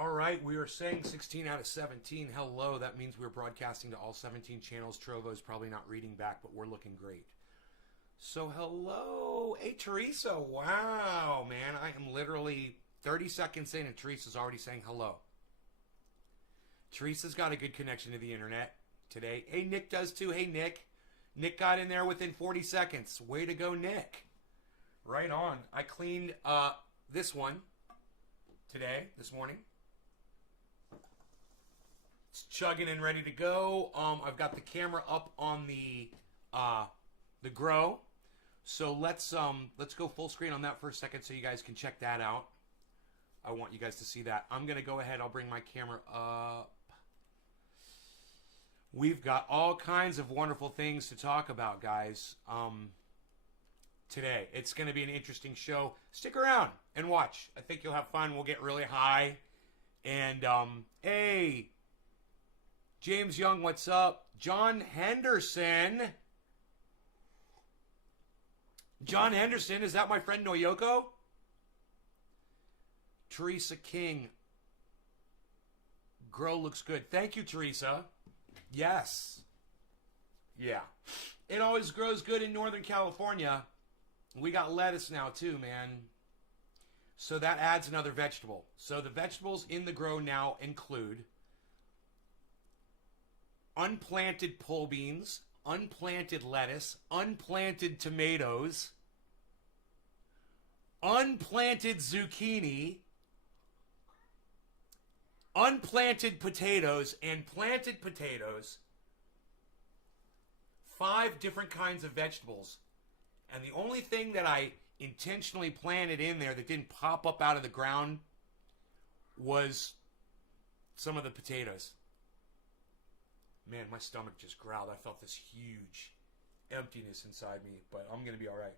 All right, we are saying 16 out of 17. Hello, that means we're broadcasting to all 17 channels. Trovo's probably not reading back, but we're looking great. So hello. Hey, Teresa. Wow, man. I am literally 30 seconds in and Teresa's already saying hello. Teresa's got a good connection to the internet today. Hey, Nick does too. Hey, Nick. Nick got in there within 40 seconds. Way to go, Nick. Right on. I cleaned this one this morning. It's chugging and ready to go. I've got the camera up on the grow. So let's go full screen on that for a second so you guys can check that out. I want you guys to see that. I'm gonna go ahead. I'll bring my camera up. We've got all kinds of wonderful things to talk about, guys. Today it's gonna be an interesting show. Stick around and watch. I think you'll have fun. We'll get really high. And hey. James Young, what's up? John Henderson. John Henderson, is that my friend Noyoko? Teresa King. Grow looks good. Thank you, Teresa. Yes. Yeah. It always grows good in Northern California. We got lettuce now too, man. So that adds another vegetable. So the vegetables in the grow now include unplanted pole beans, unplanted lettuce, unplanted tomatoes, unplanted zucchini, unplanted potatoes, and planted potatoes. 5 different kinds of vegetables. And the only thing that I intentionally planted in there that didn't pop up out of the ground was some of the potatoes. Man, my stomach just growled. I felt this huge emptiness inside me, but I'm going to be all right.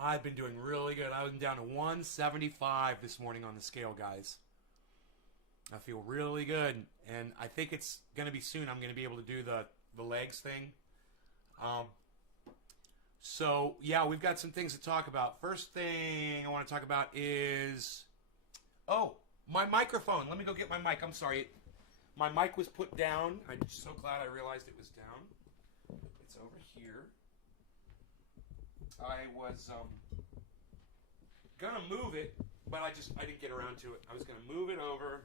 I've been doing really good. I was down to 175 this morning on the scale, guys. I feel really good, and I think it's going to be soon. I'm going to be able to do the legs thing. So, yeah, we've got some things to talk about. First thing I want to talk about is... Oh! My microphone. Let me go get my mic. I'm sorry. My mic was put down. I'm so glad I realized it was down. It's over here. I was gonna move it, but I didn't get around to it. I was gonna move it over.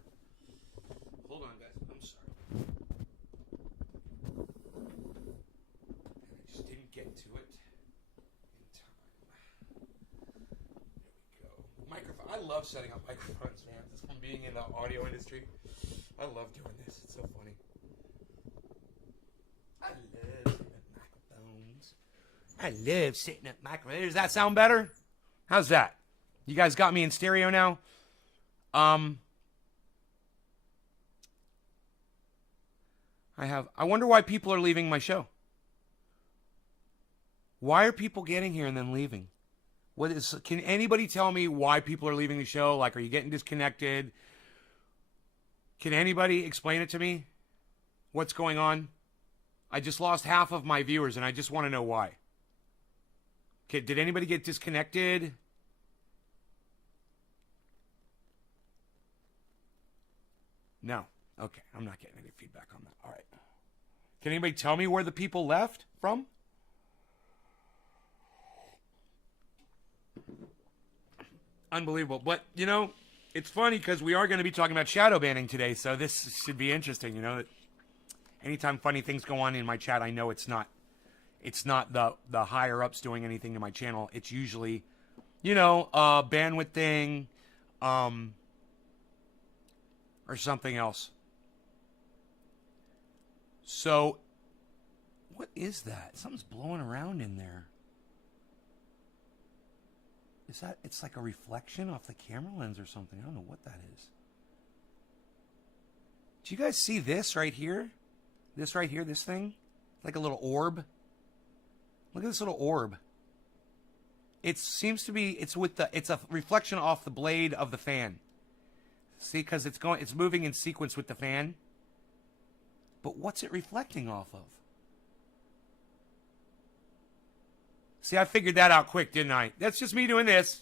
Hold on, guys. I'm sorry. And I just didn't get to it in time. There we go. Microphone. I love setting up microphones, man. Just from being in the audio industry, I love doing this. It's so funny. I love setting up microphones. I love setting up microphones. Does that sound better? How's that? You guys got me in stereo now? I wonder why people are leaving my show. Why are people getting here and then leaving? Can anybody tell me why people are leaving the show? Like, are you getting disconnected? Can anybody explain it to me? What's going on? I just lost half of my viewers, and I just want to know why. Okay, did anybody get disconnected? No. Okay, I'm not getting any feedback on that. All right. Can anybody tell me where the people left from? Unbelievable. But, you know, it's funny because we are going to be talking about shadow banning today, so this should be interesting, you know. Anytime funny things go on in my chat, I know it's not the higher-ups doing anything to my channel. It's usually, you know, a bandwidth thing or something else. So, what is that? Something's blowing around in there. Is that, it's like a reflection off the camera lens or something. I don't know what that is. Do you guys see this right here? This right here, this thing? Like a little orb. Look at this little orb. It seems to be, it's a reflection off the blade of the fan. See, because it's moving in sequence with the fan. But what's it reflecting off of? See, I figured that out quick, didn't I? That's just me doing this.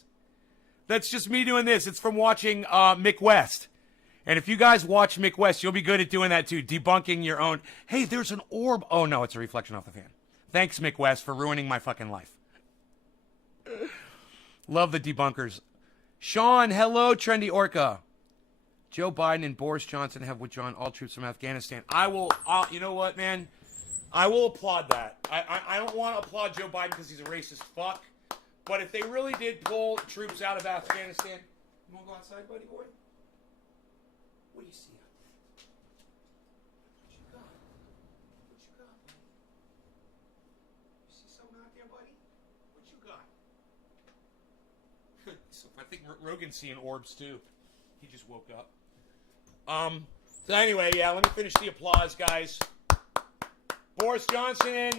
That's just me doing this. It's from watching Mick West. And if you guys watch Mick West, you'll be good at doing that too, debunking your own. Hey, there's an orb. Oh, no, it's a reflection off the fan. Thanks, Mick West, for ruining my fucking life. Love the debunkers. Sean, hello, Trendy Orca. Joe Biden and Boris Johnson have withdrawn all troops from Afghanistan. You know what, man? I will applaud that. I don't want to applaud Joe Biden because he's a racist fuck. But if they really did pull troops out of Afghanistan... You want to go outside, buddy boy? What do you see out there? What you got? What you got, buddy? You see something out there, buddy? What you got? So I think Rogan's seeing orbs, too. He just woke up. So anyway, yeah, let me finish the applause, guys. Boris Johnson,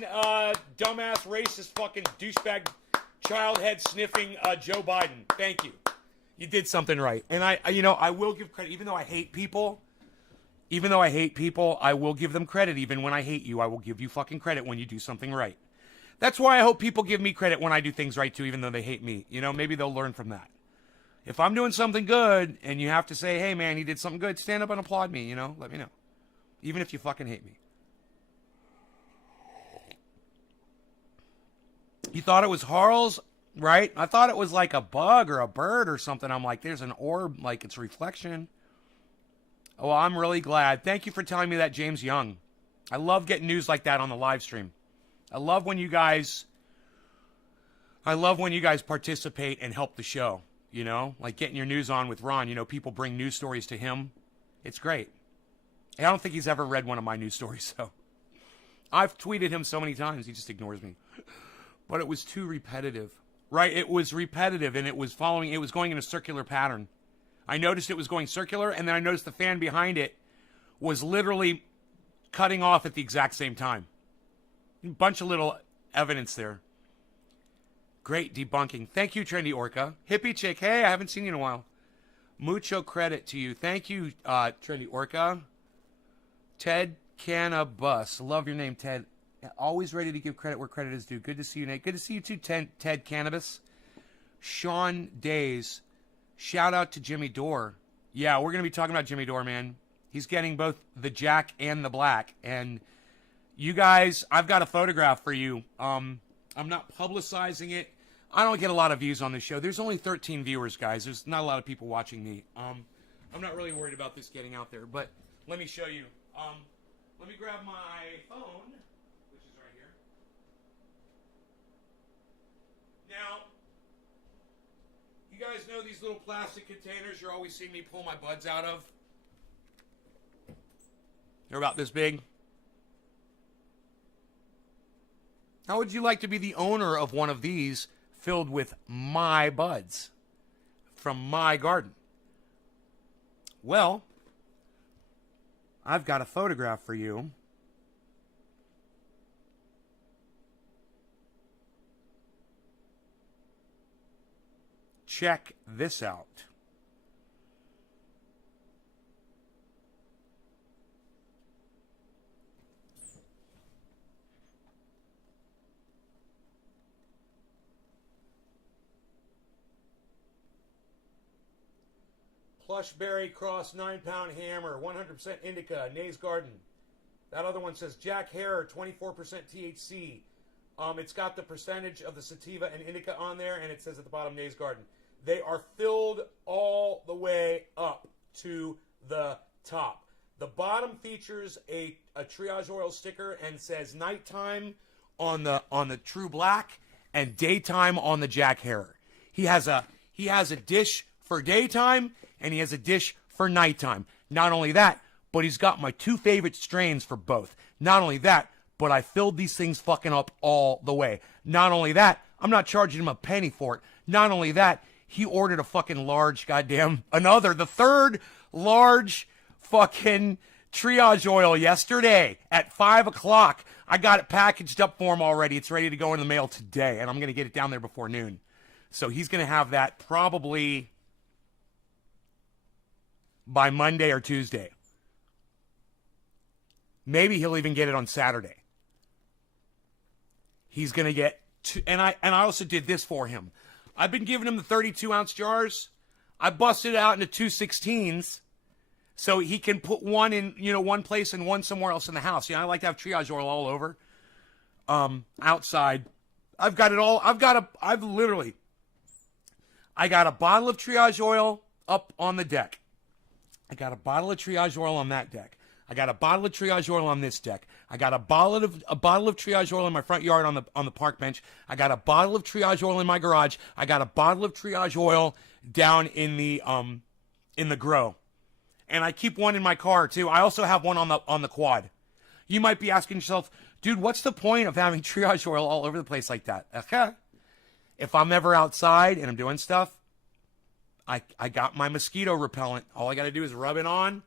dumbass, racist, fucking douchebag, child head sniffing Joe Biden. Thank you. You did something right. And I will give credit, even though I hate people, I will give them credit. Even when I hate you, I will give you fucking credit when you do something right. That's why I hope people give me credit when I do things right too, even though they hate me. Maybe they'll learn from that. If I'm doing something good and you have to say, hey man, he did something good, stand up and applaud me, let me know. Even if you fucking hate me. You thought it was Harl's, right? I thought it was like a bug or a bird or something. I'm like, there's an orb, like it's reflection. Oh, well, I'm really glad. Thank you for telling me that, James Young. I love getting news like that on the live stream. I love when you guys participate and help the show, like getting your news on with Ron. People bring news stories to him. It's great. I don't think he's ever read one of my news stories, so I've tweeted him so many times, he just ignores me. But it was too repetitive, right? It was repetitive, and it was going in a circular pattern. I noticed it was going circular, and then I noticed the fan behind it was literally cutting off at the exact same time. A bunch of little evidence there. Great debunking. Thank you, Trendy Orca. Hippie Chick, hey, I haven't seen you in a while. Mucho credit to you. Thank you, Trendy Orca. Ted Cannabus. Love your name, Ted. Always ready to give credit where credit is due. Good to see you, Nate. Good to see you too, Ted Cannabis. Sean Days. Shout out to Jimmy Dore. Yeah, we're going to be talking about Jimmy Dore, man. He's getting both the Jack and the Black. And you guys, I've got a photograph for you. I'm not publicizing it. I don't get a lot of views on this show. There's only 13 viewers, guys. There's not a lot of people watching me. I'm not really worried about this getting out there. But let me show you. Let me grab my phone. Now, you guys know these little plastic containers you're always seeing me pull my buds out of? They're about this big. How would you like to be the owner of one of these filled with my buds from my garden? Well, I've got a photograph for you. Check this out. Plushberry Cross 9-pound hammer, 100% indica, Nay's Garden. That other one says Jack Hair, 24% THC. It's got the percentage of the sativa and indica on there, and it says at the bottom, Nay's Garden. They are filled all the way up to the top. The bottom features a triage oil sticker and says nighttime on the True Black and daytime on the Jack Hair. He has a dish for daytime and he has a dish for nighttime. Not only that, but he's got my two favorite strains for both. Not only that, but I filled these things fucking up all the way. Not only that, I'm not charging him a penny for it. Not only that, he ordered a fucking large the third large fucking triage oil yesterday at 5 o'clock. I got it packaged up for him already. It's ready to go in the mail today, and I'm going to get it down there before noon. So he's going to have that probably by Monday or Tuesday. Maybe he'll even get it on Saturday. He's going to get and I also did this for him. I've been giving him the 32-ounce jars. I busted it out into 216s so he can put one in, one place and one somewhere else in the house. I like to have triage oil all over. Outside. I've got it all. I got a bottle of triage oil up on the deck. I got a bottle of triage oil on that deck. I got a bottle of triage oil on this deck. I got a bottle of triage oil in my front yard on the park bench. I got a bottle of triage oil in my garage. I got a bottle of triage oil down in the grow. And I keep one in my car too. I also have one on the quad. You might be asking yourself, dude, what's the point of having triage oil all over the place like that? Okay. If I'm ever outside and I'm doing stuff, I got my mosquito repellent. All I got to do is rub it on.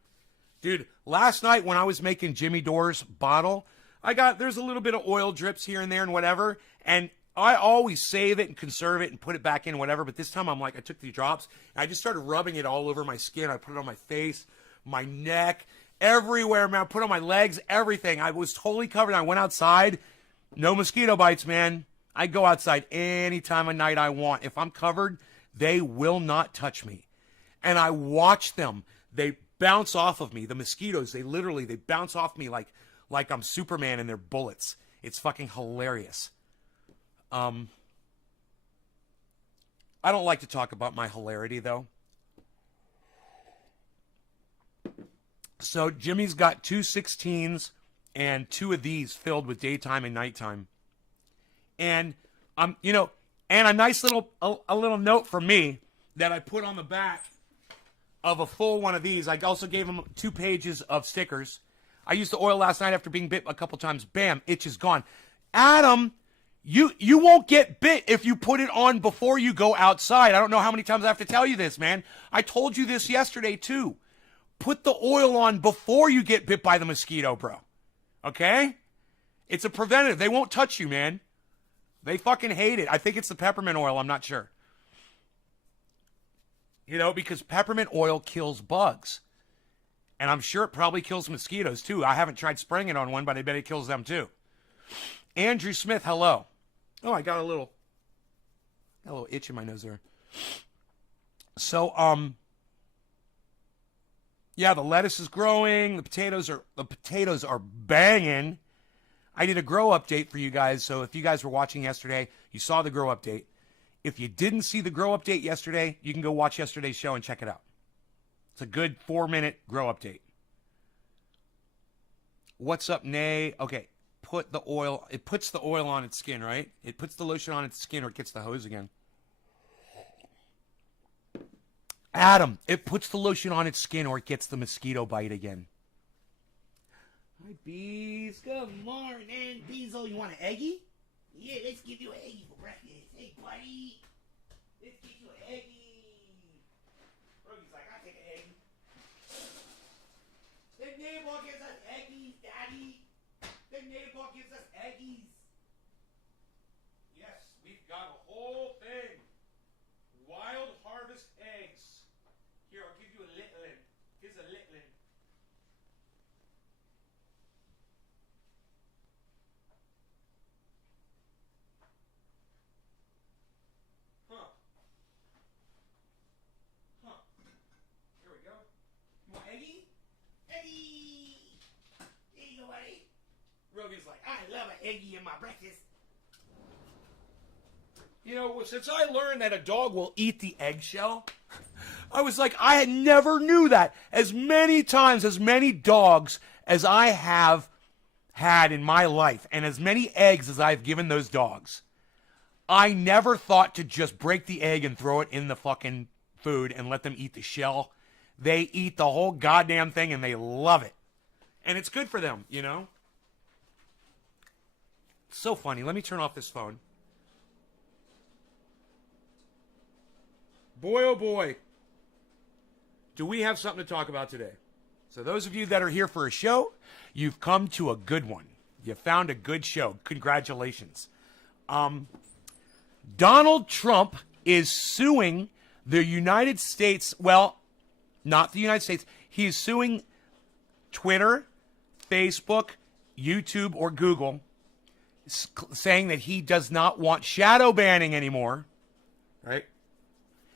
Dude, last night when I was making Jimmy Dore's bottle, there's a little bit of oil drips here and there and whatever. And I always save it and conserve it and put it back in whatever. But this time I took the drops and I just started rubbing it all over my skin. I put it on my face, my neck, everywhere, man. I put it on my legs, everything. I was totally covered. I went outside. No mosquito bites, man. I go outside any time of night I want. If I'm covered, they will not touch me. And I watch them. They bounce off of me. The mosquitoes, they bounce off me like I'm Superman and they're bullets. It's fucking hilarious. I don't like to talk about my hilarity, though. So Jimmy's got 2 16s and 2 of these filled with daytime and nighttime. And and a nice little note from me that I put on the back of a full one of these. I also gave him 2 pages of stickers. I used the oil last night after being bit a couple times. Bam, itch is gone. Adam, you won't get bit if you put it on before you go outside. I don't know how many times I have to tell you this, man. I told you this yesterday, too. Put the oil on before you get bit by the mosquito, bro. Okay? It's a preventative. They won't touch you, man. They fucking hate it. I think it's the peppermint oil. I'm not sure. Because peppermint oil kills bugs. And I'm sure it probably kills mosquitoes, too. I haven't tried spraying it on one, but I bet it kills them, too. Andrew Smith, hello. Oh, I got a little itch in my nose there. So, yeah, the lettuce is growing. The potatoes are banging. I did a grow update for you guys. So if you guys were watching yesterday, you saw the grow update. If you didn't see the grow update yesterday, you can go watch yesterday's show and check it out. It's a good 4-minute grow update. What's up, Nay? Okay, put the oil. It puts the oil on its skin, right? It puts the lotion on its skin or it gets the hose again. Adam, it puts the lotion on its skin or it gets the mosquito bite again. Hi, Bees. Good morning, Beezel. You want an eggie? Yeah, let's give you an eggie for breakfast. Hey, buddy. Let's get you an eggie. Rogy's like, I'll take an eggie. The neighbor gives us eggies, Daddy. The neighbor gives us eggies. Yes, we've got a whole thing. Wild harvest eggs. Here, I'll give you a little one. Here's a little one. Here we go. You want eggie? Eggie! There you go, buddy. Rogan's like, I love an eggie in my breakfast. Since I learned that a dog will eat the eggshell, I was like, I had never knew that. As many times, as many dogs as I have had in my life, and as many eggs as I've given those dogs, I never thought to just break the egg and throw it in the fucking food and let them eat the shell. They eat the whole goddamn thing and they love it. And it's good for them, It's so funny. Let me turn off this phone. Boy, oh boy, do we have something to talk about today. So those of you that are here for a show, you've come to a good one. You found a good show. Congratulations. Donald Trump is suing the United States. Well, not the United States. He is suing Twitter, Facebook, YouTube, or Google, saying that he does not want shadow banning anymore. right?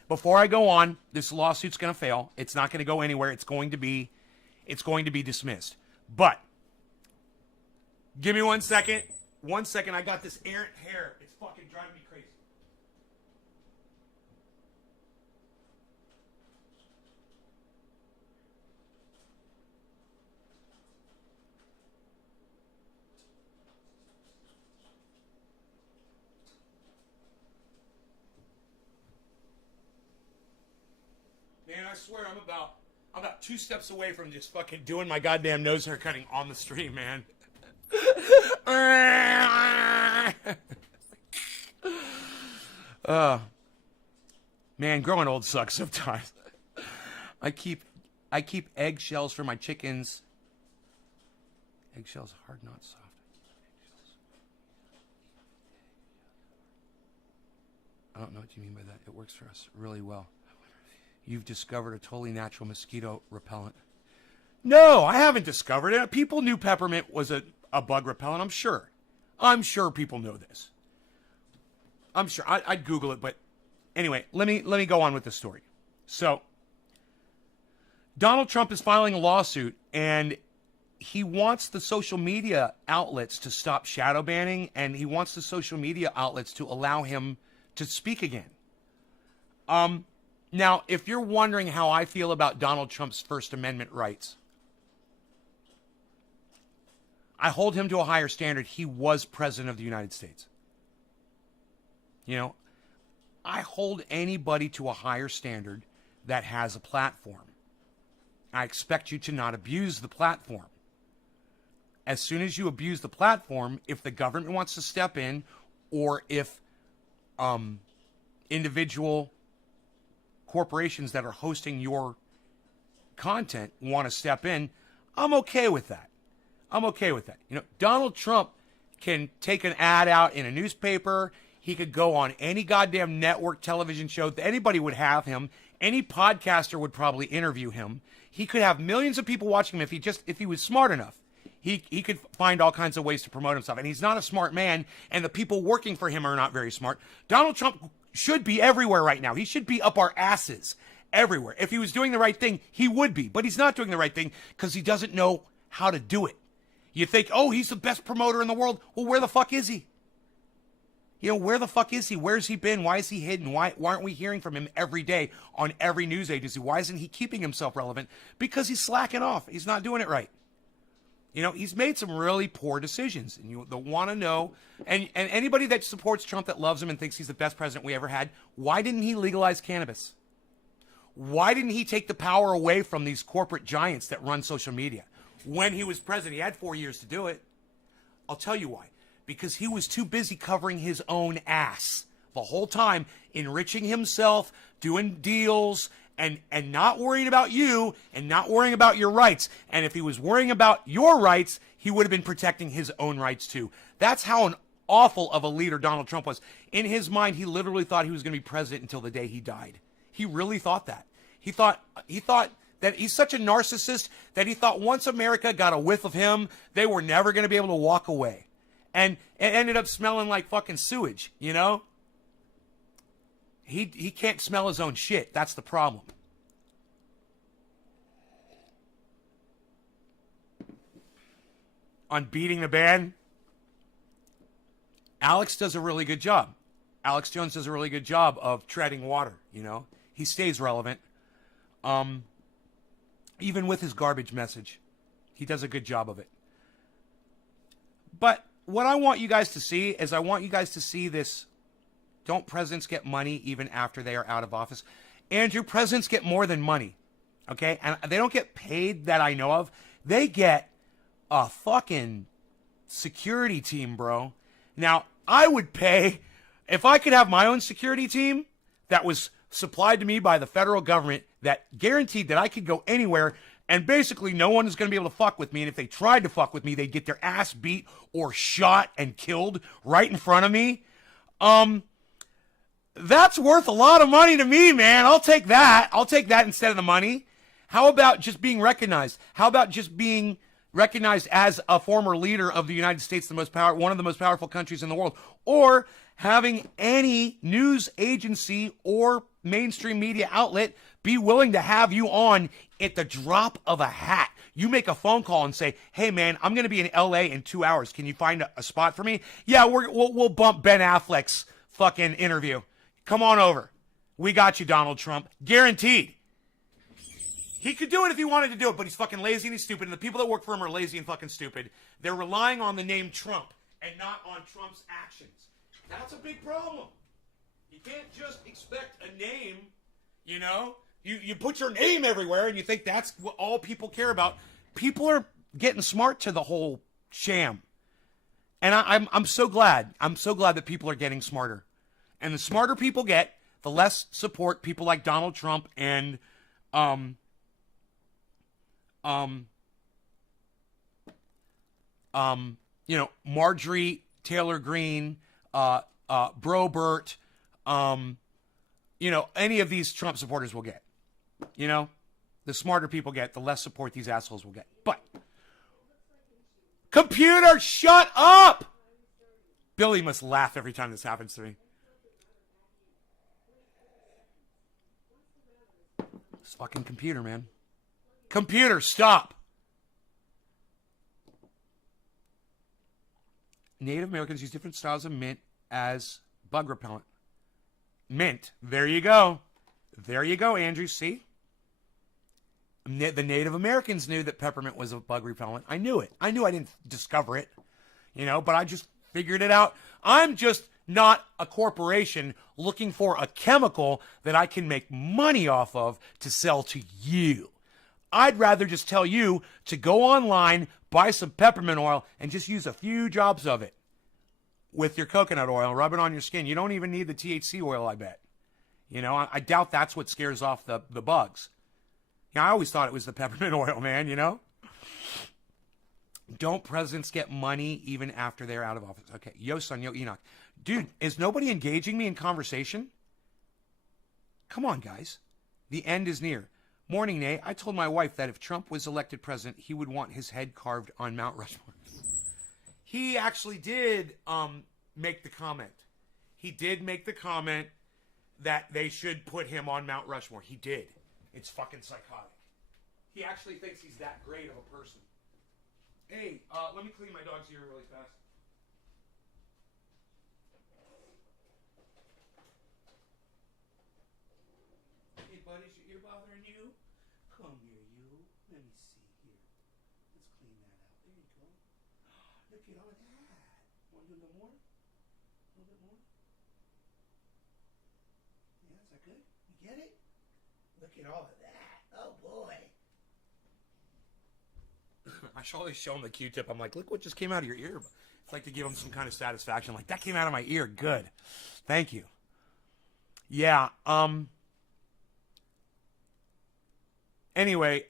Before I go on, this lawsuit's going to fail. It's not going to go anywhere. It's going to be dismissed. But give me 1 second. 1 second. I got this errant hair. It's fucking driving me crazy. Man, I swear I'm about 2 steps away from just fucking doing my goddamn nose hair cutting on the stream, man. Man, growing old sucks sometimes. I keep eggshells for my chickens. Eggshells hard, not soft. I don't know what you mean by that. It works for us really well. You've discovered a totally natural mosquito repellent. No, I haven't discovered it. People knew peppermint was a bug repellent, I'm sure. I'm sure people know this. I'm sure. I'd Google it, but anyway, let me go on with the story. So, Donald Trump is filing a lawsuit, and he wants the social media outlets to stop shadow banning, and he wants the social media outlets to allow him to speak again. Now, if you're wondering how I feel about Donald Trump's First Amendment rights, I hold him to a higher standard. He was president of the United States. You know, I hold anybody to a higher standard that has a platform. I expect you to not abuse the platform. As soon as you abuse the platform, if the government wants to step in, or if individual corporations that are hosting your content want to step in, I'm okay with that. I'm okay with that. You know, Donald Trump can take an ad out in a newspaper. He could go on any goddamn network television show. Anybody would have him. Any podcaster would probably interview him. He could have millions of people watching him if he was smart enough. He could find all kinds of ways to promote himself. And he's not a smart man, and the people working for him are not very smart. Donald Trump should be everywhere right now. He should be up our asses everywhere. If he was doing the right thing, he would be. But he's not doing the right thing because he doesn't know how to do it. You think, oh, he's the best promoter in the world. Well, where the fuck is he? You know, where the fuck is he? Where's he been? Why is he hidden? Why aren't we hearing from him every day on every news agency? Why isn't he keeping himself relevant? Because he's slacking off. He's not doing it right. You know, he's made some really poor decisions, and you want to know. And anybody that supports Trump, that loves him and thinks he's the best president we ever had, why didn't he legalize cannabis? Why didn't he take the power away from these corporate giants that run social media? When he was president, he had 4 years to do it. I'll tell you why. Because he was too busy covering his own ass the whole time, enriching himself, doing deals, and not worrying about you and not worrying about your rights. And if he was worrying about your rights, he would have been protecting his own rights too. That's how an awful of a leader Donald Trump was. In his mind, he literally thought he was going to be president until the day he died. He really thought that. He thought that he's such a narcissist that he thought once America got a whiff of him, they were never going to be able to walk away. And it ended up smelling like fucking sewage, you know? He can't smell his own shit. That's the problem. On beating the band, Alex does a really good job. Alex Jones does a really good job of treading water, you know? He stays relevant. Even with his garbage message, he does a good job of it. But what I want you guys to see is I want you guys to see this. Don't presidents get money even after they are out of office? Andrew, presidents get more than money, okay? And they don't get paid that I know of. They get a fucking security team, bro. Now, I would pay, if I could have my own security team that was supplied to me by the federal government that guaranteed that I could go anywhere and basically no one is going to be able to fuck with me. And if they tried to fuck with me, they'd get their ass beat or shot and killed right in front of me. That's worth a lot of money to me, man. I'll take that. I'll take that instead of the money. How about just being recognized? How about just being recognized as a former leader of the United States, one of the most powerful countries in the world? Or having any news agency or mainstream media outlet be willing to have you on at the drop of a hat. You make a phone call and say, hey, man, I'm going to be in L.A. in 2 hours. Can you find a spot for me? Yeah, we'll bump Ben Affleck's fucking interview. Come on over. We got you, Donald Trump. Guaranteed. He could do it if he wanted to do it, but he's fucking lazy and he's stupid, and the people that work for him are lazy and fucking stupid. They're relying on the name Trump and not on Trump's actions. That's a big problem. You can't just expect a name, you know? You put your name everywhere and you think that's what all people care about. People are getting smart to the whole sham. And I'm so glad. I'm so glad that people are getting smarter. And the smarter people get, the less support people like Donald Trump and Marjorie Taylor Greene, Brobert, any of these Trump supporters will get. The smarter people get, the less support these assholes will get. But, computer, shut up! Billy must laugh every time this happens to me. This fucking computer, man. Computer, stop! Native Americans use different styles of mint as bug repellent. Mint. There you go. There you go, Andrew. See? The Native Americans knew that peppermint was a bug repellent. I knew it. I knew I didn't discover it, but I just figured it out. I'm just not a corporation looking for a chemical that I can make money off of to sell to you. I'd rather just tell you to go online, buy some peppermint oil, and just use a few drops of it with your coconut oil, rub it on your skin. You don't even need the THC oil, I bet. I doubt that's what scares off the bugs. I always thought it was the peppermint oil, man, Don't presidents get money even after they're out of office? Okay, yo, son, yo, Enoch. Dude, is nobody engaging me in conversation? Come on, guys. The end is near. Morning, Nay. I told my wife that if Trump was elected president, he would want his head carved on Mount Rushmore. He actually did make the comment. He did make the comment that they should put him on Mount Rushmore. He did. It's fucking psychotic. He actually thinks he's that great of a person. Hey, let me clean my dog's ear really fast. Hey, buddy, is your ear bothering you? Come here, you. Let me see here. Let's clean that out. There you go. Look at all that. Want to do a little more? A little bit more? Yeah, is that good? You get it? Look at all of that. Oh, boy. I should always show him the Q-tip. I'm like, look what just came out of your ear. It's like to give him some kind of satisfaction. Like, that came out of my ear. Good. Thank you. Yeah. Anyway,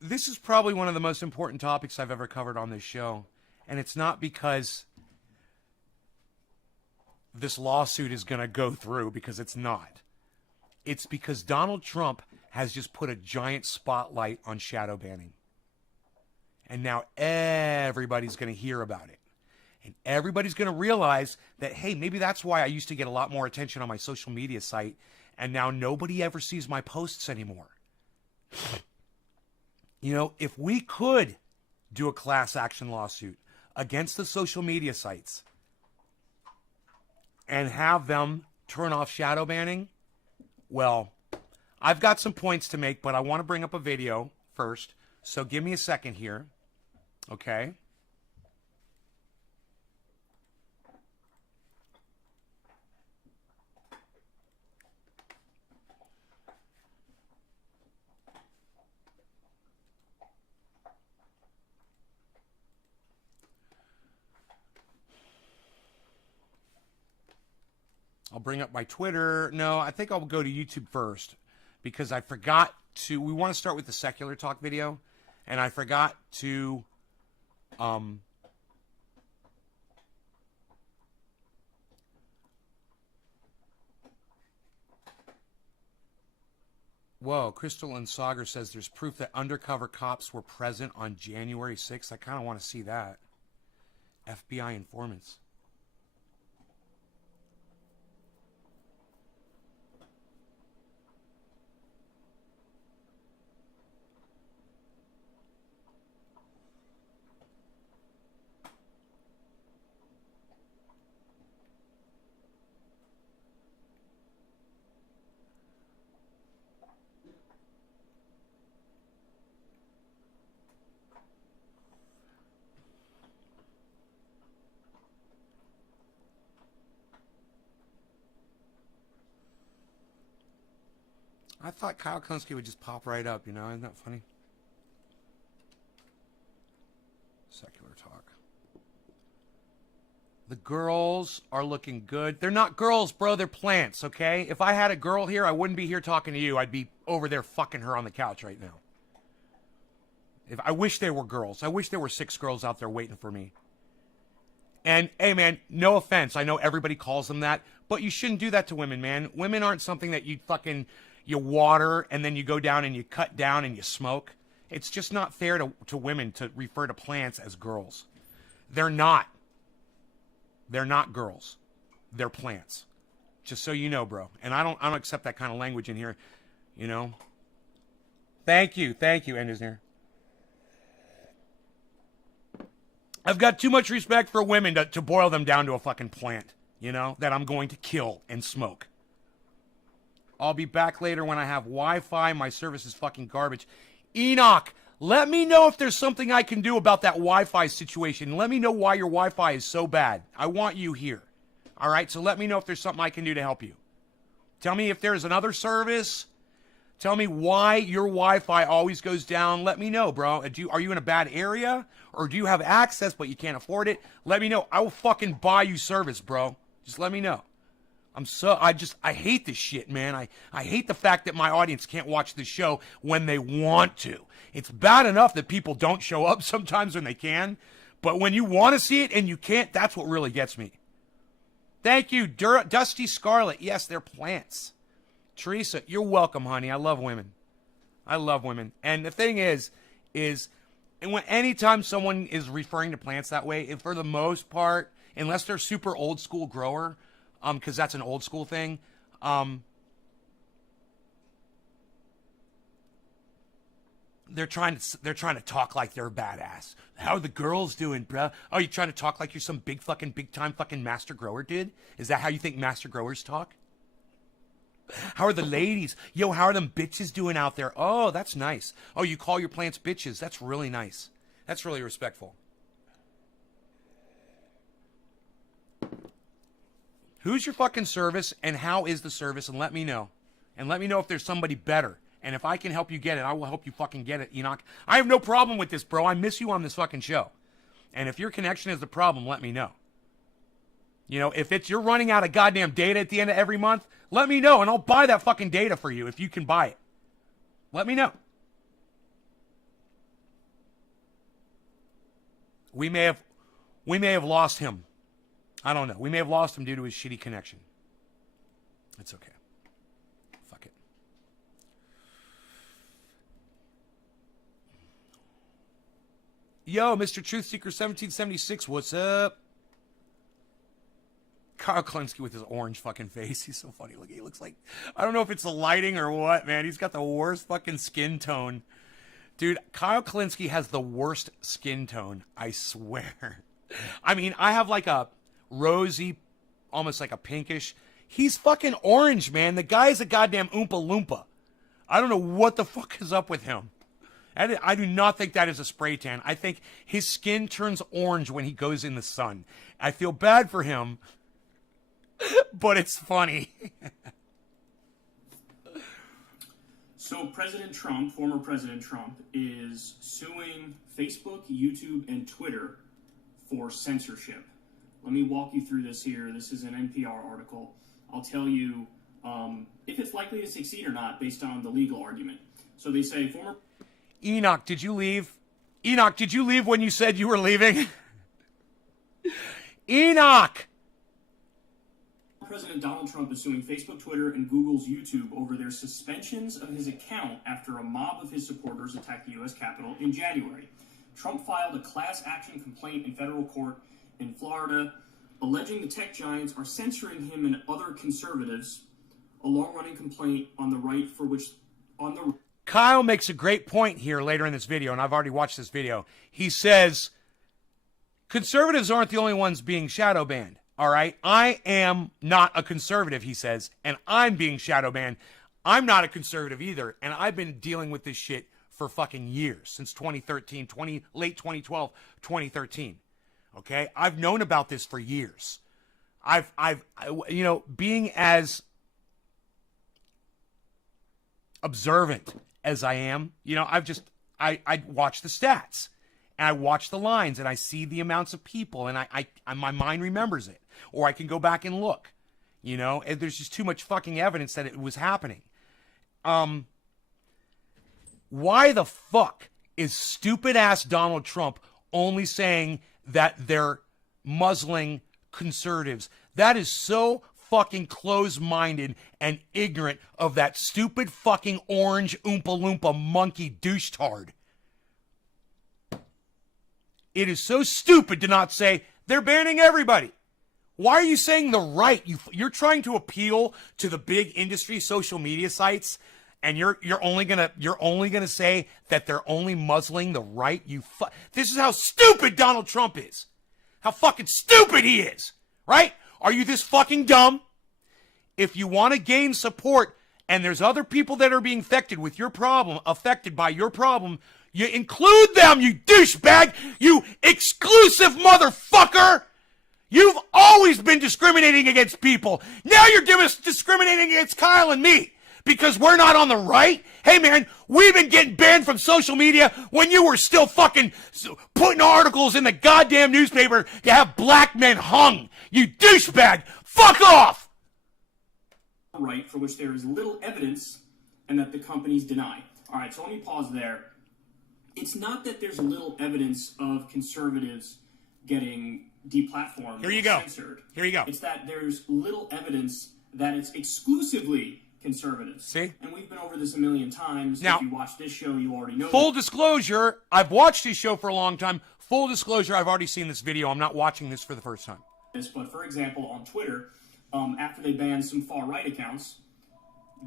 this is probably one of the most important topics I've ever covered on this show. And it's not because this lawsuit is going to go through, because it's not. It's because Donald Trump has just put a giant spotlight on shadow banning. And now everybody's going to hear about it. And everybody's going to realize that, hey, maybe that's why I used to get a lot more attention on my social media site, and now nobody ever sees my posts anymore. If we could do a class action lawsuit against the social media sites and have them turn off shadow banning, well, I've got some points to make, but I want to bring up a video first. So give me a second here. Okay. I'll bring up my Twitter. No, I think I'll go to YouTube first because I forgot to. We want to start with the secular talk video, and I forgot to. Whoa, Crystal and Sagar says there's proof that undercover cops were present on January 6th. I kind of want to see that. FBI informants. I thought Kyle Klinsky would just pop right up, you know? Isn't that funny? Secular talk. The girls are looking good. They're not girls, bro. They're plants, okay? If I had a girl here, I wouldn't be here talking to you. I'd be over there fucking her on the couch right now. I wish they were girls. I wish there were 6 girls out there waiting for me. And, hey, man, no offense. I know everybody calls them that, but you shouldn't do that to women, man. Women aren't something that you water and then you go down and you cut down and you smoke. It's just not fair to women to refer to plants as girls. They're not. They're not girls. They're plants. Just so you know, bro. And I don't accept that kind of language in here, you know. Thank you, Endersner. I've got too much respect for women to boil them down to a fucking plant, you know, that I'm going to kill and smoke. I'll be back later when I have Wi-Fi. My service is fucking garbage. Enoch, let me know if there's something I can do about that Wi-Fi situation. Let me know why your Wi-Fi is so bad. I want you here. All right, so let me know if there's something I can do to help you. Tell me if there's another service. Tell me why your Wi-Fi always goes down. Let me know, bro. Are you in a bad area? Or do you have access but you can't afford it? Let me know. I will fucking buy you service, bro. Just let me know. I hate this shit, man. I hate the fact that my audience can't watch this show when they want to. It's bad enough that people don't show up sometimes when they can, but when you want to see it and you can't, that's what really gets me. Thank you, Dusty Scarlet. Yes, they're plants. Teresa, you're welcome, honey. I love women. And the thing is anytime someone is referring to plants that way, and for the most part, unless they're super old school grower, because that's an old school thing, they're trying to talk like they're badass. How are the girls doing, bro? Oh, you trying to talk like you're some big time fucking master grower, dude? Is that how you think master growers talk? How are the ladies? Yo, how are them bitches doing out there? Oh, that's nice. Oh, you call your plants bitches. That's really nice. That's really respectful. Who's your fucking service and how is the service? And let me know. And let me know if there's somebody better. And if I can help you get it, I will help you fucking get it, Enoch. I have no problem with this, bro. I miss you on this fucking show. And if your connection is the problem, let me know. You know, if you're running out of goddamn data at the end of every month, let me know and I'll buy that fucking data for you if you can buy it. Let me know. We may have lost him. I don't know. We may have lost him due to his shitty connection. It's okay. Fuck it. Yo, Mr. Truth Seeker 1776, what's up? Kyle Klinsky with his orange fucking face. He's so funny looking. He looks like, I don't know if it's the lighting or what, man. He's got the worst fucking skin tone. Dude, Kyle Klinsky has the worst skin tone, I swear. I mean, I have like a rosy, almost like a pinkish. He's fucking orange, man. The guy's a goddamn Oompa Loompa. I don't know what the fuck is up with him. I do not think that is a spray tan. I think his skin turns orange when he goes in the sun. I feel bad for him, but it's funny. So former President Trump, is suing Facebook, YouTube, and Twitter for censorship. Let me walk you through this here. This is an NPR article. I'll tell you if it's likely to succeed or not based on the legal argument. So they say former... Enoch, did you leave? Enoch, did you leave when you said you were leaving? Enoch! President Donald Trump is suing Facebook, Twitter, and Google's YouTube over their suspensions of his account after a mob of his supporters attacked the U.S. Capitol in January. Trump filed a class action complaint in federal court in Florida, alleging the tech giants are censoring him and other conservatives, a long-running complaint on the right for which... Kyle makes a great point here later in this video, and I've already watched this video. He says, conservatives aren't the only ones being shadow banned. All right, I am not a conservative, he says, and I'm being shadow banned. I'm not a conservative either, and I've been dealing with this shit for fucking years, since 2013, late 2012, 2013. Okay, I've known about this for years. Being as observant as I am, I watch the stats and I watch the lines and I see the amounts of people and I my mind remembers it, or I can go back and look, and there's just too much fucking evidence that it was happening. Why the fuck is stupid ass Donald Trump only saying that they're muzzling conservatives? That is so fucking close-minded and ignorant of that stupid fucking orange Oompa Loompa monkey douche-tard. It is so stupid to not say they're banning everybody. Why are you saying the right? You're trying to appeal to the big industry social media sites, and you're only gonna say that they're only muzzling the right. This is how stupid Donald Trump is. How fucking stupid he is, right? Are you this fucking dumb? If you want to gain support and there's other people that are being affected by your problem, you include them, you douchebag, you exclusive motherfucker. You've always been discriminating against people. Now you're discriminating against Kyle and me because we're not on the right. Hey man, we've been getting banned from social media when you were still fucking putting articles in the goddamn newspaper to have black men hung. You douchebag. Fuck off. Right, for which there is little evidence and that the companies deny. All right, so let me pause there. It's not that there's little evidence of conservatives getting deplatformed or censored. Here you go. It's that there's little evidence that it's exclusively conservatives. See? And we've been over this a million times. Now, if you watch this show, you already know. Full disclosure, I've watched this show for a long time. Full disclosure, I've already seen this video. I'm not watching this for the first time. But for example, on Twitter, after they banned some far-right accounts,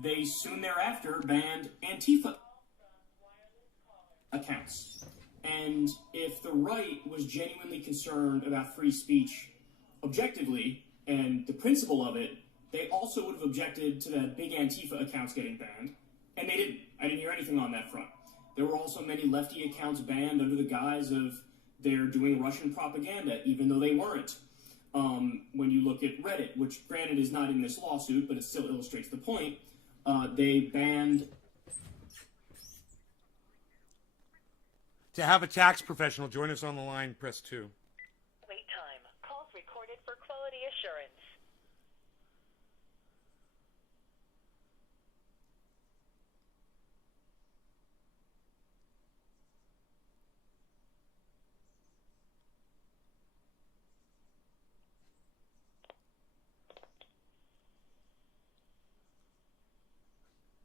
they soon thereafter banned Antifa accounts. And if the right was genuinely concerned about free speech objectively and the principle of it, they also would have objected to the big Antifa accounts getting banned. And they didn't. I didn't hear anything on that front. There were also many lefty accounts banned under the guise of they're doing Russian propaganda, even though they weren't. When you look at Reddit, which granted is not in this lawsuit, but it still illustrates the point, they banned... To have a tax professional join us on the line, press 2. Wait time. Calls recorded for quality assurance.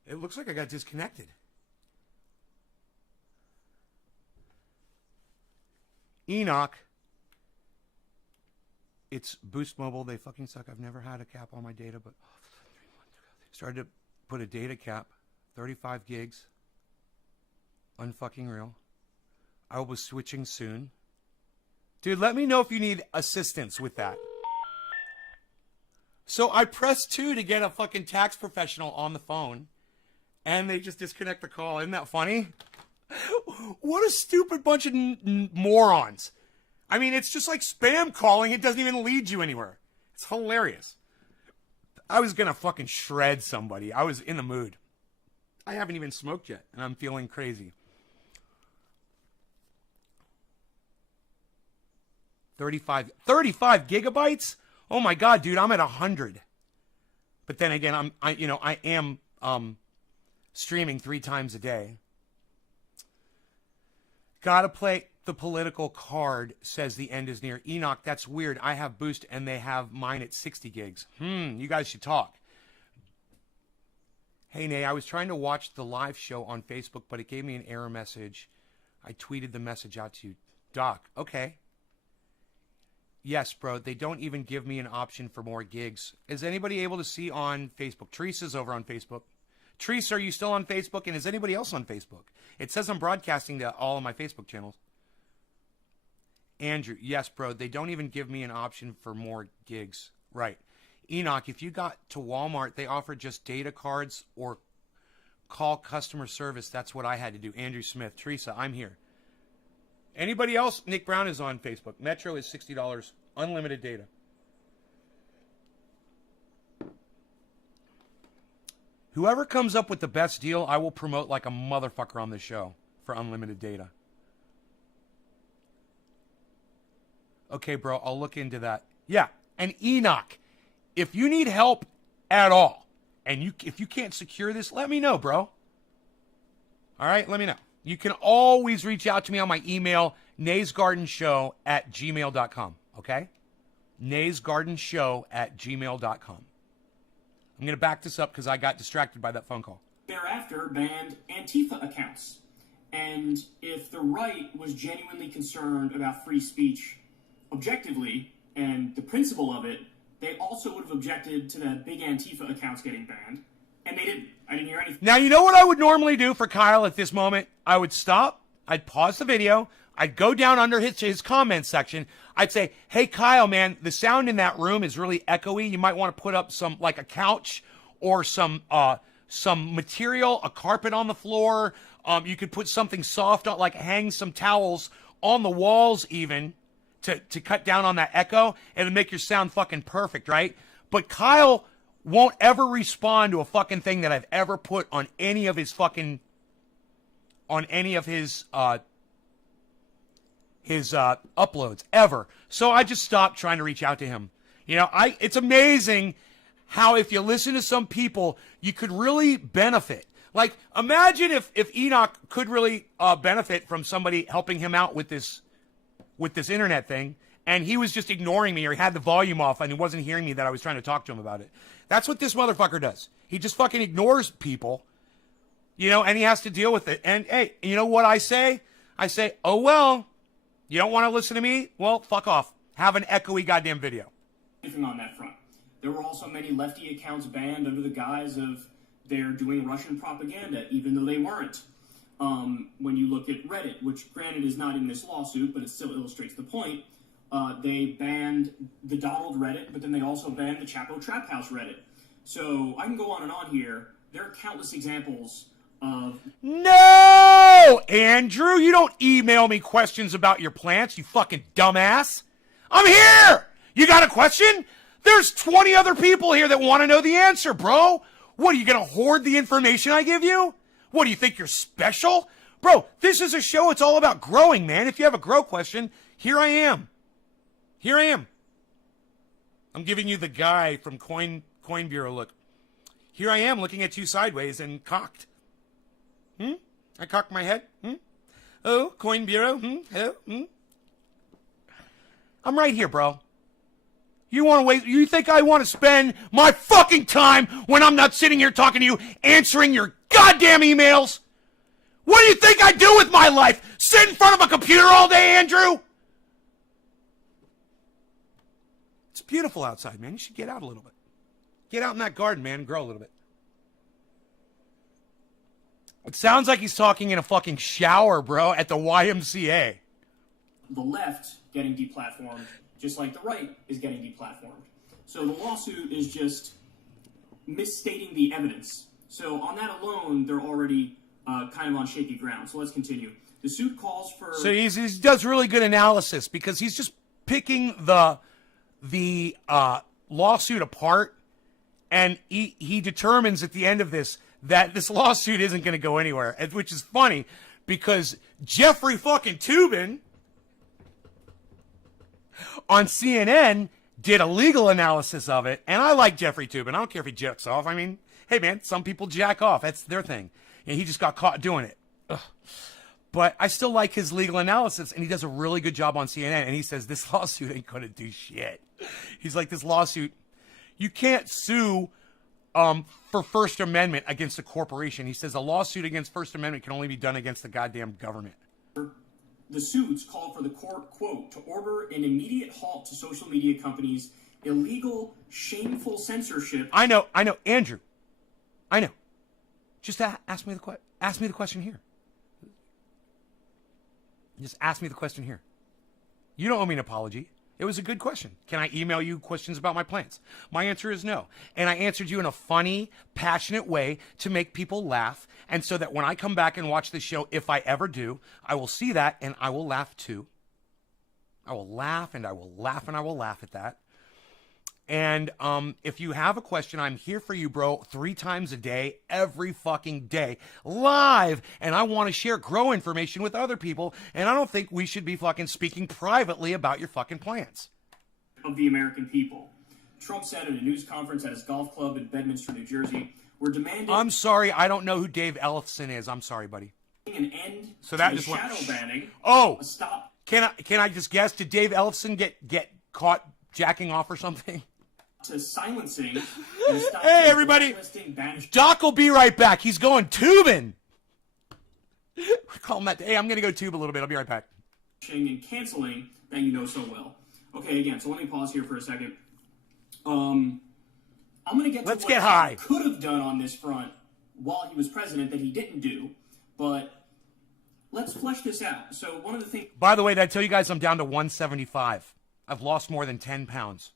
It looks like I got disconnected. Enoch. It's Boost Mobile. They fucking suck. I've never had a cap on my data, but started to put a data cap. 35 gigs. Unfucking real. I will be switching soon. Dude, let me know if you need assistance with that. So I pressed 2 to get a fucking tax professional on the phone, and they just disconnect the call. Isn't that funny? What a stupid bunch of morons. I mean, it's just like spam calling. It doesn't even lead you anywhere. It's hilarious. I was going to fucking shred somebody. I was in the mood. I haven't even smoked yet, and I'm feeling crazy. 35 gigabytes? Oh my God, dude, I'm at 100. But then again, I am streaming 3 times a day. Gotta play the political card, says the end is near. Enoch, that's weird. I have Boost and they have mine at 60 gigs. You guys should talk. Hey, Nay, I was trying to watch the live show on Facebook, but it gave me an error message. I tweeted the message out to you. Doc, okay. Yes, bro, they don't even give me an option for more gigs. Is anybody able to see on Facebook? Teresa's over on Facebook. Teresa, are you still on Facebook? And is anybody else on Facebook? It says I'm broadcasting to all of my Facebook channels. Andrew, yes, bro, they don't even give me an option for more gigs. Right. Enoch, if you got to Walmart, they offer just data cards or call customer service. That's what I had to do. Andrew Smith. Teresa, I'm here. Anybody else? Nick Brown is on Facebook. Metro is $60. Unlimited data. Whoever comes up with the best deal, I will promote like a motherfucker on this show for unlimited data. Okay, bro, I'll look into that. Yeah, and Enoch, if you need help at all, and if you can't secure this, let me know, bro. All right, let me know. You can always reach out to me on my email, naysgardenshow@gmail.com, okay? naysgardenshow@gmail.com. I'm going to back this up because I got distracted by that phone call. Thereafter banned Antifa accounts. And if the right was genuinely concerned about free speech objectively and the principle of it, they also would have objected to the big Antifa accounts getting banned. And they didn't. I didn't hear anything. Now, you know what I would normally do for Kyle at this moment? I would stop. I'd pause the video. I'd go down under his comment section. I'd say, hey, Kyle, man, the sound in that room is really echoey. You might want to put up some, like a couch or some material, a carpet on the floor. You could put something soft on, like hang some towels on the walls even to cut down on that echo and make your sound fucking perfect, right? But Kyle won't ever respond to a fucking thing that I've ever put on any of his fucking, uploads ever. So I just stopped trying to reach out to him. You know, it's amazing how if you listen to some people, you could really benefit. Like, imagine if Enoch could really benefit from somebody helping him out with this internet thing, and he was just ignoring me, or he had the volume off and he wasn't hearing me that I was trying to talk to him about it. That's what this motherfucker does. He just fucking ignores people, you know, and he has to deal with it. And hey, you know what I say? I say, oh, well, you don't want to listen to me? Well, fuck off. Have an echoey goddamn video. On that front. There were also many lefty accounts banned under the guise of they're doing Russian propaganda, even though they weren't. When you look at Reddit, which granted is not in this lawsuit, but it still illustrates the point, they banned the Donald Reddit, but then they also banned the Chapo Trap House Reddit. So I can go on and on here. There are countless examples of... No! Andrew, you don't email me questions about your plants, you fucking dumbass. I'm here! You got a question? There's 20 other people here that want to know the answer, bro. What, are you going to hoard the information I give you? What, do you think you're special? Bro, this is a show. It's all about growing, man. If you have a grow question, here I am. Here I am. I'm giving you the guy from Coin Bureau look. Here I am looking at you sideways and cocked. I cocked my head. Oh, Coin Bureau. Oh, I'm right here, bro. You want to wait? You think I want to spend my fucking time when I'm not sitting here talking to you, answering your goddamn emails? What do you think I do with my life? Sit in front of a computer all day, Andrew? It's beautiful outside, man. You should get out a little bit. Get out in that garden, man, and grow a little bit. It sounds like he's talking in a fucking shower, bro, at the YMCA. The left getting deplatformed, just like the right is getting deplatformed. So the lawsuit is just misstating the evidence. So on that alone, they're already kind of on shaky ground. So let's continue. The suit calls for... So he does really good analysis because he's just picking the lawsuit apart, and he determines at the end of this that this lawsuit isn't going to go anywhere, which is funny because Jeffrey fucking Toobin on CNN did a legal analysis of it, and I like Jeffrey Toobin. I don't care if he jacks off. I mean, hey, man, some people jack off. That's their thing. And he just got caught doing it. Ugh. But I still like his legal analysis, and he does a really good job on CNN, and he says, this lawsuit ain't going to do shit. He's like, this lawsuit, you can't sue for First Amendment against a corporation. He says a lawsuit against First Amendment can only be done against the goddamn government. The suits call for the court, quote, to order an immediate halt to social media companies' illegal, shameful censorship. I know, Andrew. I know. Just ask me the question here. Just ask me the question here. You don't owe me an apology. It was a good question. Can I email you questions about my plants? My answer is no. And I answered you in a funny, passionate way to make people laugh. And so that when I come back and watch the show, if I ever do, I will see that and I will laugh too. I will laugh and I will laugh and I will laugh at that. And if you have a question, I'm here for you, bro, 3 times a day, every fucking day, live. And I want to share grow information with other people. And I don't think we should be fucking speaking privately about your fucking plans. Of the American people. Trump said at a news conference at his golf club in Bedminster, New Jersey, we're demanding... I'm sorry, I don't know who Dave Ellefson is. I'm sorry, buddy. An end so that to just shadow went... banning. Oh! A stop. Can I just guess? Did Dave Ellefson get caught jacking off or something? To silencing and stop hey, everybody! Doc will be right back. He's going tubing. We call him that. Hey, I'm going to go tube a little bit. I'll be right back. And canceling that you know so well. Okay, again, so let me pause here for a second. I'm going to get to what he could have done on this front while he was president that he didn't do, but let's flesh this out. So one of the things... By the way, did I tell you guys I'm down to 175? I've lost more than 10 pounds.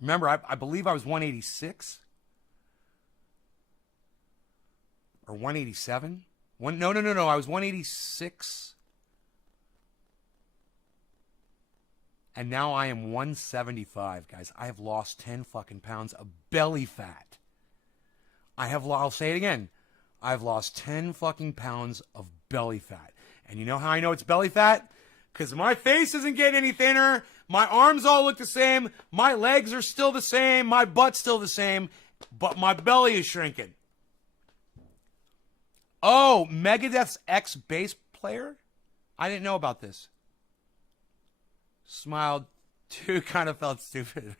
Remember, I believe I was 186 or 187. No. I was 186, and now I am 175, guys. I have lost 10 fucking pounds of belly fat. I'll say it again. I've lost 10 fucking pounds of belly fat. And you know how I know it's belly fat? Because my face isn't getting any thinner. My arms all look the same. My legs are still the same. My butt's still the same. But my belly is shrinking. Oh, Megadeth's ex-bass player? I didn't know about this. Smiled. Too kind of felt stupid.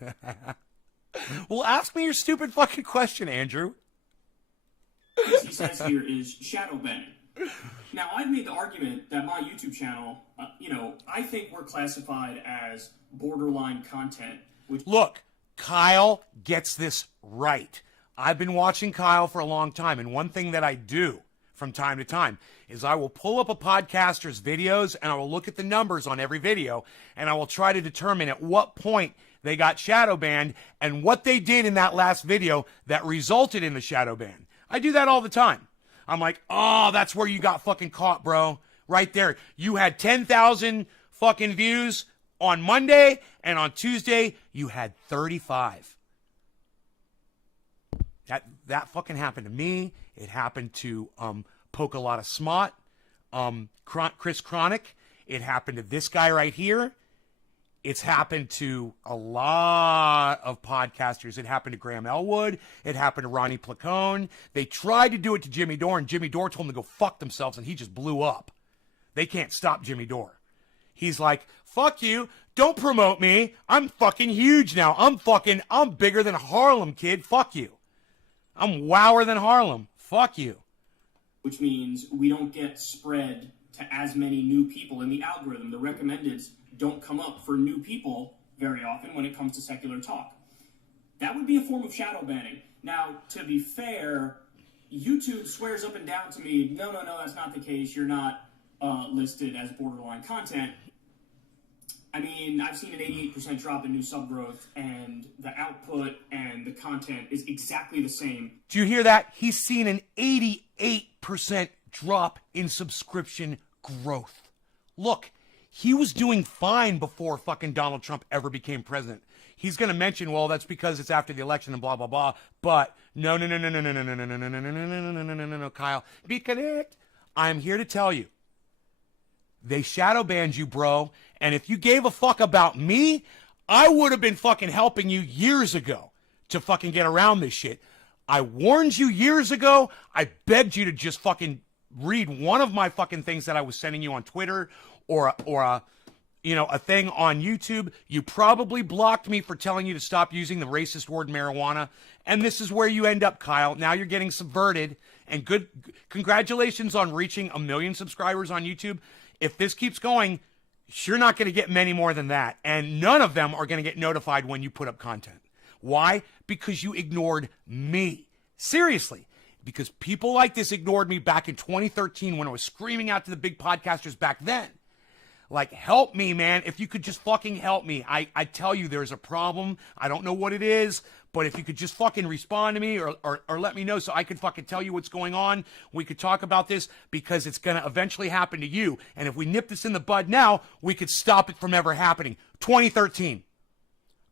Well, ask me your stupid fucking question, Andrew. He says here is shadow banning. Now, I've made the argument that my YouTube channel, I think we're classified as borderline content. Look, Kyle gets this right. I've been watching Kyle for a long time, and one thing that I do from time to time is I will pull up a podcaster's videos, and I will look at the numbers on every video, and I will try to determine at what point they got shadow banned and what they did in that last video that resulted in the shadow ban. I do that all the time. I'm like, oh, that's where you got fucking caught, bro. Right there. You had 10,000 fucking views on Monday, and on Tuesday, you had 35. That fucking happened to me. It happened to Poke a Lot of Smot, Chris Chronic. It happened to this guy right here. It's happened to a lot of podcasters. It happened to Graham Elwood. It happened to Ronnie Placone. They tried to do it to Jimmy Dore, and Jimmy Dore told them to go fuck themselves, and he just blew up. They can't stop Jimmy Dore. He's like, fuck you. Don't promote me. I'm fucking huge now. I'm bigger than Harlem, kid. Fuck you. I'm wower than Harlem. Fuck you. Which means we don't get spread to as many new people in the algorithm. The recommendeds don't come up for new people very often when it comes to secular talk. That would be a form of shadow banning. Now, to be fair, YouTube swears up and down to me, no, that's not the case. You're not listed as borderline content. I mean, I've seen an 88% drop in new sub growth, and the output and the content is exactly the same. Do you hear that? He's seen an 88% drop in subscription growth. Look, he was doing fine before fucking Donald Trump ever became president. He's going to mention, well, that's because it's after the election and blah, blah, blah. But no, Kyle. Be correct. I'm here to tell you. They shadow banned you, bro. And if you gave a fuck about me, I would have been fucking helping you years ago to fucking get around this shit. I warned you years ago. I begged you to just fucking read one of my fucking things that I was sending you on Twitter or a thing on YouTube. You probably blocked me for telling you to stop using the racist word marijuana. And this is where you end up, Kyle. Now you're getting subverted. And congratulations on reaching 1 million subscribers on YouTube. If this keeps going, you're not going to get many more than that. And none of them are going to get notified when you put up content. Why? Because you ignored me. Seriously. Because people like this ignored me back in 2013 when I was screaming out to the big podcasters back then. Like, help me, man. If you could just fucking help me. I tell you there's a problem. I don't know what it is, but if you could just fucking respond to me or let me know so I could fucking tell you what's going on, we could talk about this because it's going to eventually happen to you. And if we nip this in the bud now, we could stop it from ever happening. 2013.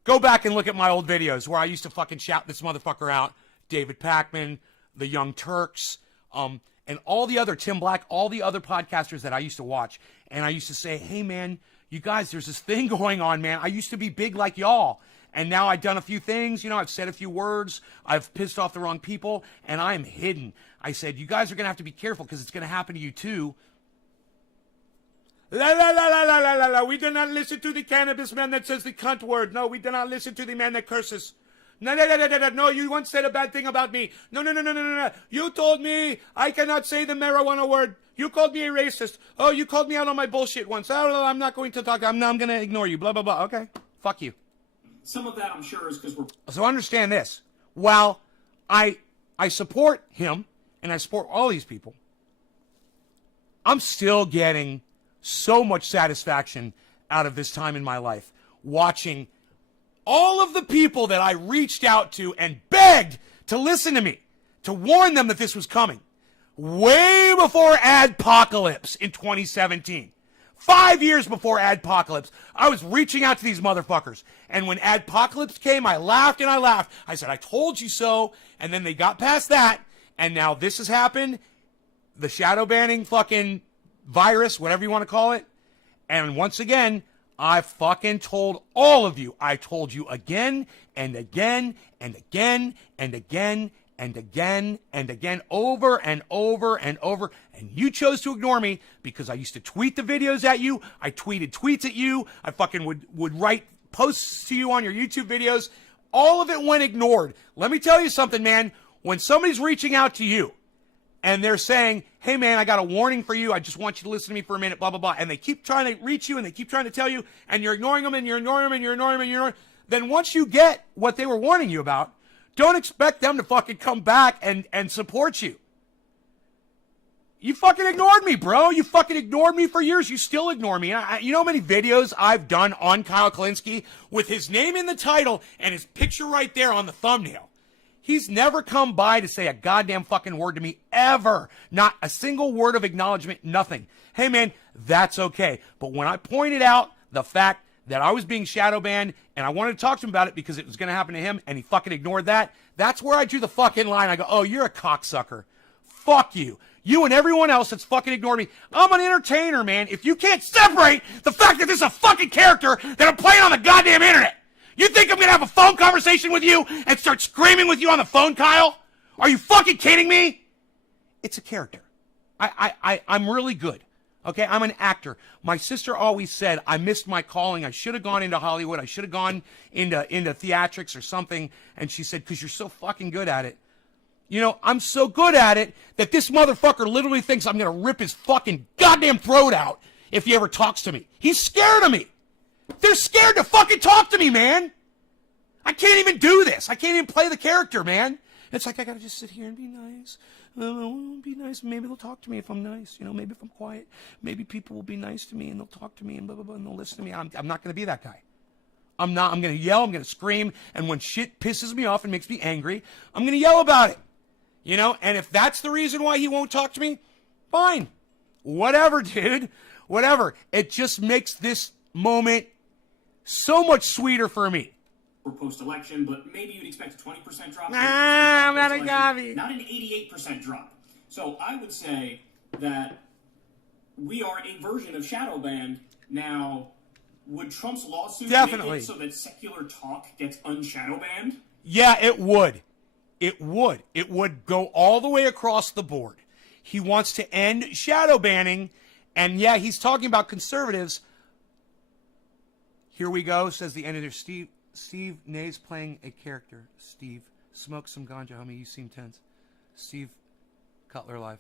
Go back and look at my old videos where I used to fucking shout this motherfucker out. David Pakman, the Young Turks, and all the other, Tim Black, all the other podcasters that I used to watch. And I used to say, hey, man, you guys, there's this thing going on, man. I used to be big like y'all. And now I've done a few things. I've said a few words. I've pissed off the wrong people. And I am hidden. I said, you guys are going to have to be careful because it's going to happen to you too. La, la, la, la, la, la, la, la. We do not listen to the cannabis man that says the cunt word. No, we do not listen to the man that curses. No, no, no, no, no, no, no, you once said a bad thing about me. No, no, no, no, no, no, no. You told me I cannot say the marijuana word. You called me a racist. Oh, you called me out on my bullshit once. Oh, I'm not going to talk. I'm going to ignore you. Blah, blah, blah. Okay. Fuck you. Some of that, I'm sure, is because we're... So understand this. While I support him, and I support all these people, I'm still getting so much satisfaction out of this time in my life, watching all of the people that I reached out to and begged to listen to me, to warn them that this was coming, way before Adpocalypse in 2017. 5 years before Adpocalypse, I was reaching out to these motherfuckers. And when Adpocalypse came, I laughed and I laughed. I said, I told you so. And then they got past that. And now this has happened. The shadow banning fucking virus, whatever you want to call it. And once again, I fucking told all of you. I told you again and again and again and again and again and again, over and over and over. And you chose to ignore me because I used to tweet the videos at you. I tweeted tweets at you. I fucking would write posts to you on your YouTube videos. All of it went ignored. Let me tell you something, man. When somebody's reaching out to you and they're saying, hey, man, I got a warning for you. I just want you to listen to me for a minute, blah, blah, blah. And they keep trying to reach you and they keep trying to tell you, and you're ignoring them and you're ignoring them and you're ignoring them and you're ignoring them. Then once you get what they were warning you about, don't expect them to fucking come back and support you. You fucking ignored me, bro. You fucking ignored me for years. You still ignore me. You know how many videos I've done on Kyle Kalinske with his name in the title and his picture right there on the thumbnail? He's never come by to say a goddamn fucking word to me, ever. Not a single word of acknowledgement, nothing. Hey, man, that's okay. But when I pointed out the fact that I was being shadow banned and I wanted to talk to him about it because it was going to happen to him and he fucking ignored that, that's where I drew the fucking line. I go, oh, you're a cocksucker. Fuck you. You and everyone else that's fucking ignored me. I'm an entertainer, man. If you can't separate the fact that this is a fucking character that I'm playing on the goddamn internet, you think I'm going to have a phone conversation with you and start screaming with you on the phone, Kyle? Are you fucking kidding me? It's a character. I'm really good. Okay, I'm an actor. My sister always said I missed my calling. I should have gone into Hollywood. I should have gone into theatrics or something. And she said, because you're so fucking good at it. You know, I'm so good at it that this motherfucker literally thinks I'm going to rip his fucking goddamn throat out if he ever talks to me. He's scared of me. They're scared to fucking talk to me, man. I can't even do this. I can't even play the character, man. It's like I got to just sit here and be nice. Be nice. Maybe they'll talk to me if I'm nice. You know, maybe if I'm quiet. Maybe people will be nice to me and they'll talk to me and blah, blah, blah, and they'll listen to me. I'm not going to be that guy. I'm not. I'm going to yell. I'm going to scream. And when shit pisses me off and makes me angry, I'm going to yell about it. You know, and if that's the reason why he won't talk to me, fine. Whatever, dude. Whatever. It just makes this moment so much sweeter for me. For post-election, but maybe you'd expect a 20% drop. I'm not a gobby. Not an 88% drop. So I would say that we are a version of shadow banned. Now, would Trump's lawsuit definitely make it so that secular talk gets unshadow banned? Yeah, it would. It would. It would go all the way across the board. He wants to end shadow banning, and yeah, he's talking about conservatives. Here we go, says the editor. Steve Nay's playing a character. Steve, smoke some ganja, homie. You seem tense. Steve Cutler live.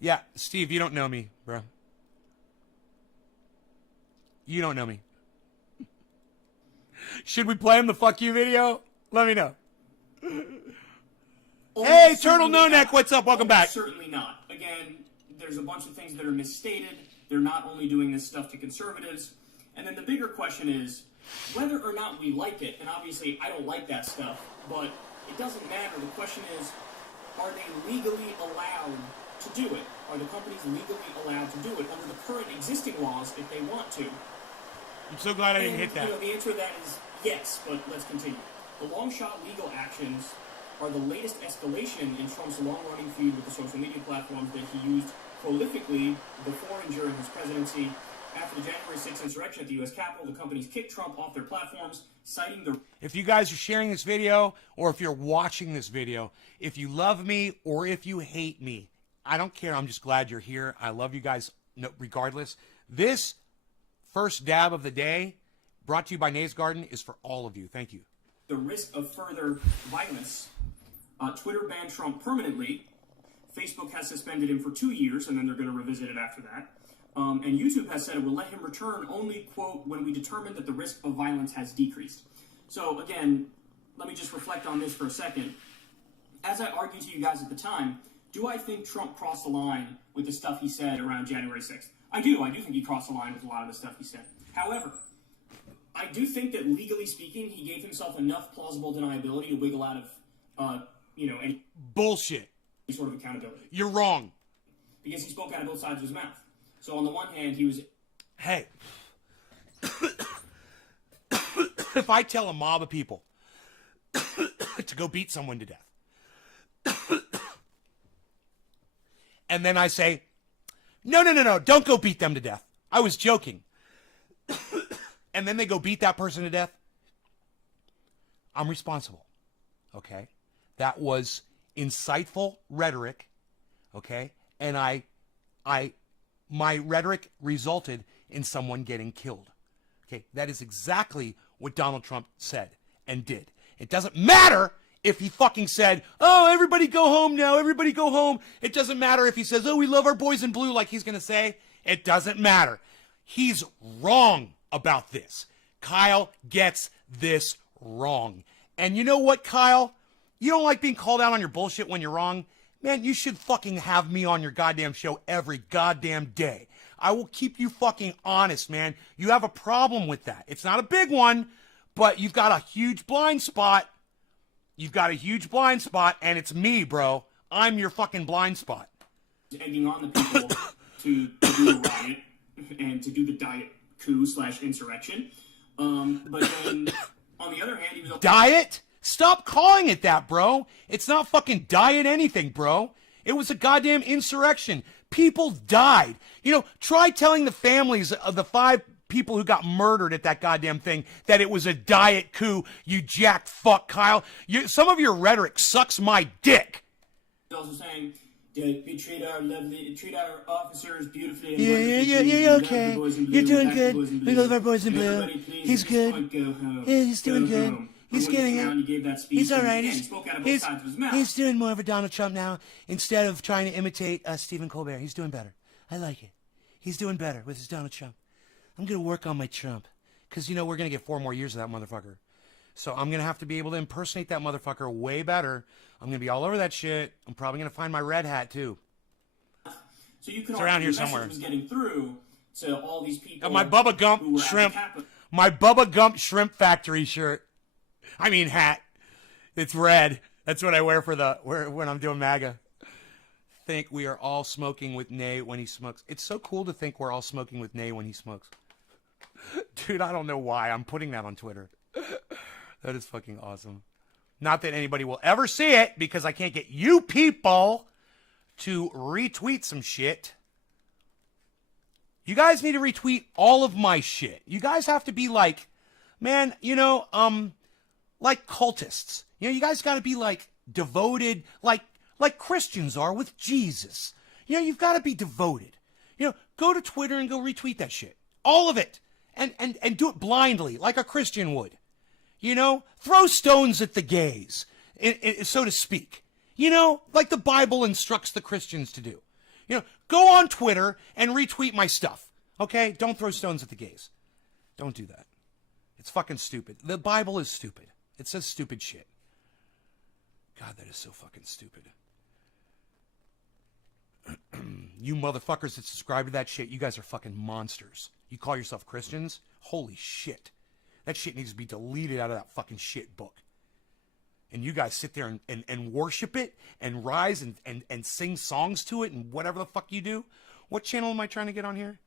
Yeah, Steve, you don't know me, bro. You don't know me. Should we play him the fuck you video? Let me know. Hey, Turtle No Neck, what's up? Welcome back. Certainly not. Again, there's a bunch of things that are misstated. they're not only doing this stuff to conservatives. And then the bigger question is whether or not we like it, and obviously I don't like that stuff, but it doesn't matter. The question is, are they legally allowed to do it? Are the companies legally allowed to do it under the current existing laws if they want to? I'm so glad I didn't hit that. The answer to that is yes, but let's continue. The long shot legal actions are the latest escalation in Trump's long-running feud with the social media platforms that he used prolifically before and during his presidency. After the January 6th insurrection at the U.S. Capitol, the companies kicked Trump off their platforms, citing the... If you guys are sharing this video, or if you're watching this video, if you love me or if you hate me, I don't care. I'm just glad you're here. I love you guys regardless. This first dab of the day, brought to you by Nays Garden, is for all of you. Thank you. The risk of further violence. Twitter banned Trump permanently. Facebook has suspended him for 2 years, and then they're going to revisit it after that. And YouTube has said it will let him return only, quote, when we determine that the risk of violence has decreased. So, again, let me just reflect on this for a second. As I argued to you guys at the time, do I think Trump crossed the line with the stuff he said around January 6th? I do. I do think he crossed the line with a lot of the stuff he said. However, I do think that legally speaking, he gave himself enough plausible deniability to wiggle out of, any bullshit. Sort of accountability. You're wrong. Because he spoke out of both sides of his mouth. So on the one hand, he was... Hey. If I tell a mob of people to go beat someone to death, and then I say, no, don't go beat them to death. I was joking. And then they go beat that person to death, I'm responsible. Okay? That was insightful rhetoric. Okay? And my rhetoric resulted in someone getting killed. Okay? That is exactly what Donald Trump said and did. It doesn't matter if he fucking said, oh, everybody go home now, everybody go home. It doesn't matter if he says, oh, we love our boys in blue, like he's going to say. It doesn't matter. He's wrong about this. Kyle gets this wrong. And you know what, Kyle? You don't like being called out on your bullshit when you're wrong? Man, you should fucking have me on your goddamn show every goddamn day. I will keep you fucking honest, man. You have a problem with that. It's not a big one, but you've got a huge blind spot. You've got a huge blind spot, and it's me, bro. I'm your fucking blind spot. Egging on the people to do the riot and to do the diet coup / insurrection. But then, on the other hand, he was... Diet? Stop calling it that, bro. It's not fucking diet anything, bro. It was a goddamn insurrection. People died. You know, try telling the families of the 5 people who got murdered at that goddamn thing that it was a diet coup, you jack fuck, Kyle. Some of your rhetoric sucks my dick. He's also saying we treat our officers beautifully. Yeah, okay. You're doing good. We love our boys in blue. He's good. Yeah, he's doing good. He's getting it. He's all right. He's doing more of a Donald Trump now instead of trying to imitate Stephen Colbert. He's doing better. I like it. He's doing better with his Donald Trump. I'm going to work on my Trump because, you know, we're going to get 4 more years of that motherfucker. So I'm going to have to be able to impersonate that motherfucker way better. I'm going to be all over that shit. I'm probably going to find my red hat, too. So you can it's around here somewhere. Was getting through to all these people. My Bubba Gump shrimp. My Bubba Gump shrimp factory shirt. I mean hat. It's red. That's what I wear for when I'm doing MAGA. Think we are all smoking with Nay when he smokes. It's so cool to think we're all smoking with Nay when he smokes. Dude, I don't know why I'm putting that on Twitter. That is fucking awesome. Not that anybody will ever see it because I can't get you people to retweet some shit. You guys need to retweet all of my shit. You guys have to be like, man, you know, like cultists. You know, you guys got to be like devoted, like Christians are with Jesus. You know, you've got to be devoted. You know, go to Twitter and go retweet that shit. All of it. And do it blindly, like a Christian would. You know, throw stones at the gays, so to speak. You know, like the Bible instructs the Christians to do. You know, go on Twitter and retweet my stuff. Okay? Don't throw stones at the gays. Don't do that. It's fucking stupid. The Bible is stupid. It says stupid shit. God, that is so fucking stupid. You motherfuckers that subscribe to that shit, you guys are fucking monsters. You call yourself Christians? Holy shit. That shit needs to be deleted out of that fucking shit book. And you guys sit there and worship it and rise and sing songs to it and whatever the fuck you do. What channel am I trying to get on here?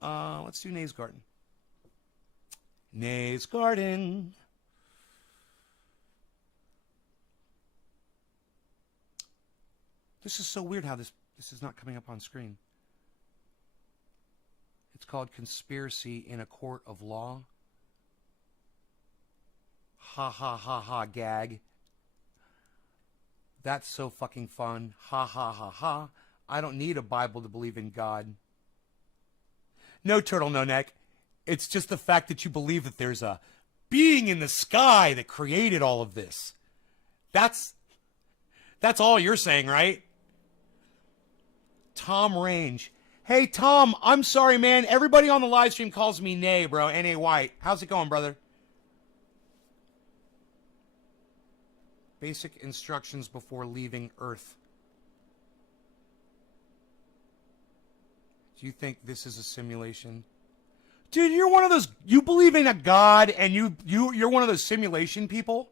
Let's do Nay's Garden. Nay's Garden. This is so weird how this is not coming up on screen. It's called Conspiracy in a Court of Law. Ha ha ha ha gag. That's so fucking fun. Ha ha ha ha. I don't need a Bible to believe in God. No, Turtle No Neck. It's just the fact that you believe that there's a being in the sky that created all of this. That's all you're saying, right? Tom Range. Hey, Tom, I'm sorry, man. Everybody on the live stream calls me Nay, bro. N-A-Y. How's it going, brother? Basic instructions before leaving Earth. Do you think this is a simulation? Dude, you're one of those, you believe in a God and you're one of those simulation people?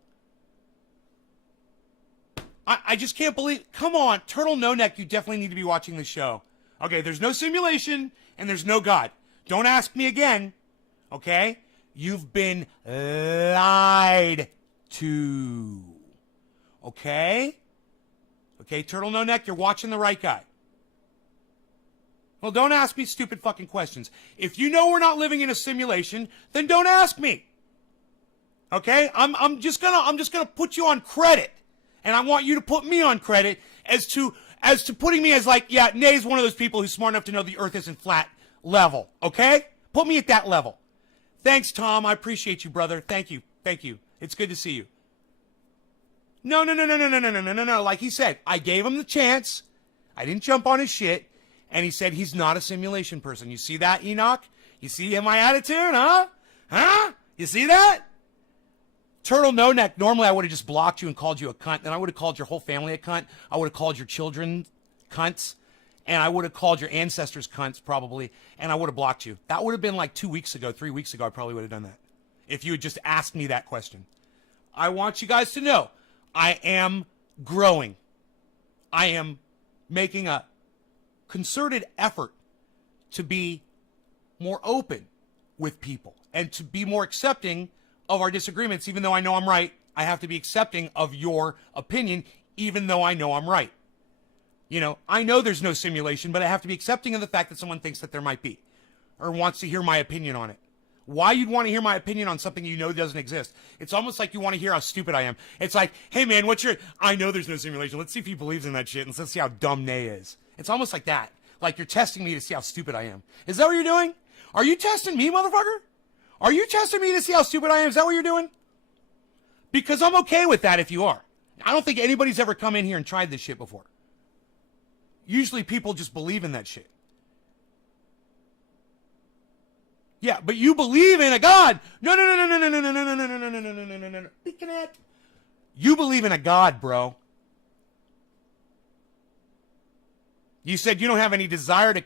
I just can't believe, come on, Turtle No Neck, you definitely need to be watching the show. Okay, there's no simulation and there's no God. Don't ask me again, okay? You've been lied to. Okay? Okay, Turtle No Neck, you're watching the right guy. Well, don't ask me stupid fucking questions. If you know we're not living in a simulation, then don't ask me. Okay? I'm just gonna put you on credit. And I want you to put me on credit as to putting me as like, yeah, Nay's one of those people who's smart enough to know the earth isn't flat level. Okay? Put me at that level. Thanks, Tom. I appreciate you, brother. Thank you. Thank you. It's good to see you. No. Like he said, I gave him the chance. I didn't jump on his shit. And he said he's not a simulation person. You see that, Enoch? You see my attitude, huh? Huh? You see that? Turtle No Neck, normally I would have just blocked you and called you a cunt. Then I would have called your whole family a cunt. I would have called your children cunts. And I would have called your ancestors cunts, probably. And I would have blocked you. That would have been like 2 weeks ago, 3 weeks ago. I probably would have done that. If you had just asked me that question. I want you guys to know, I am growing. I am making a concerted effort to be more open with people and to be more accepting of our disagreements. Even though I know I'm right, I have to be accepting of your opinion, even though I know I'm right. You know, I know there's no simulation, but I have to be accepting of the fact that someone thinks that there might be or wants to hear my opinion on it. Why you'd want to hear my opinion on something you know doesn't exist? It's almost like you want to hear how stupid I am. It's like, hey man, I know there's no simulation. Let's see if he believes in that shit and let's see how dumb Nay is. It's almost like that. Like you're testing me to see how stupid I am. Is that what you're doing? Are you testing me, motherfucker? Are you testing me to see how stupid I am? Is that what you're doing? Because I'm okay with that if you are. I don't think anybody's ever come in here and tried this shit before. Usually people just believe in that shit. Yeah, but you believe in a God. No. You believe in a God, bro. You said you don't have any desire to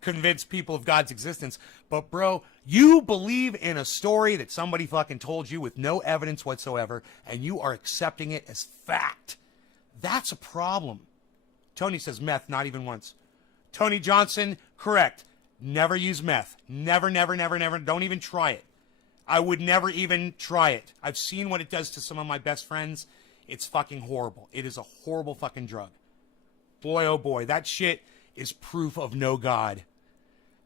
convince people of God's existence. But, bro, you believe in a story that somebody fucking told you with no evidence whatsoever, and you are accepting it as fact. That's a problem. Tony says meth, not even once. Tony Johnson, correct. Never use meth. Never. Don't even try it. I would never even try it. I've seen what it does to some of my best friends. It's fucking horrible. It is a horrible fucking drug. Boy, oh boy, that shit is proof of no God.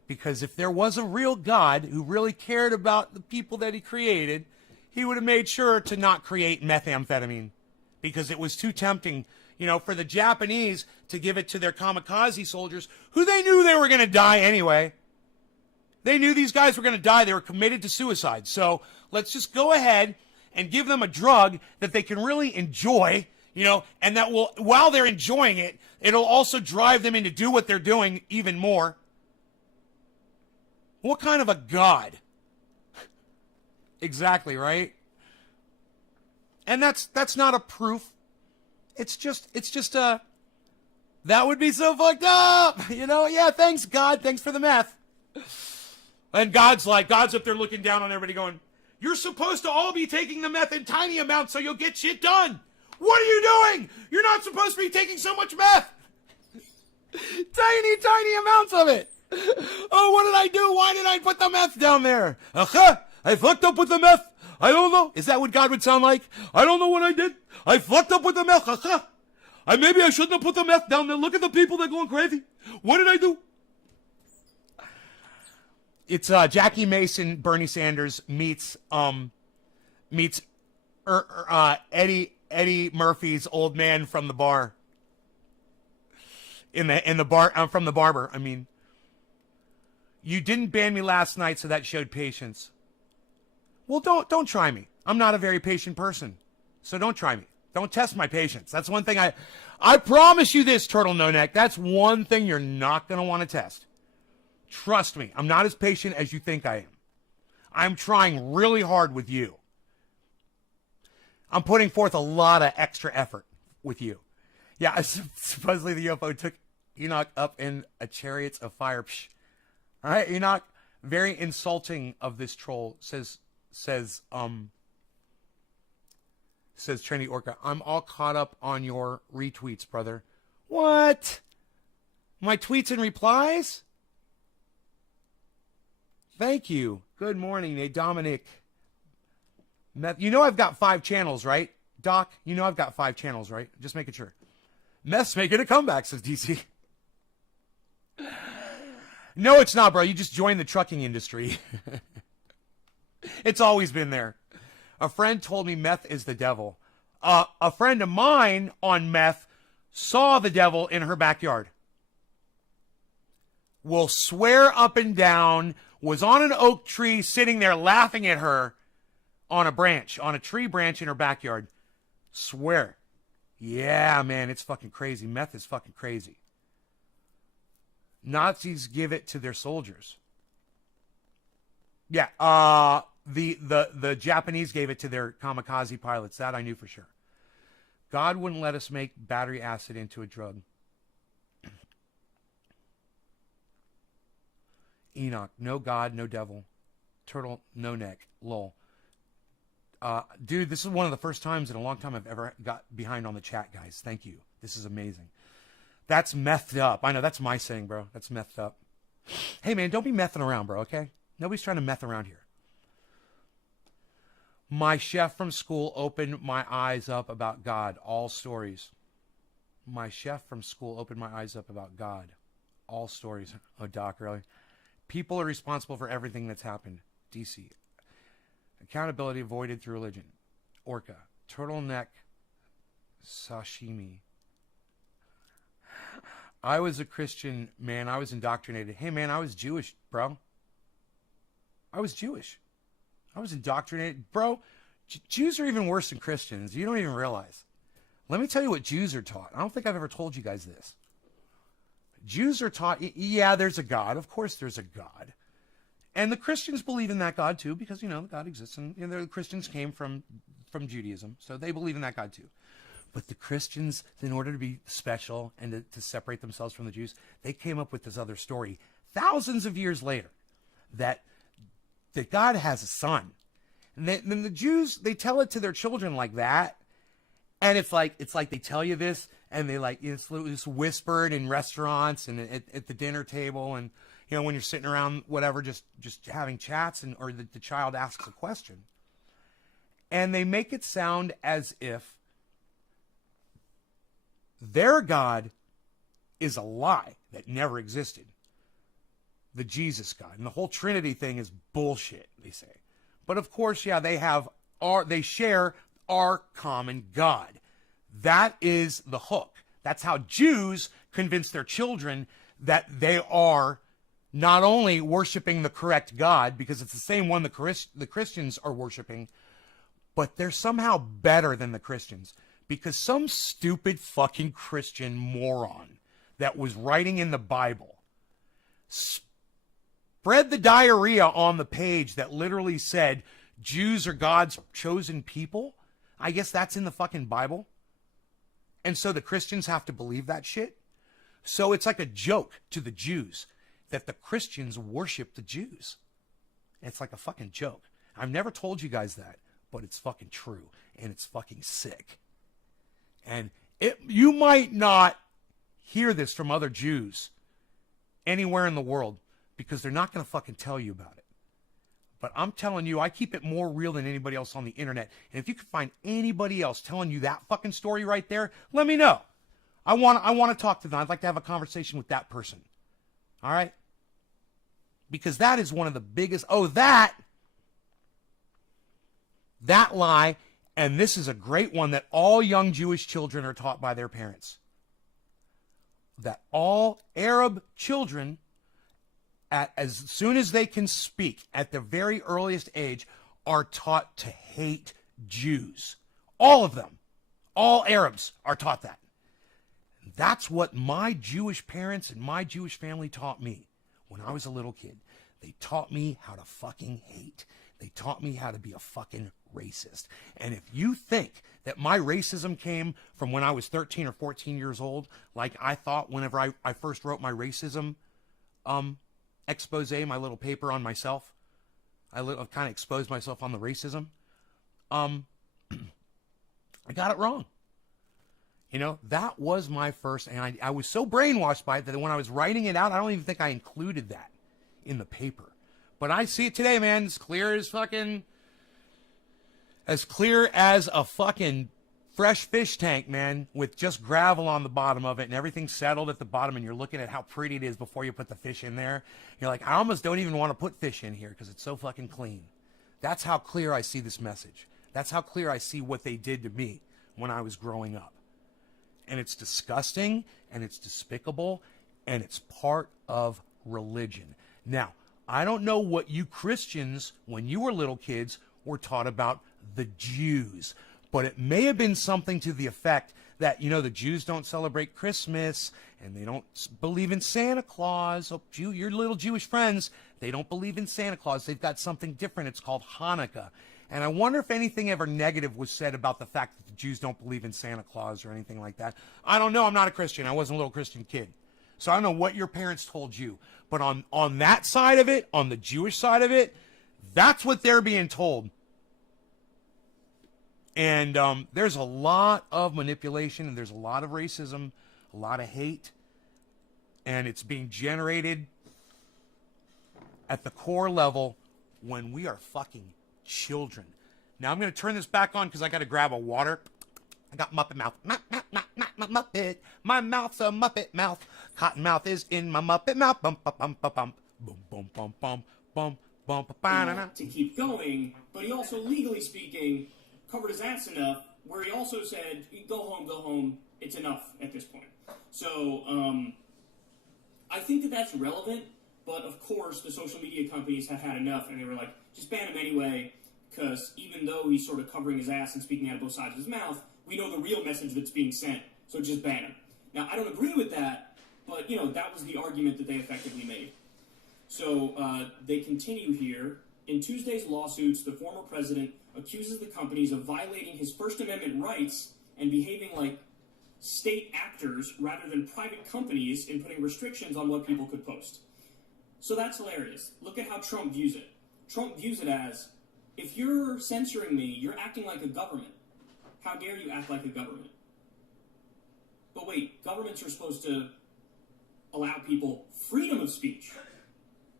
Because if there was a real God who really cared about the people that he created, he would have made sure to not create methamphetamine. Because it was too tempting, you know, for the Japanese to give it to their kamikaze soldiers, who they knew they were going to die anyway. They knew these guys were going to die. They were committed to suicide. So let's just go ahead and give them a drug that they can really enjoy, you know, and that will, while they're enjoying it, it'll also drive them into do what they're doing even more. What kind of a God? Exactly, right? And that's not a proof. It's just a That would be so fucked up. You know, yeah, thanks, God. Thanks for the meth. And God's up there looking down on everybody going, you're supposed to all be taking the meth in tiny amounts so you'll get shit done. What are you doing? You're not supposed to be taking so much meth. Tiny amounts of it. Oh, what did I do? Why did I put the meth down there? I fucked up with the meth. I don't know. Is that what God would sound like? I don't know what I did. I fucked up with the meth. Maybe I shouldn't have put the meth down there. Look at the people that are going crazy. What did I do? It's Jackie Mason, Bernie Sanders meets Eddie Murphy's old man from the bar. In the bar from the barber. I mean, you didn't ban me last night, so that showed patience. Well, don't try me. I'm not a very patient person, so don't try me. Don't test my patience. That's one thing I promise you this, Turtle No Neck. That's one thing you're not gonna want to test. Trust me, I'm not as patient as you think I am. I'm trying really hard with you. I'm putting forth a lot of extra effort with you. Yeah, supposedly the UFO took Enoch up in a chariots of fire. Psh. All right, Enoch, very insulting of this troll, says Trinity Orca. I'm all caught up on your retweets, brother. What? My tweets and replies? Thank you. Good morning, Nate Dominic. You know I've got 5 channels, right? Doc, you know I've got 5 channels, right? Just making sure. Meth's making a comeback, says DC. No, it's not, bro. You just joined the trucking industry. It's always been there. A friend told me meth is the devil. A friend of mine on meth saw the devil in her backyard. Will swear up and down, was on an oak tree sitting there laughing at her on a tree branch in her backyard. Swear. Yeah, man, it's fucking crazy. Meth is fucking crazy. Nazis give it to their soldiers. Yeah, the Japanese gave it to their kamikaze pilots. That I knew for sure. God wouldn't let us make battery acid into a drug. Enoch, no God, no devil. Turtle, no neck. Lol. Dude, this is one of the first times in a long time I've ever got behind on the chat, guys. Thank you. This is amazing. That's methed up. I know, that's my saying, bro. That's methed up. Hey, man, don't be messing around, bro, okay? Nobody's trying to meth around here. My chef from school opened my eyes up about God. All stories. My chef from school opened my eyes up about God. All stories. Oh, Doc, really? People are responsible for everything that's happened. DC. Accountability avoided through religion. Orca. Turtleneck. Sashimi. I was a Christian, man. I was indoctrinated. Hey, man, I was Jewish, bro. I was Jewish. I was indoctrinated. Bro, Jews are even worse than Christians. You don't even realize. Let me tell you what Jews are taught. I don't think I've ever told you guys this. Jews are taught, yeah, there's a God. Of course there's a God. And the Christians believe in that God too, because, you know, God exists. And the Christians came from Judaism, so they believe in that God too. But the Christians, in order to be special and to separate themselves from the Jews, they came up with this other story thousands of years later that God has a son. And then the Jews, they tell it to their children like that. And it's like they tell you this, and they it's whispered in restaurants and at the dinner table, and you know when you're sitting around whatever, just having chats, or the child asks a question, and they make it sound as if their God is a lie that never existed. The Jesus God and the whole Trinity thing is bullshit, they say. But of course, yeah, they share our common God. That is the hook. That's how Jews convince their children that they are not only worshiping the correct God, because it's the same one the Christians are worshiping, but they're somehow better than the Christians, because some stupid fucking Christian moron that was writing in the Bible spread the diarrhea on the page that literally said Jews are God's chosen people. I guess that's in the fucking Bible. And so the Christians have to believe that shit. So it's like a joke to the Jews that the Christians worship the Jews. It's like a fucking joke. I've never told you guys that, but it's fucking true, and it's fucking sick. And you might not hear this from other Jews anywhere in the world because they're not going to fucking tell you about it. But I'm telling you, I keep it more real than anybody else on the internet. And if you can find anybody else telling you that fucking story right there, let me know. I want to talk to them. I'd like to have a conversation with that person. All right? Because that is one of the biggest... that lie, and this is a great one that all young Jewish children are taught by their parents. That all Arab children, as soon as they can speak, at the very earliest age, are taught to hate Jews. All of them. All Arabs are taught that. That's what my Jewish parents and my Jewish family taught me when I was a little kid. They taught me how to fucking hate. They taught me how to be a fucking racist. And if you think that my racism came from when I was 13 or 14 years old, like I thought whenever I first wrote my racism expose, my little paper on myself, I kind of exposed myself on the racism, I got it wrong. You know, that was my first, and I was so brainwashed by it that when I was writing it out, I don't even think I included that in the paper. But I see it today, man, as clear as a fucking fresh fish tank, man, with just gravel on the bottom of it and everything settled at the bottom, and you're looking at how pretty it is before you put the fish in there. You're like, I almost don't even want to put fish in here because it's so fucking clean. That's how clear I see this message. That's how clear I see what they did to me when I was growing up. And it's disgusting, and it's despicable, and it's part of religion. Now, I don't know what you Christians, when you were little kids, were taught about the Jews, but it may have been something to the effect that, you know, the Jews don't celebrate Christmas, and they don't believe in Santa Claus. Oh, your little Jewish friends, they don't believe in Santa Claus. They've got something different. It's called Hanukkah. And I wonder if anything ever negative was said about the fact that the Jews don't believe in Santa Claus or anything like that. I don't know. I'm not a Christian. I wasn't a little Christian kid. So I don't know what your parents told you. But on that side of it, on the Jewish side of it, that's what they're being told. And there's a lot of manipulation, and there's a lot of racism, a lot of hate. And it's being generated at the core level when we are fucking children. Now I'm going to turn this back on because I got to grab a water. I got Muppet mouth. Muppet. My mouth's a Muppet mouth. Cotton mouth is in my Muppet mouth. Bum, bum, bum, bum, bum. Boom, boom, bum, bum, bum, bum, bum. To keep going, but he also, legally speaking, covered his ass enough where he also said, go home, it's enough at this point. So, I think that that's relevant, but of course the social media companies have had enough, and they were like, just ban him anyway, because even though he's sort of covering his ass and speaking out of both sides of his mouth, we know the real message that's being sent, so just ban him. Now, I don't agree with that, but, you know, that was the argument that they effectively made. So, they continue here. In Tuesday's lawsuits, the former president accuses the companies of violating his First Amendment rights and behaving like state actors rather than private companies in putting restrictions on what people could post. So that's hilarious. Look at how Trump views it. Trump views it as, if you're censoring me, you're acting like a government. How dare you act like a government? But wait, governments are supposed to allow people freedom of speech.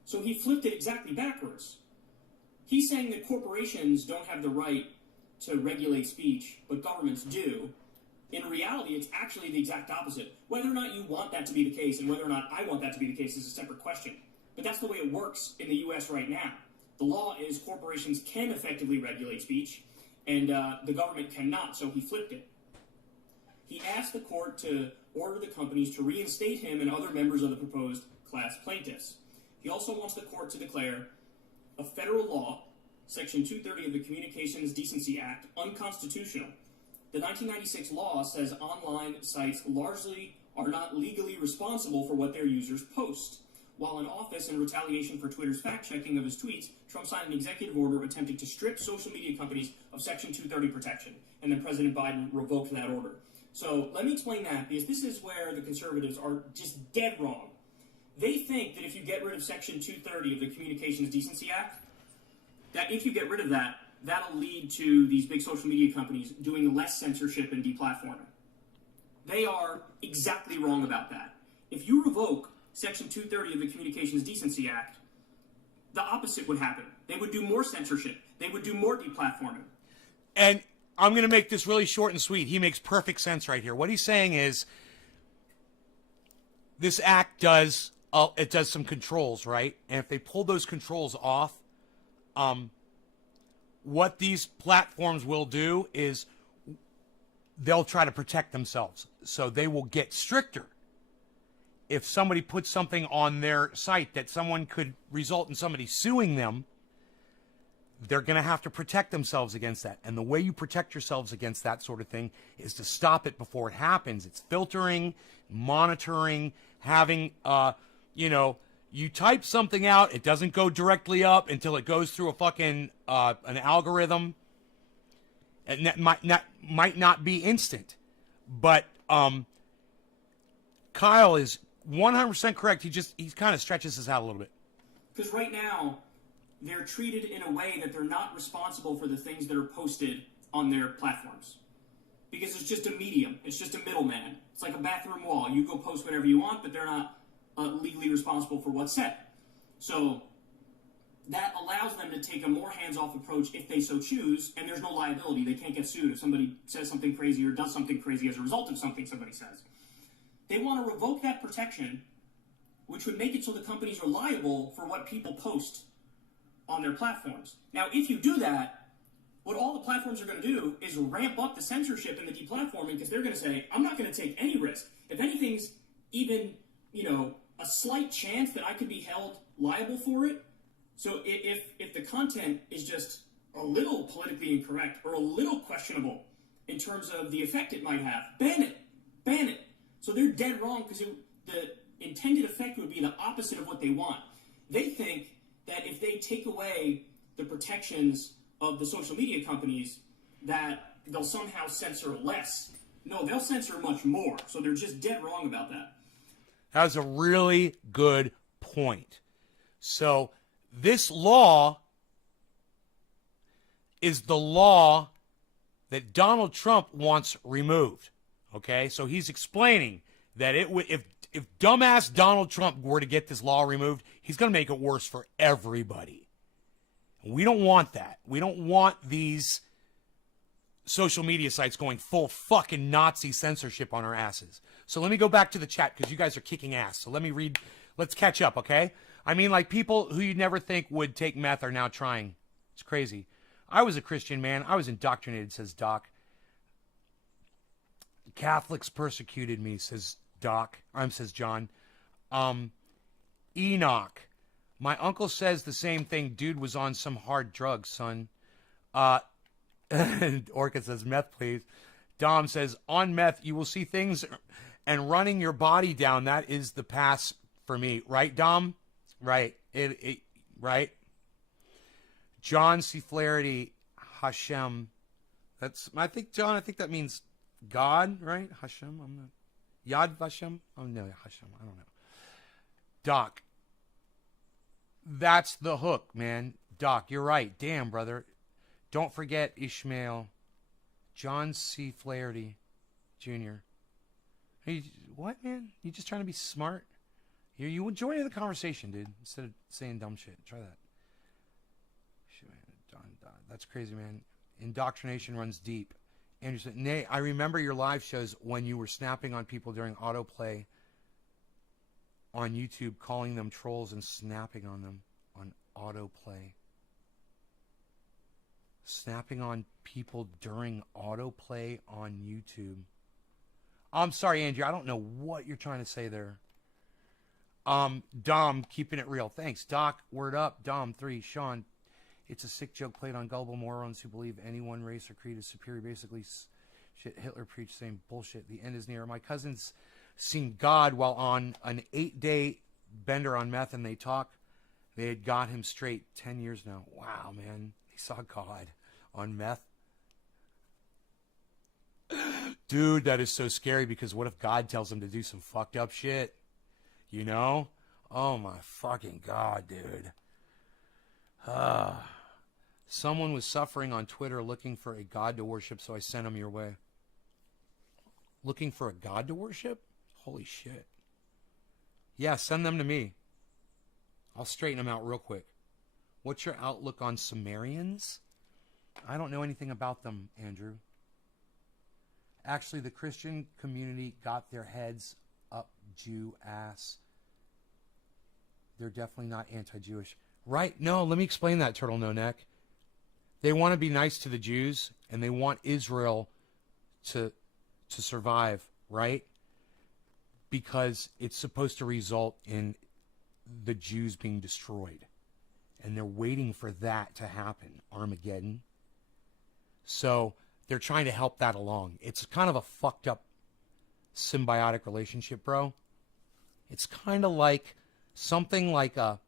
So he flipped it exactly backwards. He's saying that corporations don't have the right to regulate speech, but governments do. In reality, it's actually the exact opposite. Whether or not you want that to be the case, and whether or not I want that to be the case, is a separate question. But that's the way it works in the U.S. right now. The law is corporations can effectively regulate speech, and the government cannot, so he flipped it. He asked the court to order the companies to reinstate him and other members of the proposed class plaintiffs. He also wants the court to declare a federal law, Section 230 of the Communications Decency Act, unconstitutional. The 1996 law says online sites largely are not legally responsible for what their users post. While in office, in retaliation for Twitter's fact-checking of his tweets, Trump signed an executive order attempting to strip social media companies of Section 230 protection, and then President Biden revoked that order. So let me explain that, because this is where the conservatives are just dead wrong. They think that if you get rid of Section 230 of the Communications Decency Act, that if you get rid of that, that'll lead to these big social media companies doing less censorship and deplatforming. They are exactly wrong about that. If you revoke Section 230 of the Communications Decency Act, the opposite would happen. They would do more censorship. They would do more deplatforming. And I'm going to make this really short and sweet. He makes perfect sense right here. What he's saying is this act does some controls, right? And if they pull those controls off, what these platforms will do is they'll try to protect themselves. So they will get stricter. If somebody puts something on their site that someone could result in somebody suing them, they're going to have to protect themselves against that. And the way you protect yourselves against that sort of thing is to stop it before it happens. It's filtering, monitoring, having, you type something out, it doesn't go directly up until it goes through a fucking, an algorithm. And that might not be instant. But, Kyle is 100% correct. He kind of stretches this out a little bit. Because right now, they're treated in a way that they're not responsible for the things that are posted on their platforms. Because it's just a medium. It's just a middleman. It's like a bathroom wall. You go post whatever you want, but they're not legally responsible for what's said. So that allows them to take a more hands-off approach if they so choose, and there's no liability. They can't get sued if somebody says something crazy or does something crazy as a result of something somebody says. They want to revoke that protection, which would make it so the companies are liable for what people post on their platforms. Now, if you do that, what all the platforms are going to do is ramp up the censorship and the deplatforming, because they're going to say, I'm not going to take any risk. If anything's even, a slight chance that I could be held liable for it. So if the content is just a little politically incorrect or a little questionable in terms of the effect it might have, ban it. Ban it. So they're dead wrong, because the intended effect would be the opposite of what they want. They think that if they take away the protections of the social media companies, that they'll somehow censor less. No, they'll censor much more. So they're just dead wrong about that. That's a really good point. So this law is the law that Donald Trump wants removed. Okay, so he's explaining that if dumbass Donald Trump were to get this law removed, he's going to make it worse for everybody. We don't want that. We don't want these social media sites going full fucking Nazi censorship on our asses. So let me go back to the chat, because you guys are kicking ass. So let me read. Let's catch up, okay? I mean, like, people who you'd never think would take meth are now trying. It's crazy. I was a Christian, man. I was indoctrinated, says Doc. Catholics persecuted me, says says John. Enoch. My uncle says the same thing. Dude was on some hard drugs, son. Orca says, meth, please. Dom says, on meth, you will see things and running your body down. That is the pass for me. Right, Dom? Right. Right. John C. Flaherty, Hashem. I think that means God, right? Hashem. I'm not. Yad Vashem? Oh, no, Hashem. I don't know. Doc. That's the hook, man. Doc, you're right. Damn, brother. Don't forget Ishmael. John C. Flaherty, Jr. Hey, what, man? You just trying to be smart? You join the conversation, dude, instead of saying dumb shit. Try that. That's crazy, man. Indoctrination runs deep. Andrew said, Nay, I remember your live shows when you were snapping on people during autoplay on YouTube, calling them trolls and snapping on them on autoplay. Snapping on people during autoplay on YouTube. I'm sorry, Andrew. I don't know what you're trying to say there. Dom, keeping it real. Thanks. Doc, word up. Dom, 3. Sean, it's a sick joke played on gullible morons who believe any one race or creed is superior. Basically, shit Hitler preached, same bullshit. The end is near. My cousin's seen God while on an 8-day bender on meth, and they had got him straight 10 years now. Wow, man. They saw God on meth. Dude, that is so scary because what if God tells him to do some fucked up shit? You know? Oh my fucking God, dude. Someone was suffering on Twitter looking for a God to worship, so I sent him your way. Looking for a God to worship? Holy shit. Yeah, send them to me. I'll straighten them out real quick. What's your outlook on Sumerians? I don't know anything about them, Andrew. Actually, the Christian community got their heads up Jew ass. They're definitely not anti-Jewish. Right? No, let me explain that, Turtle No Neck. They want to be nice to the Jews, and they want Israel to survive, right? Because it's supposed to result in the Jews being destroyed. And they're waiting for that to happen, Armageddon. So they're trying to help that along. It's kind of a fucked up symbiotic relationship, bro. It's kind of like something like a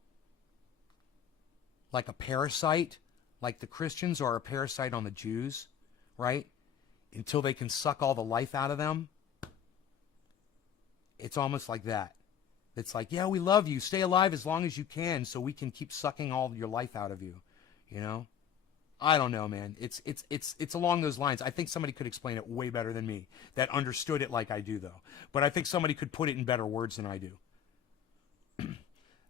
parasite, like the Christians are a parasite on the Jews, right? Until they can suck all the life out of them. It's almost like that. It's like, yeah, we love you. Stay alive as long as you can so we can keep sucking all your life out of you. You know? I don't know, man. It's along those lines. I think somebody could explain it way better than me that understood it like I do, though. But I think somebody could put it in better words than I do.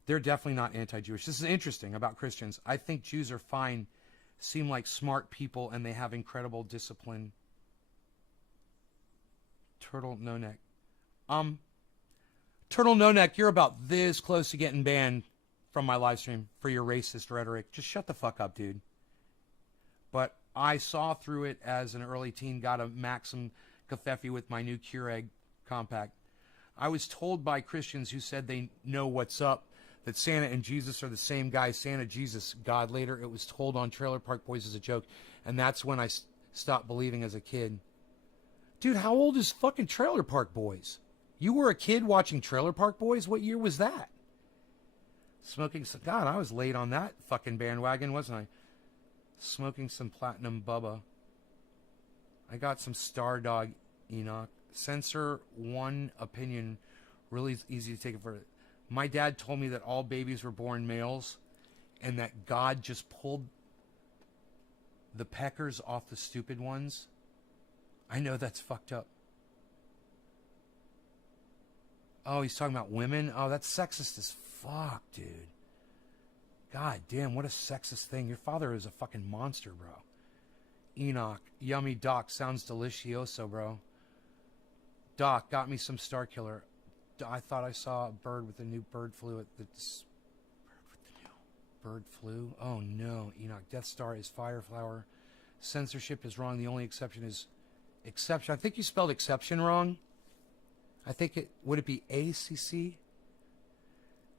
They're definitely not anti-Jewish. This is interesting about Christians. I think Jews are fine, seem like smart people, and they have incredible discipline. Turtle No Neck. Turtle No Neck, you're about this close to getting banned from my live stream for your racist rhetoric. Just shut the fuck up, dude. But I saw through it as an early teen, got a Maxim Covfefe with my new Keurig compact. I was told by Christians who said they know what's up that Santa and Jesus are the same guy. Santa, Jesus, God. Later, it was told on Trailer Park Boys as a joke, and that's when I stopped believing as a kid. Dude, how old is fucking Trailer Park Boys? You were a kid watching Trailer Park Boys? What year was that? Smoking some... God, I was late on that fucking bandwagon, wasn't I? Smoking some Platinum Bubba. I got some Star Dog, Enoch. Censor one opinion. Really easy to take it for... My dad told me that all babies were born males and that God just pulled the peckers off the stupid ones. I know that's fucked up. Oh, he's talking about women? Oh, that's sexist as fuck, dude. God damn, what a sexist thing. Your father is a fucking monster, bro. Enoch, yummy Doc, sounds delicioso, bro. Doc, got me some Star Killer. I thought I saw a bird with a new bird flu at the... Bird flu? Oh, no. Enoch, Death Star is Fireflower. Censorship is wrong. The only exception is... Exception. I think you spelled exception wrong. I think it... Would it be ACC?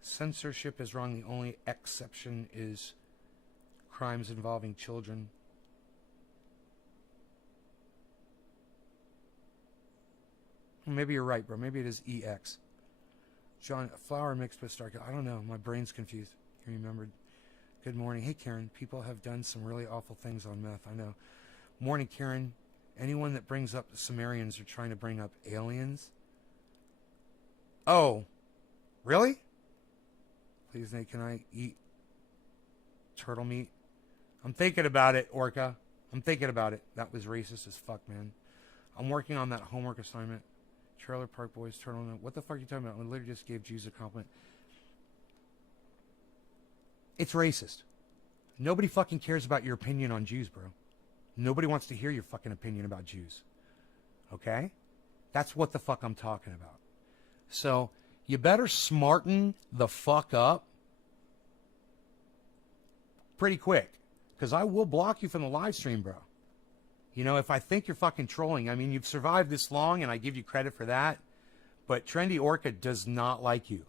Censorship is wrong. The only exception is crimes involving children. Maybe you're right, bro. Maybe it is EX. John, flour mixed with Star Killer. I don't know. My brain's confused. You remembered. Good morning. Hey, Karen. People have done some really awful things on meth. I know. Morning, Karen. Anyone that brings up the Sumerians are trying to bring up aliens. Oh. Really? Please, Nate, can I eat turtle meat? I'm thinking about it, Orca. I'm thinking about it. That was racist as fuck, man. I'm working on that homework assignment. Trailer Park Boys, turtle meat. What the fuck are you talking about? I literally just gave Jews a compliment. It's racist. Nobody fucking cares about your opinion on Jews, bro. Nobody wants to hear your fucking opinion about Jews. Okay? That's what the fuck I'm talking about. So, you better smarten the fuck up pretty quick. Because I will block you from the live stream, bro. You know, if I think you're fucking trolling, I mean, you've survived this long, and I give you credit for that. But Trendy Orca does not like you.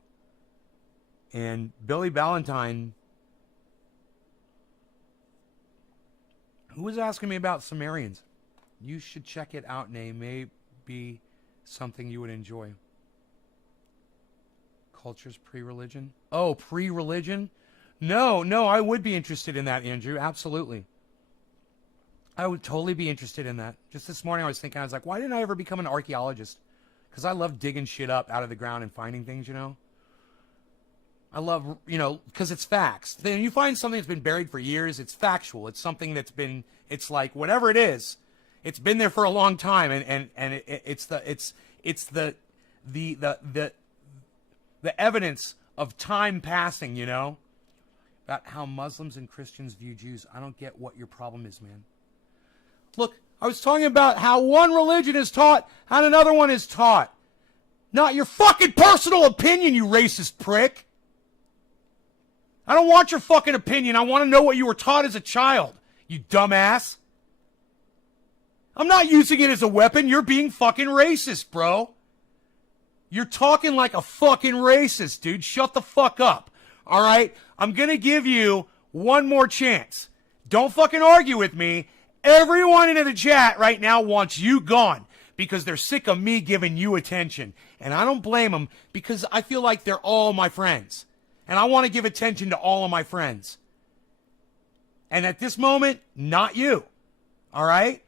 And Billy Ballantyne... Who was asking me about Sumerians? You should check it out, Nay. Maybe something you would enjoy. Cultures pre-religion? Oh, pre-religion? No, I would be interested in that, Andrew. Absolutely. I would totally be interested in that. Just this morning I was thinking, I was like, why didn't I ever become an archaeologist? Because I love digging shit up out of the ground and finding things, you know? I love, you know, because it's facts. Then you find something that's been buried for years, it's factual. It's something that's been, it's like, whatever it is, it's been there for a long time, and it's the evidence of time passing, you know? About how Muslims and Christians view Jews. I don't get what your problem is, man. Look, I was talking about how one religion is taught and another one is taught. Not your fucking personal opinion, you racist prick. I don't want your fucking opinion. I want to know what you were taught as a child, you dumbass. I'm not using it as a weapon. You're being fucking racist, bro. You're talking like a fucking racist, dude. Shut the fuck up. All right? I'm going to give you one more chance. Don't fucking argue with me. Everyone in the chat right now wants you gone because they're sick of me giving you attention. And I don't blame them because I feel like they're all my friends. And I want to give attention to all of my friends. And at this moment, not you. All right?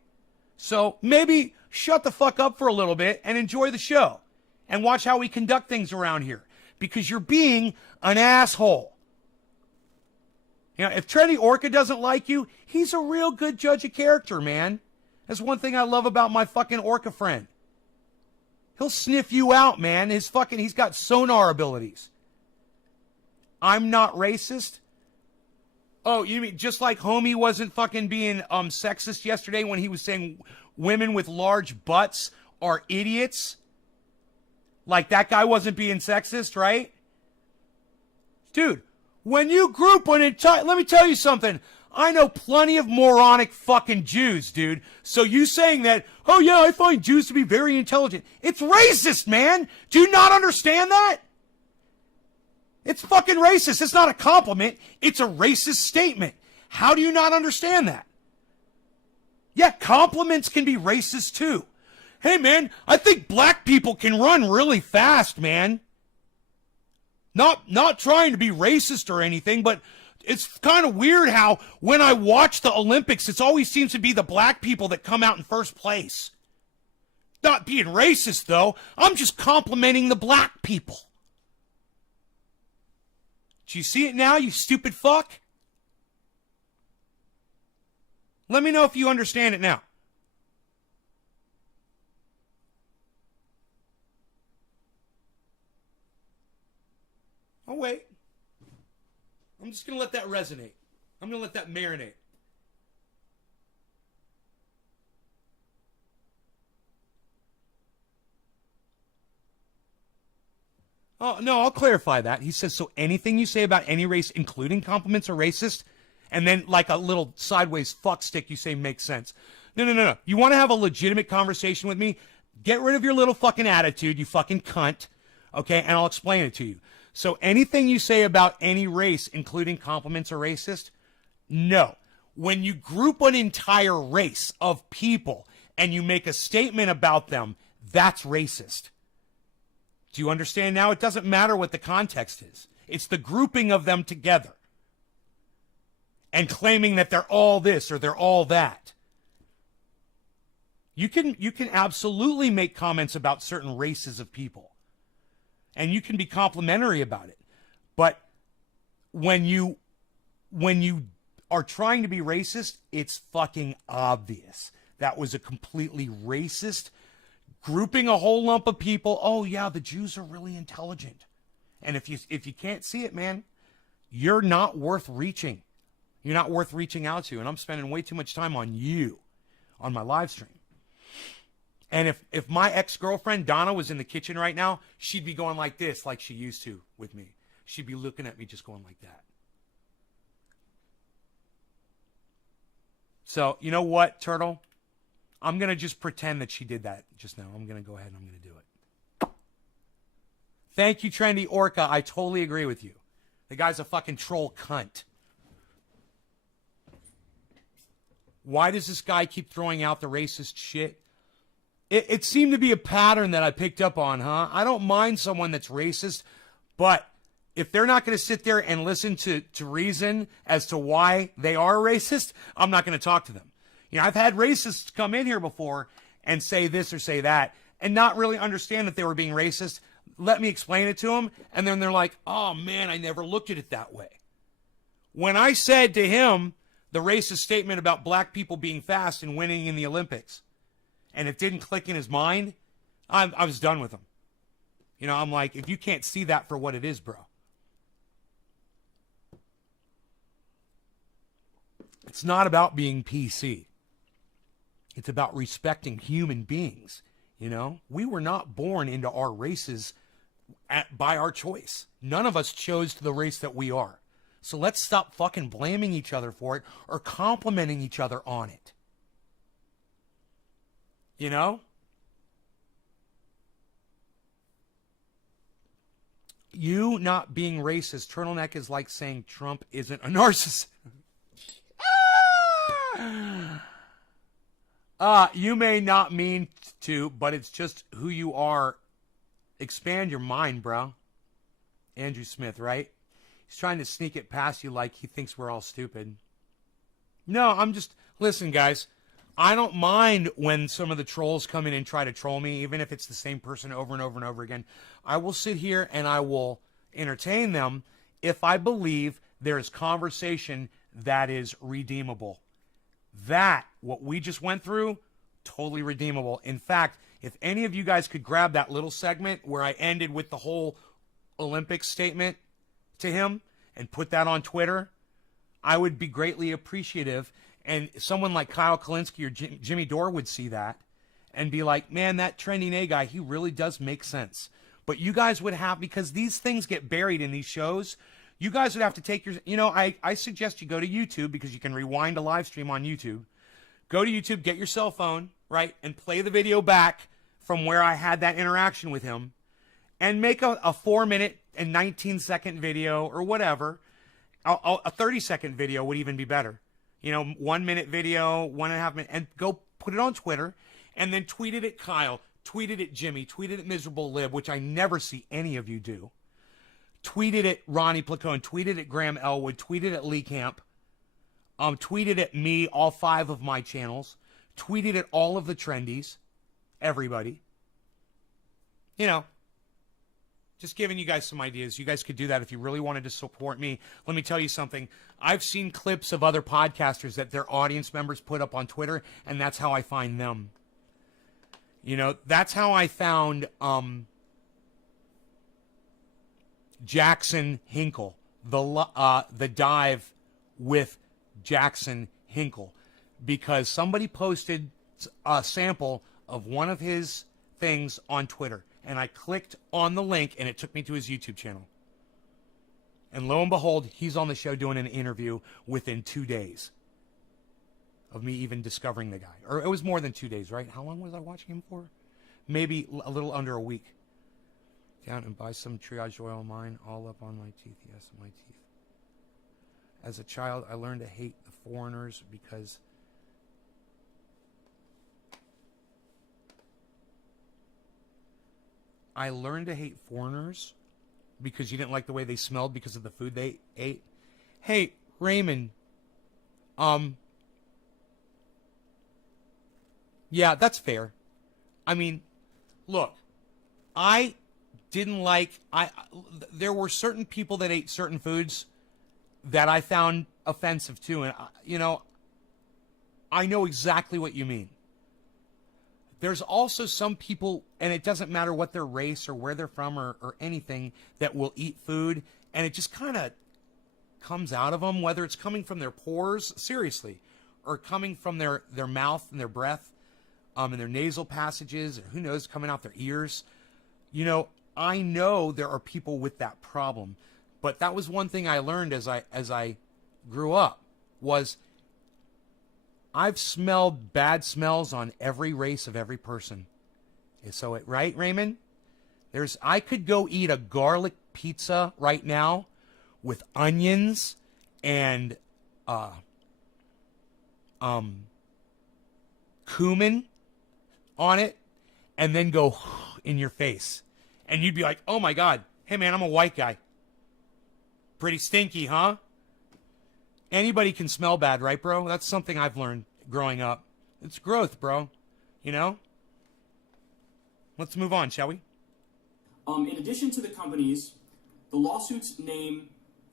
So maybe shut the fuck up for a little bit and enjoy the show. And watch how we conduct things around here. Because you're being an asshole. You know, if Trendy Orca doesn't like you, he's a real good judge of character, man. That's one thing I love about my fucking Orca friend. He'll sniff you out, man. He's got sonar abilities. I'm not racist. Oh, you mean just like Homie wasn't fucking being sexist yesterday when he was saying women with large butts are idiots? Like that guy wasn't being sexist, right? Dude, when you group an entire... Let me tell you something. I know plenty of moronic fucking Jews, dude. So you saying that, oh yeah, I find Jews to be very intelligent. It's racist, man. Do you not understand that? It's fucking racist. It's not a compliment. It's a racist statement. How do you not understand that? Yeah, compliments can be racist too. Hey, man, I think black people can run really fast, man. Not trying to be racist or anything, but it's kind of weird how when I watch the Olympics, it always seems to be the black people that come out in first place. Not being racist, though. I'm just complimenting the black people. Do you see it now, you stupid fuck? Let me know if you understand it now. Oh, wait. I'm just going to let that resonate. I'm going to let that marinate. Oh, no, I'll clarify that. He says, so anything you say about any race, including compliments, are racist? And then, like a little sideways fuck stick, you say makes sense. No. You want to have a legitimate conversation with me? Get rid of your little fucking attitude, you fucking cunt. Okay? And I'll explain it to you. So anything you say about any race, including compliments, are racist? No. When you group an entire race of people and you make a statement about them, that's racist. Do you understand now? It doesn't matter what the context is. It's the grouping of them together and claiming that they're all this or they're all that. You can absolutely make comments about certain races of people. And you can be complimentary about it. But when you are trying to be racist, it's fucking obvious. That was a completely racist grouping a whole lump of people. Oh yeah, the Jews are really intelligent. And if you can't see it, man, you're not worth reaching. You're not worth reaching out to. And I'm spending way too much time on you on my live stream. And if my ex-girlfriend, Donna, was in the kitchen right now, she'd be going like this, like she used to with me. She'd be looking at me just going like that. So, you know what, Turtle? I'm going to just pretend that she did that just now. I'm going to go ahead and I'm going to do it. Thank you, Trendy Orca. I totally agree with you. The guy's a fucking troll cunt. Why does this guy keep throwing out the racist shit? It seemed to be a pattern that I picked up on, huh? I don't mind someone that's racist, but if they're not going to sit there and listen to reason as to why they are racist, I'm not going to talk to them. You know, I've had racists come in here before and say this or say that and not really understand that they were being racist. Let me explain it to them. And then they're like, oh, man, I never looked at it that way. When I said to him the racist statement about black people being fast and winning in the Olympics, and it didn't click in his mind, I was done with him. You know, I'm like, if you can't see that for what it is, bro. It's not about being PC. It's about respecting human beings. You know, we were not born into our races by our choice. None of us chose the race that we are. So let's stop fucking blaming each other for it or complimenting each other on it. You know? You not being racist, turtleneck is like saying Trump isn't a narcissist. You may not mean to, but it's just who you are. Expand your mind, bro. Andrew Smith, right? He's trying to sneak it past you like he thinks we're all stupid. No, I'm just... Listen, guys. I don't mind when some of the trolls come in and try to troll me, even if it's the same person over and over and over again. I will sit here and I will entertain them if I believe there is conversation that is redeemable. That, what we just went through, totally redeemable. In fact, if any of you guys could grab that little segment where I ended with the whole Olympics statement to him and put that on Twitter, I would be greatly appreciative. And someone like Kyle Kalinske or Jimmy Dore would see that and be like, man, that Trending A guy, he really does make sense. But you guys would have, because these things get buried in these shows, you guys would have to take your, you know, I suggest you go to YouTube because you can rewind a live stream on YouTube. Go to YouTube, get your cell phone, right, and play the video back from where I had that interaction with him and make a 4-minute and 19-second video or whatever. A 30-second video would even be better. You know, 1-minute video, 1.5 minute, and go put it on Twitter and then tweet it at Kyle, tweet it at Jimmy, tweet it at Miserable Lib, which I never see any of you do. Tweet it at Ronnie Placone, tweet it at Graham Elwood, tweet it at Lee Camp, tweet it at me, all 5 of my channels, tweet it at all of the trendies, everybody. You know, just giving you guys some ideas. You guys could do that if you really wanted to support me. Let me tell you something. I've seen clips of other podcasters that their audience members put up on Twitter, and that's how I find them. You know, that's how I found Jackson Hinkle, the dive with Jackson Hinkle, because somebody posted a sample of one of his things on Twitter, and I clicked on the link, and it took me to his YouTube channel. And lo and behold, he's on the show doing an interview within 2 days of me even discovering the guy. Or it was more than 2 days, right? How long was I watching him for? Maybe a little under a week. Down and buy some triage oil of mine, all up on my teeth. Yes, my teeth. As a child, I learned to hate the foreigners because you didn't like the way they smelled because of the food they ate. Hey, Raymond, yeah, that's fair. I mean, look, there were certain people that ate certain foods that I found offensive too. And, you know, I know exactly what you mean. There's also some people, and it doesn't matter what their race or where they're from or anything, that will eat food, and it just kind of comes out of them, whether it's coming from their pores, seriously, or coming from their mouth and their breath, and their nasal passages, or who knows, coming out their ears. You know, I know there are people with that problem, but that was one thing I learned as I grew up, was I've smelled bad smells on every race of every person. So, right, Raymond? I could go eat a garlic pizza right now with onions and cumin on it, and then go in your face. And you'd be like, oh my God, hey man, I'm a white guy. Pretty stinky, huh? Anybody can smell bad, right, bro? That's something I've learned. growing up. It's growth, bro. You know? Let's move on, shall we? In addition to the companies, the lawsuits name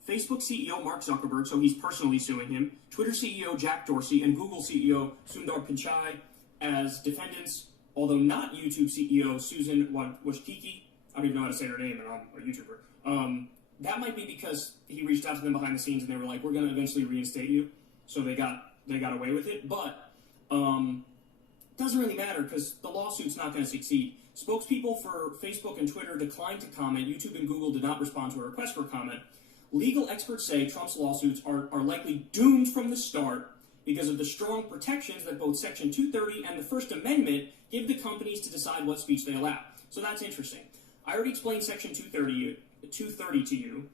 Facebook CEO Mark Zuckerberg, so he's personally suing him, Twitter CEO Jack Dorsey, and Google CEO Sundar Pichai as defendants, although not YouTube CEO Susan Wojcicki. I don't even know how to say her name, and I'm a YouTuber. That might be because he reached out to them behind the scenes, and they were like, "We're going to eventually reinstate you," so they got away with it. But it doesn't really matter because the lawsuit's not going to succeed. Spokespeople for Facebook and Twitter declined to comment. YouTube and Google did not respond to a request for comment. Legal experts say Trump's lawsuits are likely doomed from the start because of the strong protections that both Section 230 and the First Amendment give the companies to decide what speech they allow. So that's interesting. I already explained Section 230 to you,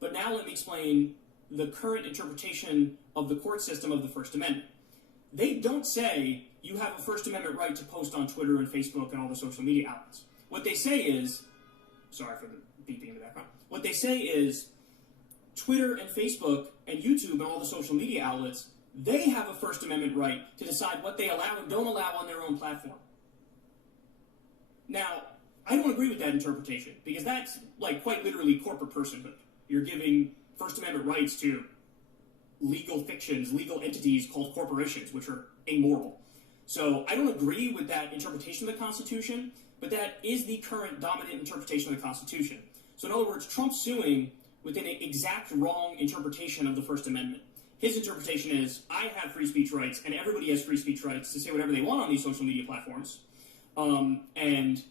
but now let me explain the current interpretation of the court system of the First Amendment. They don't say you have a First Amendment right to post on Twitter and Facebook and all the social media outlets. What they say is, sorry for the beeping in the background, what they say is Twitter and Facebook and YouTube and all the social media outlets, they have a First Amendment right to decide what they allow and don't allow on their own platform. Now, I don't agree with that interpretation because that's like quite literally corporate personhood. You're giving First Amendment rights to legal fictions, legal entities called corporations, which are amoral. So I don't agree with that interpretation of the Constitution, but that is the current dominant interpretation of the Constitution. So in other words, Trump's suing with an exact wrong interpretation of the First Amendment. His interpretation is, I have free speech rights, and everybody has free speech rights to say whatever they want on these social media platforms. And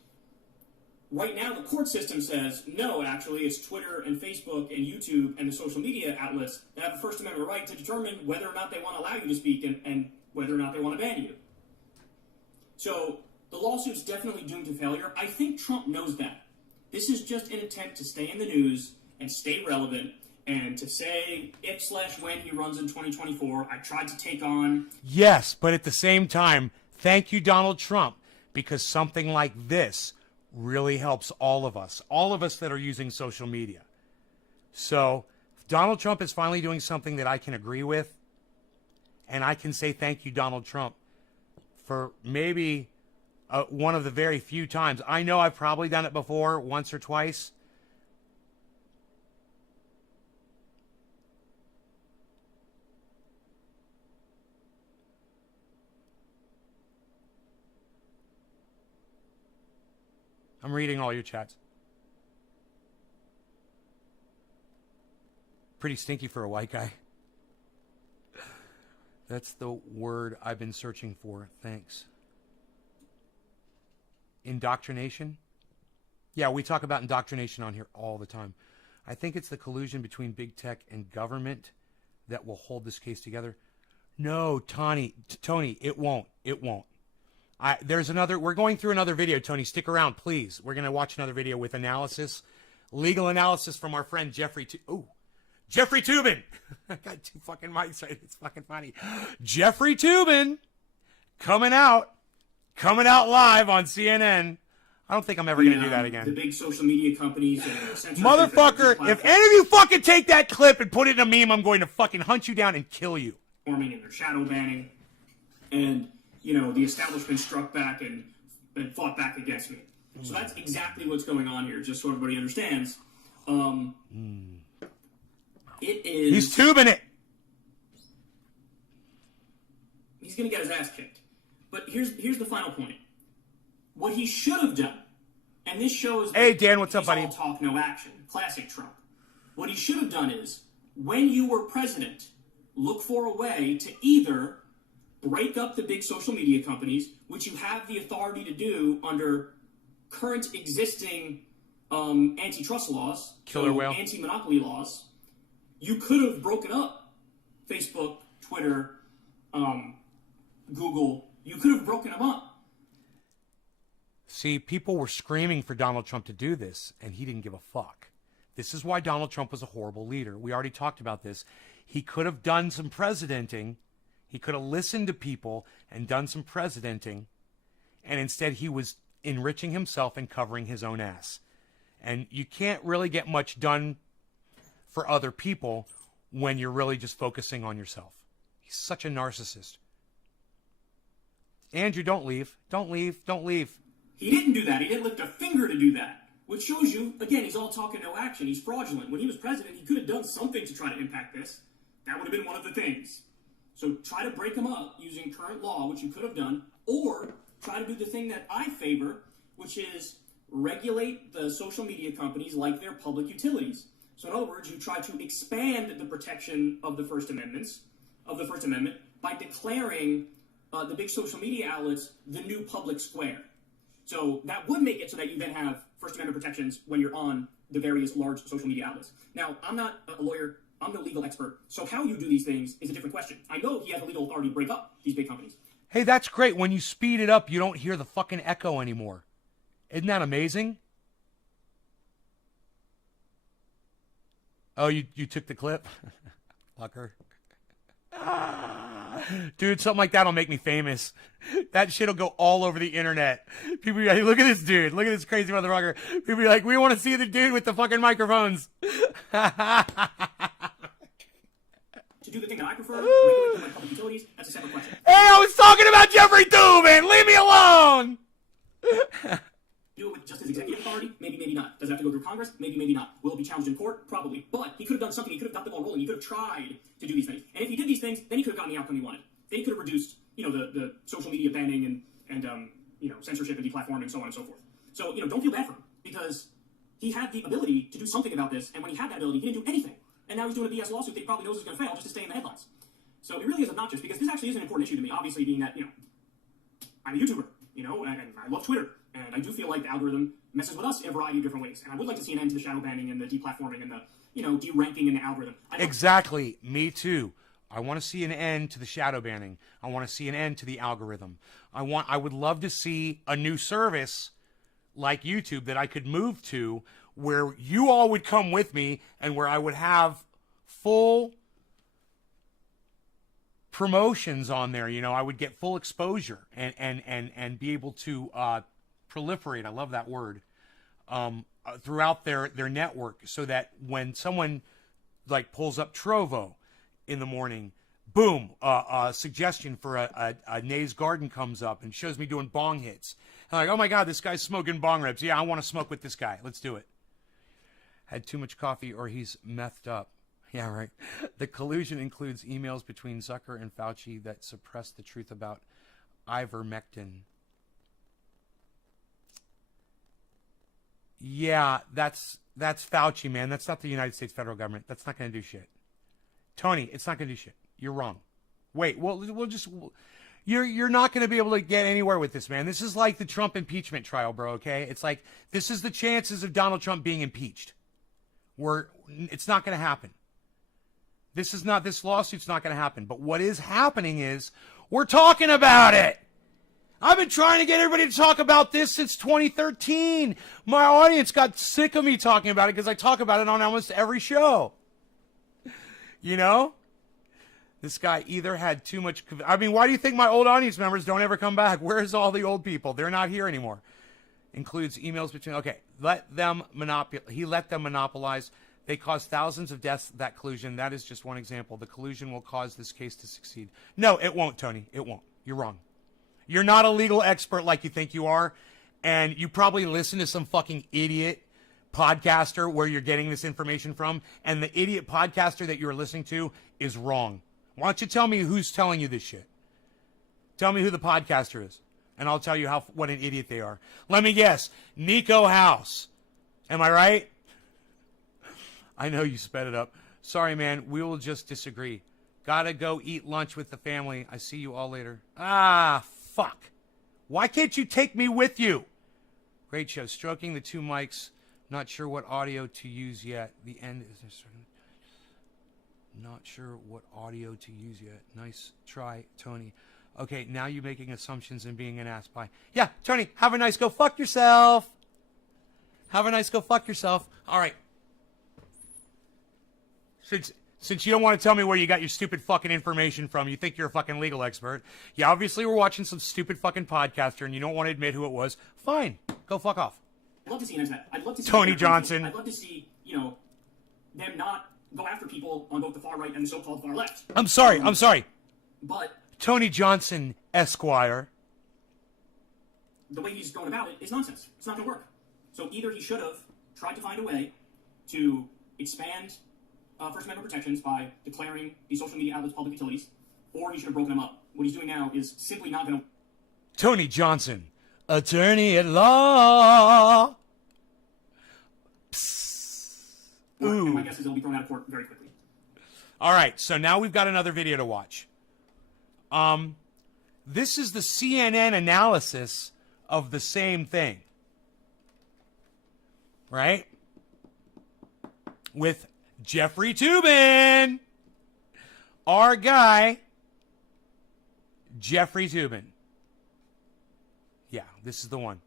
right now, the court system says, no, actually, it's Twitter and Facebook and YouTube and the social media outlets that have a First Amendment right to determine whether or not they want to allow you to speak and whether or not they want to ban you. So the lawsuit's definitely doomed to failure. I think Trump knows that. This is just an attempt to stay in the news and stay relevant and to say if/when he runs in 2024, I tried to take on... Yes, but at the same time, thank you, Donald Trump, because something like this really helps all of us that are using social media. So Donald Trump is finally doing something that I can agree with, and I can say thank you, Donald Trump, for maybe one of the very few times. I know I've probably done it before, once or twice. I'm reading all your chats. Pretty stinky for a white guy. That's the word I've been searching for. Thanks. Indoctrination? Yeah, we talk about indoctrination on here all the time. I think it's the collusion between big tech and government that will hold this case together. No, Tony, it won't. It won't. We're going through another video, Tony. Stick around, please. We're going to watch another video with analysis, legal analysis from our friend Jeffrey Toobin. I got two fucking mics right. It's fucking funny. Jeffrey Toobin coming out live on CNN. I don't think I'm ever going to do that again. The big social media companies. Motherfucker, if any of you fucking take that clip and put it in a meme, I'm going to fucking hunt you down and kill you. Forming and their shadow banning. And, you know, the establishment struck back and fought back against me. So that's exactly what's going on here, just so everybody understands. It is... He's tubing it. He's going to get his ass kicked. But here's the final point. What he should have done, and this shows... Hey, Dan, what's up, buddy? All talk, no action. Classic Trump. What he should have done is, when you were president, look for a way to either break up the big social media companies, which you have the authority to do under current existing antitrust laws, anti-monopoly laws. You could have broken up Facebook, Twitter, Google. You could have broken them up. See, people were screaming for Donald Trump to do this, and he didn't give a fuck. This is why Donald Trump was a horrible leader. We already talked about this. He could have done some presidenting. He could have listened to people and done some presidenting, and instead he was enriching himself and covering his own ass. And you can't really get much done for other people when you're really just focusing on yourself. He's such a narcissist. Andrew, don't leave. Don't leave. Don't leave. He didn't do that. He didn't lift a finger to do that. Which shows you, again, he's all talk and no action. He's fraudulent. When he was president, he could have done something to try to impact this. That would have been one of the things. So try to break him up using current law, which you could have done, or try to do the thing that I favor, which is regulate the social media companies like they're public utilities. So in other words, you try to expand the protection of the First Amendment by declaring the big social media outlets the new public square. So that would make it so that you then have First Amendment protections when you're on the various large social media outlets. Now, I'm not a lawyer. I'm no legal expert. So how you do these things is a different question. I know he has the legal authority to break up these big companies. Hey, that's great. When you speed it up, you don't hear the fucking echo anymore. Isn't that amazing? Oh, you took the clip? Fucker. Dude, something like that'll make me famous. That shit'll go all over the internet. People be like, look at this dude. Look at this crazy motherfucker. People be like, we want to see the dude with the fucking microphones. To do the thing that I prefer, regulate them like public utilities, that's a separate question. Hey, I was talking about Jeffrey Tubin. Leave me alone. Do it with just his executive authority? Maybe, maybe not. Does it have to go through Congress? Maybe, maybe not. Will it be challenged in court? Probably. But he could have done something. He could have got the ball rolling. He could have tried to do these things. And if he did these things, then he could have gotten the outcome he wanted. Then he could have reduced, the social media banning and censorship and deplatforming and so on and so forth. So, don't feel bad for him because he had the ability to do something about this. And when he had that ability, he didn't do anything. And now he's doing a BS lawsuit that he probably knows is going to fail just to stay in the headlines. So it really is obnoxious because this actually is an important issue to me. Obviously, being that, I'm a YouTuber, and I love Twitter. And I do feel like the algorithm messes with us in a variety of different ways. And I would like to see an end to the shadow banning and the deplatforming and the, de-ranking in the algorithm. Exactly. Me too. I want to see an end to the shadow banning. I want to see an end to the algorithm. I would love to see a new service like YouTube that I could move to where you all would come with me and where I would have full promotions on there. I would get full exposure and be able to proliferate, I love that word, throughout their network so that when someone like pulls up Trovo in the morning, boom, a suggestion for a Nay's Garden comes up and shows me doing bong hits. I'm like, oh my God, this guy's smoking bong rips. Yeah, I want to smoke with this guy. Let's do it. Had too much coffee or he's methed up. Yeah, right. The collusion includes emails between Zucker and Fauci that suppress the truth about ivermectin. Yeah, that's Fauci, man. That's not the United States federal government. That's not going to do shit. Tony, it's not going to do shit. You're wrong. Wait, you're not going to be able to get anywhere with this, man. This is like the Trump impeachment trial, bro, okay? It's like, this is the chances of Donald Trump being impeached. It's not going to happen. This lawsuit's not going to happen. But what is happening is, we're talking about it. I've been trying to get everybody to talk about this since 2013. My audience got sick of me talking about it because I talk about it on almost every show. This guy either had too much... why do you think my old audience members don't ever come back? Where's all the old people? They're not here anymore. Includes emails between... Okay, he let them monopolize. They caused thousands of deaths, that collusion. That is just one example. The collusion will cause this case to succeed. No, it won't, Tony. It won't. You're wrong. You're not a legal expert like you think you are, and you probably listen to some fucking idiot podcaster where you're getting this information from, and the idiot podcaster that you're listening to is wrong. Why don't you tell me who's telling you this shit? Tell me who the podcaster is, and I'll tell you what an idiot they are. Let me guess. Nico House. Am I right? I know you sped it up. Sorry, man. We will just disagree. Gotta go eat lunch with the family. I see you all later. Ah, fuck. Why can't you take me with you? Great show. Stroking the two mics. Not sure what audio to use yet. The end is... Not sure what audio to use yet. Nice try, Tony. Okay, now you're making assumptions and being an ass. Bye. Yeah, Tony, have a nice go fuck yourself. Have a nice go fuck yourself. All right. Since you don't want to tell me where you got your stupid fucking information from, you think you're a fucking legal expert. You obviously were watching some stupid fucking podcaster and you don't want to admit who it was. Fine. Go fuck off. I'd love to see an end to that. I'd love to see Tony Johnson. I'd love to see, them not go after people on both the far right and the so-called far left. I'm sorry. But Tony Johnson, Esquire. the way he's going about it is nonsense. It's not going to work. So either he should have tried to find a way to expand First Amendment protections by declaring these social media outlets public utilities, or he should have broken them up. What he's doing now is simply not going to... Tony Johnson, attorney at law. Ooh. And my guess is it'll be thrown out of court very quickly. All right, so now we've got another video to watch. This is the CNN analysis of the same thing. Right? With Jeffrey Toobin. Our guy, Jeffrey Toobin. Yeah, this is the one.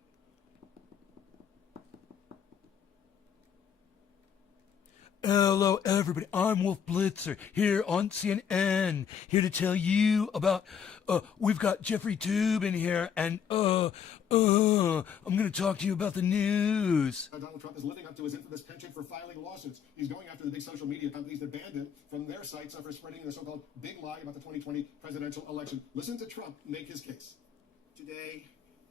Hello, everybody. I'm Wolf Blitzer here on CNN, here to tell you about. We've got Jeffrey Toobin here, and I'm going to talk to you about the news. Donald Trump is living up to his infamous penchant for filing lawsuits. He's going after the big social media companies that banned him from their sites for spreading the so-called big lie about the 2020 presidential election. Listen to Trump make his case. Today,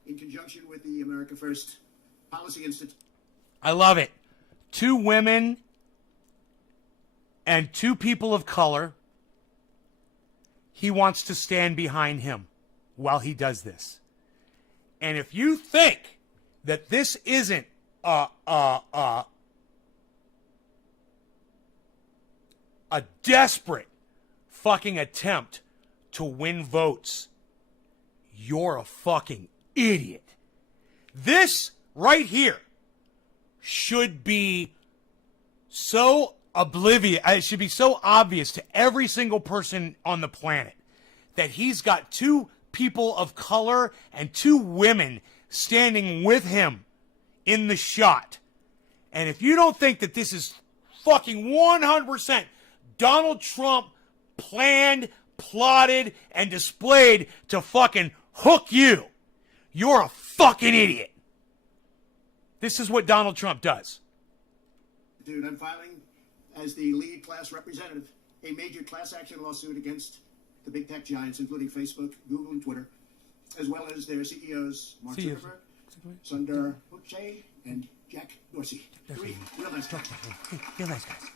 in conjunction with the America First Policy Institute. I love it. 2 women and 2 people of color. He wants to stand behind him while he does this. And if you think that this isn't a desperate fucking attempt to win votes, you're a fucking idiot. This right here should be so oblivious. It should be so obvious to every single person on the planet that he's got 2 people of color and 2 women standing with him in the shot. And if you don't think that this is fucking 100% Donald Trump planned, plotted, and displayed to fucking hook you, you're a fucking idiot. This is what Donald Trump does. Dude, I'm filing as the lead class representative a major class action lawsuit against the big tech giants, including Facebook, Google, and Twitter, as well as their CEOs, Mark Zuckerberg, Sundar Pichai, and Jack Dorsey. 3 real nice guys. Real nice guys.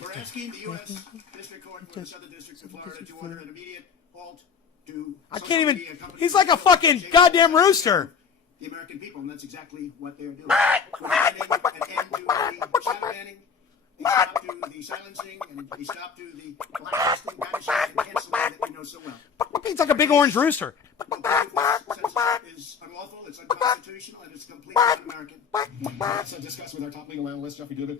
We're asking the U.S. District Court for the Southern District of Florida to order an immediate halt to... I can't even... He's like a fucking goddamn rooster. The American people, and that's exactly what they're doing. We're demanding an end to the shadow banning, a stop to the silencing, and a stop to the blacklisting, banishing, and canceling that you know so well. He's like a big orange rooster. Censorship is unlawful, it's unconstitutional, and it's completely un-American. Let's discuss with our top legal analyst, Jeffrey Toobin.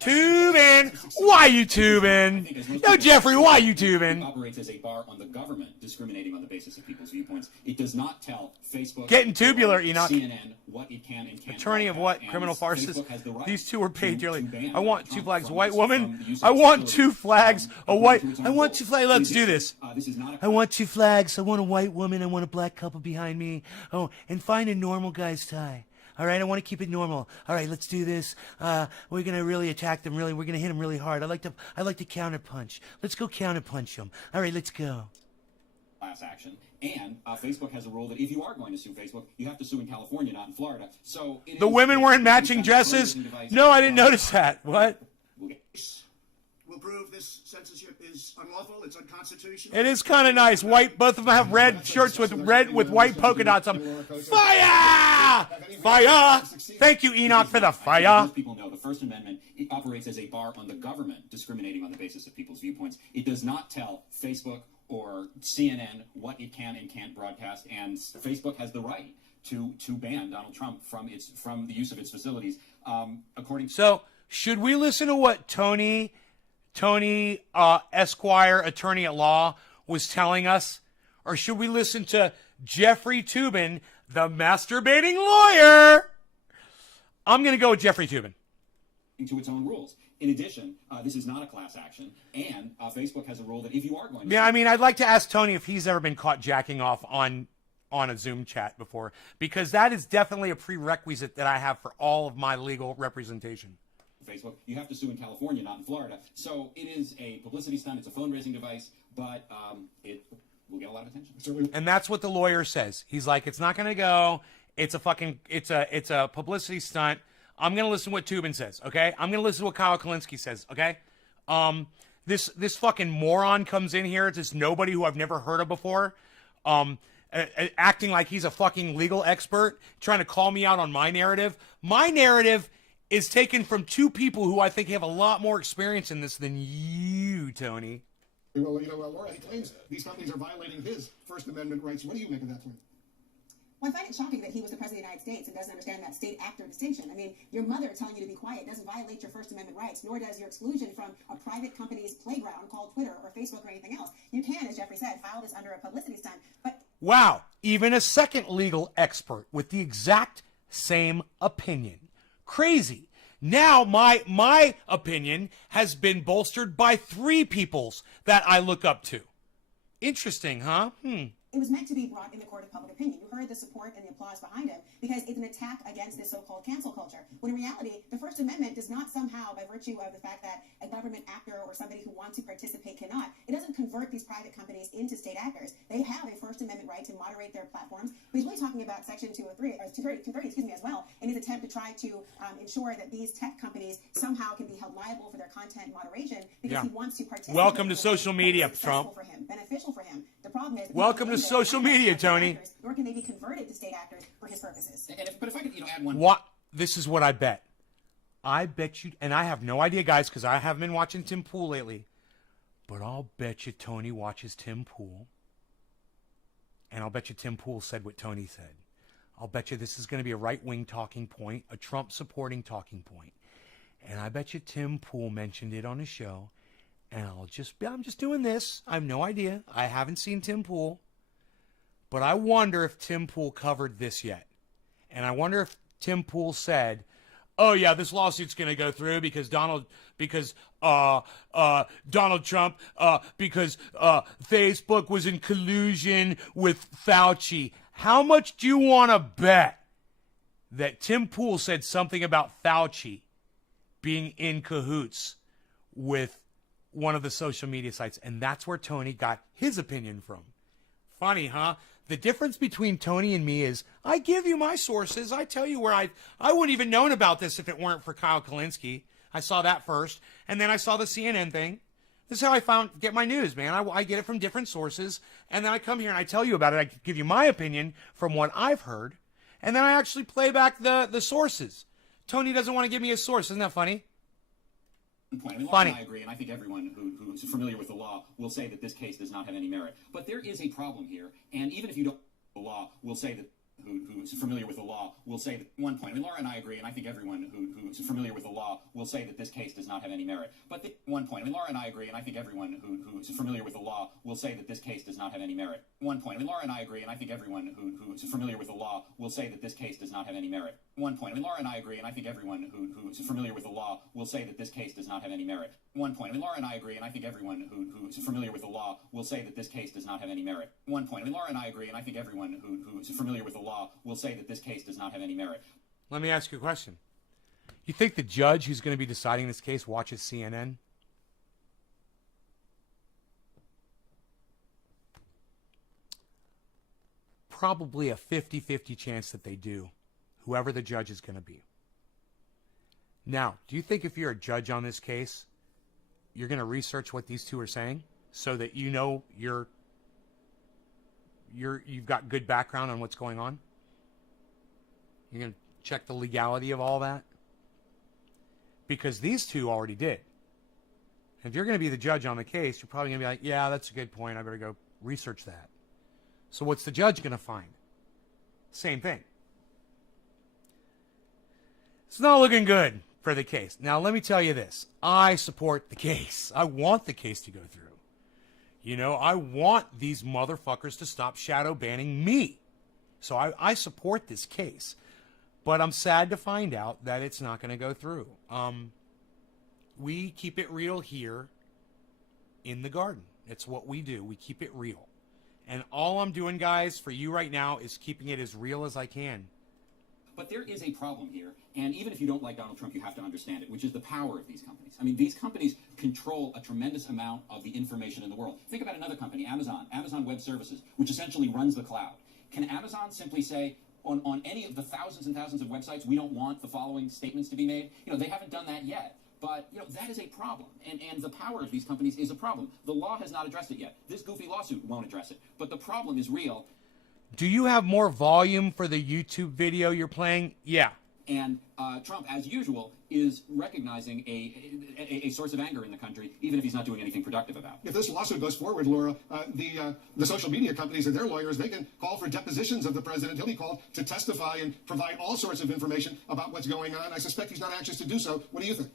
Toobin! Why you tubing? No, Jeffrey, why you tubing? Operates as a bar on the government discriminating on the basis of people's viewpoints. It does not tell Facebook, Getting tubular, Enoch. CNN what it can and can't. Attorney of what? broadcast, Criminal and farces? Facebook has the right These 2 were paid to dearly. ban I want 2 Trump flags. from White this- woman. from the use of I want his 2 flags. A white. according to its I own want law. 2 flags. Let's do this. This is not a I want 2 flags. I want a white woman. I want a black couple behind me. Oh, and find a normal guy's tie. All right, I want to keep it normal. All right, let's do this. We're gonna really attack them. Really, we're gonna hit them really hard. I like to counter punch. Let's go counter punch them. All right, let's go. class action. And Facebook has a rule that if you are going to sue Facebook, you have to sue in California, not in Florida. So The women wearing matching dresses? No, I didn't notice that. What? We'll prove this censorship is unlawful, it's unconstitutional. It is kind of nice. White. Both of them have red shirts with white polka dots on. Fire! Fire! Thank you, Enoch, for the fire. Most people know the First Amendment operates as a bar on the government discriminating on the basis of people's viewpoints. It does not tell Facebook or CNN what it can and can't broadcast, and Facebook has the right to ban Donald Trump from the use of its facilities. So, should we listen to what Tony Esquire, attorney at law, was telling us? Or should we listen to Jeffrey Toobin, the masturbating lawyer? I'm going to go with Jeffrey Toobin. To its own rules. In addition, this is not a class action, and Facebook has a rule that if you are going to... Yeah, I mean, I'd like to ask Tony if he's ever been caught jacking off on a Zoom chat before, because that is definitely a prerequisite that I have for all of my legal representation. Facebook, you have to sue in California, not in Florida. So it is a publicity stunt. It's a phone-raising device, but we'll get a lot of attention. Certainly. And that's what the lawyer says. He's like, it's not going to go. It's a publicity stunt. I'm going to listen to what Toobin says, okay? I'm going to listen to what Kyle Kalinske says, okay? This fucking moron comes in here. It's this nobody who I've never heard of before, acting like he's a fucking legal expert, trying to call me out on my narrative. My narrative is taken from two people who I think have a lot more experience in this than you, Tony. Well, Laura, he claims these companies are violating his First Amendment rights. What do you make of that claim? Well, I find it shocking that he was the president of the United States and doesn't understand that state-actor distinction. I mean, your mother telling you to be quiet doesn't violate your First Amendment rights, nor does your exclusion from a private company's playground called Twitter or Facebook or anything else. You can, as Jeffrey said, file this under a publicity stunt, but... Wow, even a second legal expert with the exact same opinion. Crazy. Now my opinion has been bolstered by three peoples that I look up to. Interesting, huh? It was meant to be brought in the court of public opinion. You heard the support and the applause behind him because it's an attack against this so-called cancel culture. When in reality, the First Amendment does not somehow, by virtue of the fact that a government actor or somebody who wants to participate cannot, it doesn't convert these private companies into state actors. They have a First Amendment right to moderate their platforms. But he's really talking about Section 203, or 230, as well, in his attempt to try to ensure that these tech companies somehow can be held liable for their content moderation because he wants to participate. Welcome to social media, Trump. For him, beneficial for him. The problem is, welcome to social media, Tony. Actors, nor can they be converted to state actors for his purposes. But if I could, add one. What? This is what I bet. I bet you, and I have no idea, guys, because I haven't been watching Tim Pool lately. But I'll bet you Tony watches Tim Pool, and I'll bet you Tim Pool said what Tony said. I'll bet you this is going to be a right-wing talking point, a Trump-supporting talking point, and I bet you Tim Pool mentioned it on his show. And I'm just doing this. I have no idea. I haven't seen Tim Pool. But I wonder if Tim Pool covered this yet. And I wonder if Tim Pool said, oh yeah, this lawsuit's going to go through because Donald Trump, because Facebook was in collusion with Fauci. How much do you want to bet that Tim Pool said something about Fauci being in cahoots with one of the social media sites? And that's where Tony got his opinion from. Funny, huh? The difference between Tony and me is I give you my sources. I tell you where I wouldn't even known about this if it weren't for Kyle Kalinske. I saw that first, and then I saw the CNN thing. This is how I get my news, man. I get it from different sources, and then I come here and I tell you about it. I give you my opinion from what I've heard, and then I actually play back the sources. Tony doesn't want to give me a source. Isn't that funny? Point. Laura Funny. and I agree, and I think everyone who's familiar with the law will say that this case does not have any merit. But there is a problem here, and even if you don't know the law, will say that who's familiar with the law will say that one point. Laura and I agree, and I think everyone who's familiar with the law will say that this case does not have any merit. But one point. Laura and I agree, and I think everyone who's familiar with the law will say that this case does not have any merit. One point. Laura and I agree, and I think everyone who's familiar with the law will say that this case does not have any merit. One point. Laura and I agree, and I think everyone who's familiar with the law will say that this case does not have any merit. One point. Laura and I agree, and I think everyone who's familiar with the law will say that this case does not have any merit. One point. Laura and I agree, and I think everyone who's familiar with the law will say that this case does not have any merit. Let me ask you a question. You think the judge who's going to be deciding this case watches CNN? Probably a 50-50 chance that they do, whoever the judge is going to be. Now, do you think if you're a judge on this case, you're going to research what these two are saying so that you know you've got good background on what's going on? You're going to check the legality of all that? Because these two already did. If you're going to be the judge on the case, you're probably going to be like, yeah, that's a good point. I better go research that. So what's the judge going to find? Same thing. It's not looking good for the case. Now, let me tell you this. I support the case. I want the case to go through. You know, I want these motherfuckers to stop shadow banning me. So I support this case. But I'm sad to find out that it's not going to go through. We keep it real here in the garden. It's what we do. We keep it real. And all I'm doing, guys, for you right now is keeping it as real as I can. But there is a problem here, and even if you don't like Donald Trump, you have to understand it, which is the power of these companies. I mean, these companies control a tremendous amount of the information in the world. Think about another company, Amazon Web Services, which essentially runs the cloud. Can Amazon simply say, on any of the thousands and thousands of websites, we don't want the following statements to be made? You know, they haven't done that yet. But, you know, that is a problem. And the power of these companies is a problem. The law has not addressed it yet. This goofy lawsuit won't address it. But the problem is real. Do you have more volume for the YouTube video you're playing? Yeah. And Trump, as usual, is recognizing a source of anger in the country, even if he's not doing anything productive about it. If this lawsuit goes forward, Laura, the social media companies and their lawyers, they can call for depositions of the president. He'll be called to testify and provide all sorts of information about what's going on. I suspect he's not anxious to do so. What do you think?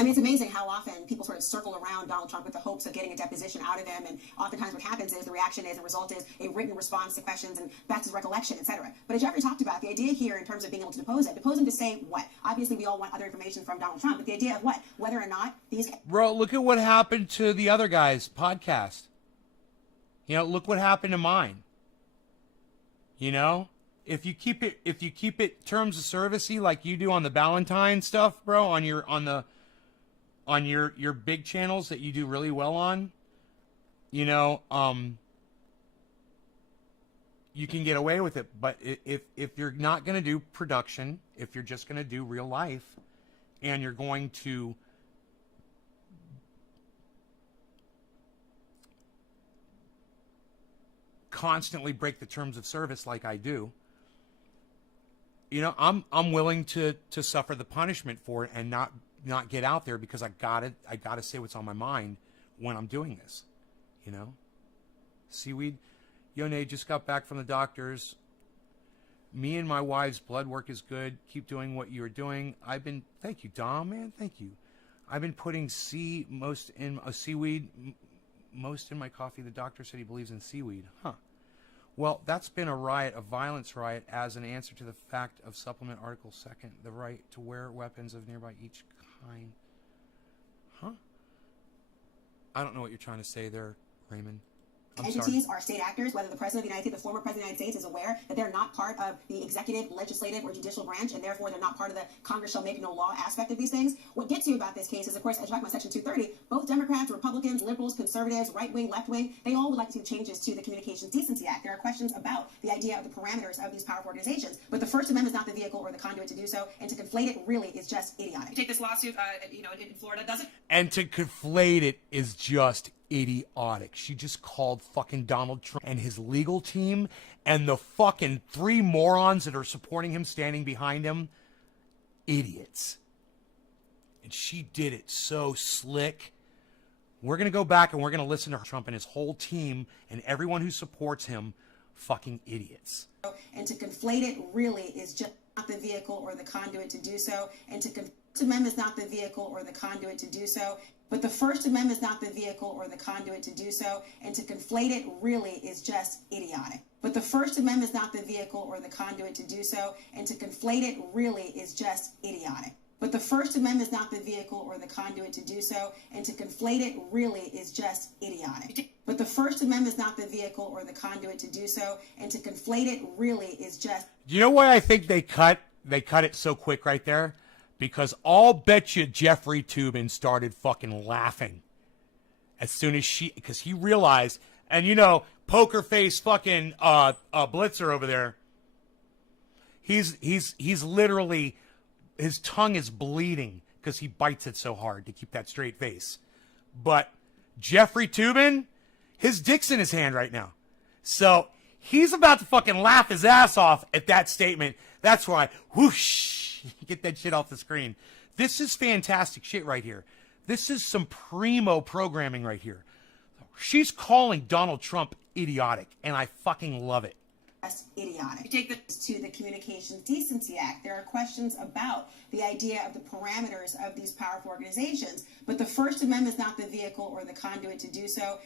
I mean, it's amazing how often people sort of circle around Donald Trump with the hopes of getting a deposition out of him, and oftentimes what happens is the reaction is, the result is a written response to questions, and that's his recollection, etc. But as Jeffrey talked about, the idea here in terms of being able to depose him to say what? Obviously, we all want other information from Donald Trump, but the idea of what? Whether or not these... Bro, look at what happened to the other guy's podcast. You know, look what happened to mine. You know? If you keep it terms of servicey like you do on the Valentine stuff, bro, on your big channels that you do really well on, you know, you can get away with it. But if you're not going to do production, if you're just going to do real life, and you're going to constantly break the terms of service like I do, you know, I'm willing to suffer the punishment for it and not get out there, because I gotta say what's on my mind when I'm doing this, you know. Seaweed, Yone just got back from the doctors. Me and my wife's blood work is good. Keep doing what you're doing. Thank you, Dom, man, thank you. I've been putting seaweed most in my coffee. The doctor said he believes in seaweed, huh? Well, that's been a violence riot, as an answer to the fact of Supplement Article 2nd, the right to wear weapons of nearby each kind. Huh? I don't know what you're trying to say there, Raymond. entities are state actors, whether the President of the United States, the former President of the United States, is aware that they're not part of the executive, legislative, or judicial branch, and therefore they're not part of the Congress shall make no law aspect of these things. What gets you about this case is, of course, as you talk about Section 230, both Democrats, Republicans, liberals, conservatives, right-wing, left-wing, they all would like to see changes to the Communications Decency Act. There are questions about the idea of the parameters of these powerful organizations, but the First Amendment is not the vehicle or the conduit to do so, and to conflate it really is just idiotic. Take this lawsuit, in Florida, does it? And to conflate it is just idiotic. She just called fucking Donald Trump and his legal team and the fucking 3 morons that are supporting him, standing behind him, idiots. And she did it so slick. We're going to go back and we're going to listen to Trump and his whole team and everyone who supports him, fucking idiots. And to conflate it really is just not the vehicle or the conduit to do so. And to First Amendment is not the vehicle or the conduit to do so. But the First Amendment is not the vehicle or the conduit to do so, and to conflate it really is just idiotic. But the First Amendment is not the vehicle or the conduit to do so, and to conflate it really is just idiotic. But the First Amendment is not the vehicle or the conduit to do so, and to conflate it really is just idiotic. But the First Amendment is not the vehicle or the conduit to do so, and to conflate it really is just... Do you know why I think they cut it so quick right there? Because I'll bet you Jeffrey Toobin started fucking laughing as soon as because he realized, and you know, poker face fucking Blitzer over there, he's literally, his tongue is bleeding because he bites it so hard to keep that straight face. But Jeffrey Toobin, his dick's in his hand right now. So he's about to fucking laugh his ass off at that statement. That's why, whoosh, get that shit off the screen. This is fantastic shit right here. This is some primo programming right here. She's calling Donald Trump idiotic, and I fucking love it. Just idiotic. Take this to the Communications Decency Act. There are questions about the idea of the parameters of these powerful organizations, but the First Amendment is not the vehicle or the conduit to do so.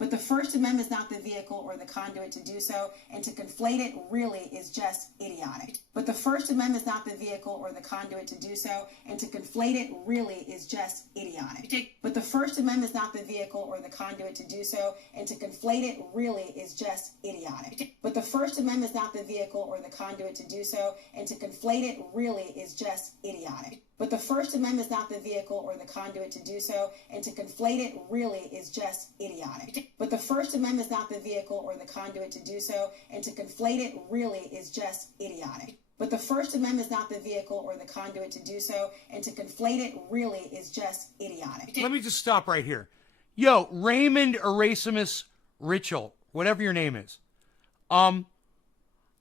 But the First Amendment is not the vehicle or the conduit to do so, and to conflate it really is just idiotic. But the First Amendment is not the vehicle or the conduit to do so, and to conflate it really is just idiotic. But the First Amendment is not the vehicle or the conduit to do so, and to conflate it really is just idiotic. But the First Amendment is not the vehicle or the conduit to do so, and to conflate it really is just idiotic. But the First Amendment is not the vehicle or the conduit to do so, and to conflate it really is just idiotic. But the First Amendment is not the vehicle or the conduit to do so, and to conflate it really is just idiotic. But the First Amendment is not the vehicle or the conduit to do so, and to conflate it really is just idiotic. Let me just stop right here. Yo, Raymond Erasmus Ritchell, whatever your name is.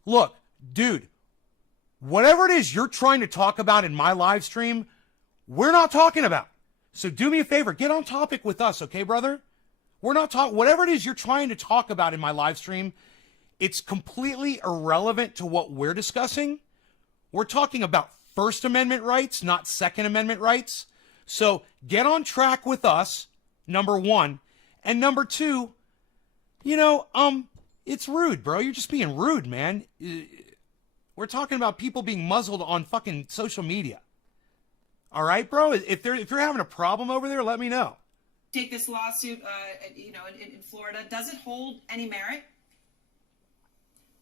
Look, dude, whatever it is you're trying to talk about in my live stream, we're not talking about. So do me a favor, get on topic with us, okay, brother? We're not talking, whatever it is you're trying to talk about in my live stream, it's completely irrelevant to what we're discussing. We're talking about First Amendment rights, not Second Amendment rights. So get on track with us, number one. And number two, it's rude, bro. You're just being rude, man. We're talking about people being muzzled on fucking social media. All right, bro? If you're having a problem over there, let me know. Take this lawsuit, in Florida. Does it hold any merit?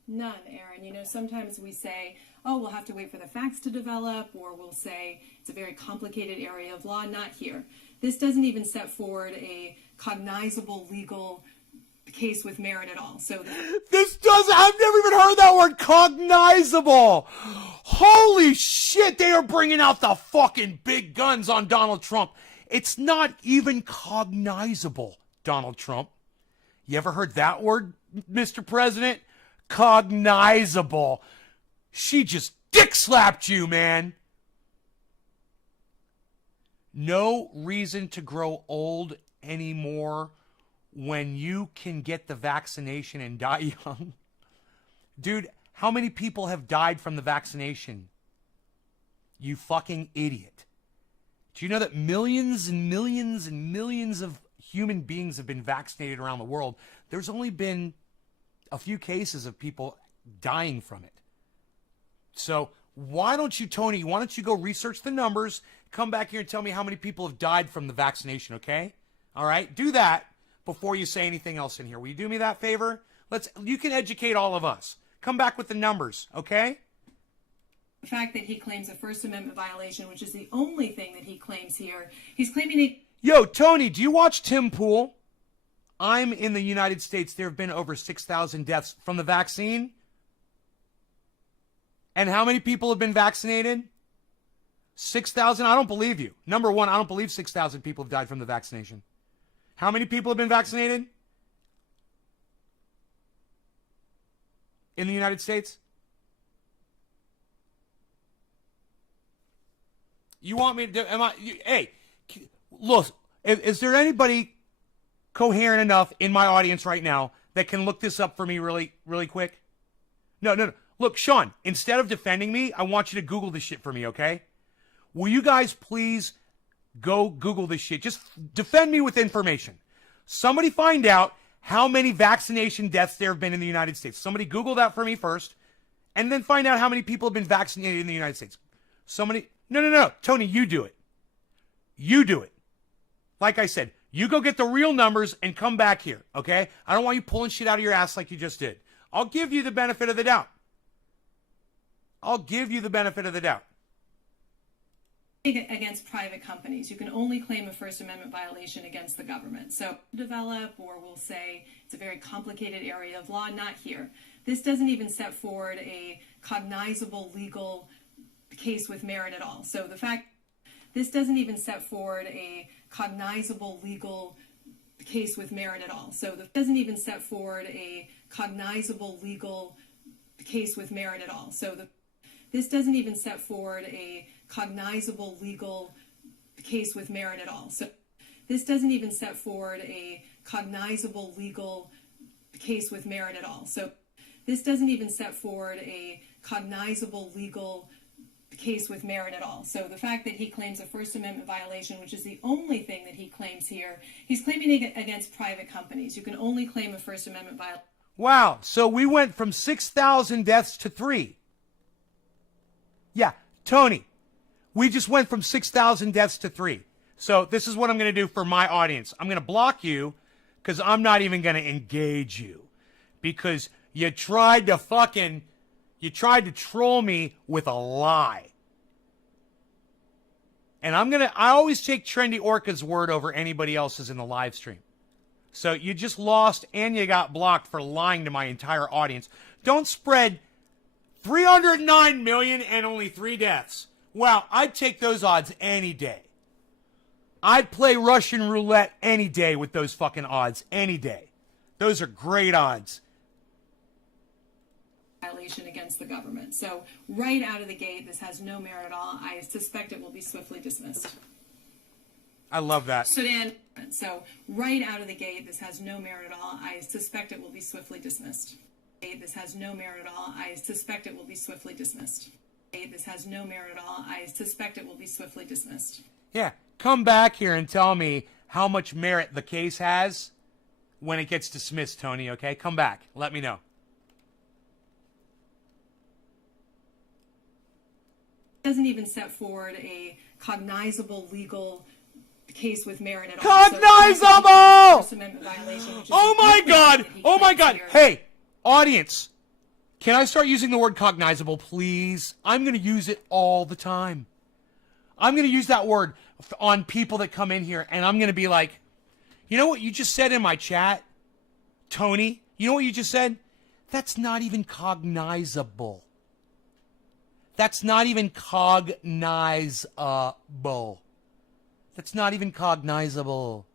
None, Aaron. Sometimes we say, oh, we'll have to wait for the facts to develop, or we'll say it's a very complicated area of law. Not here. This doesn't even set forward a cognizable legal case with merit at all. So I've never even heard that word, cognizable. Holy shit, they are bringing out the fucking big guns on Donald Trump. It's not even cognizable, Donald Trump. You ever heard that word, Mr. President? Cognizable. She just dick slapped you, man. No reason to grow old anymore when you can get the vaccination and die young. Dude, how many people have died from the vaccination? You fucking idiot. Do you know that millions and millions and millions of human beings have been vaccinated around the world? There's only been a few cases of people dying from it. So why don't you, Tony, go research the numbers, come back here and tell me how many people have died from the vaccination, okay? All right, do that before you say anything else in here. Will you do me that favor? You can educate all of us. Come back with the numbers, okay? the fact that he claims a First Amendment violation, which is the only thing that he claims here, he's claiming a... Yo, Tony, do you watch Tim Pool? I'm in the United States. There have been over 6,000 deaths from the vaccine. And how many people have been vaccinated? 6,000? I don't believe you. Number one, I don't believe 6,000 people have died from the vaccination. How many people have been vaccinated? In the United States? You want me to do, hey, look, is there anybody coherent enough in my audience right now that can look this up for me really, really quick? No. Look, Sean, instead of defending me, I want you to Google this shit for me, okay? Will you guys please go Google this shit? Just defend me with information. Somebody find out how many vaccination deaths there have been in the United States. Somebody Google that for me first, and then find out how many people have been vaccinated in the United States. Somebody... No. Tony, you do it. You do it. Like I said, you go get the real numbers and come back here, okay? I don't want you pulling shit out of your ass like you just did. I'll give you the benefit of the doubt. Against private companies. You can only claim a First Amendment violation against the government. So develop, or we'll say it's a very complicated area of law, not here. This doesn't even set forward a cognizable legal case with merit at all. So the fact this doesn't even set forward a cognizable legal case with merit at all. So the doesn't even set forward a cognizable legal case with merit at all. So this doesn't even set forward a cognizable legal case with merit at all. So this doesn't even set forward a cognizable legal case with merit at all. So this doesn't even set forward a cognizable legal case with merit at all. So the fact that he claims a First Amendment violation, which is the only thing that he claims here, he's claiming it against private companies. You can only claim a First Amendment violation. Wow. So we went from 6,000 deaths to 3. Yeah, Tony, we just went from 6,000 deaths to 3. So this is what I'm going to do for my audience. I'm going to block you because I'm not even going to engage you because you tried to troll me with a lie. And I always take Trendy Orca's word over anybody else's in the live stream. So you just lost and you got blocked for lying to my entire audience. Don't spread 309 million and only 3 deaths. Wow, I'd take those odds any day. I'd play Russian roulette any day with those fucking odds, any day. Those are great odds. Violation against the government. So right out of the gate, this has no merit at all. I suspect it will be swiftly dismissed. I love that. Sudan. So right out of the gate, this has no merit at all. I suspect it will be swiftly dismissed. This has no merit at all. I suspect it will be swiftly dismissed. This has no merit at all. I suspect it will be swiftly dismissed. Yeah, come back here and tell me how much merit the case has when it gets dismissed, Tony, okay? Come back. Let me know. Doesn't even set forward a cognizable legal case with merit at all. Cognizable! First Amendment violation, which is Oh my the God! thing that he Oh my claims God! here. Hey, audience, can I start using the word cognizable, please? I'm going to use it all the time. I'm going to use that word on people that come in here, and I'm going to be like, you know what you just said in my chat, Tony? You know what you just said? That's not even cognizable. That's not even cognizable. That's not even cognizable.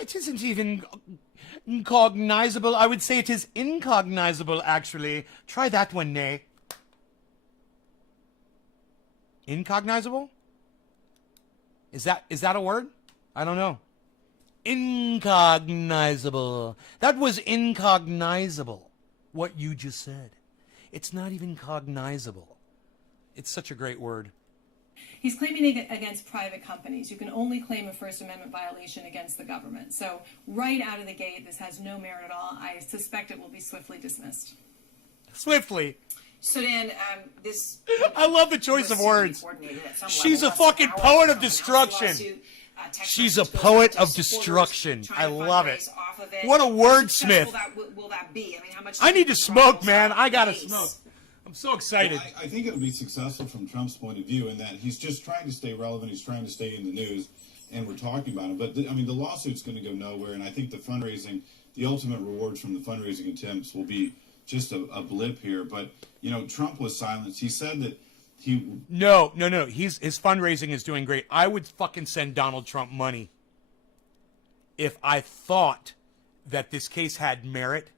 It isn't even cognizable. I would say it is incognizable, actually. Try that one, Nay. Incognizable? Is that a word? I don't know. Incognizable. That was incognizable, what you just said. It's not even cognizable. It's such a great word. He's claiming it against private companies. You can only claim a First Amendment violation against the government. So right out of the gate, this has no merit at all. I suspect it will be swiftly dismissed. Swiftly. Sudan, this. I love the choice of words. She's a fucking poet of destruction. She's a poet of destruction. I love it. What a wordsmith. Will that be? I mean, how much? I need to smoke, man. I gotta smoke. I'm so excited. Well, I think it'll be successful from Trump's point of view in that he's just trying to stay relevant. He's trying to stay in the news, and we're talking about it. But, the lawsuit's going to go nowhere, and I think the fundraising, the ultimate rewards from the fundraising attempts will be just a blip here. But, Trump was silenced. He said that he... No. His fundraising is doing great. I would fucking send Donald Trump money if I thought that this case had merit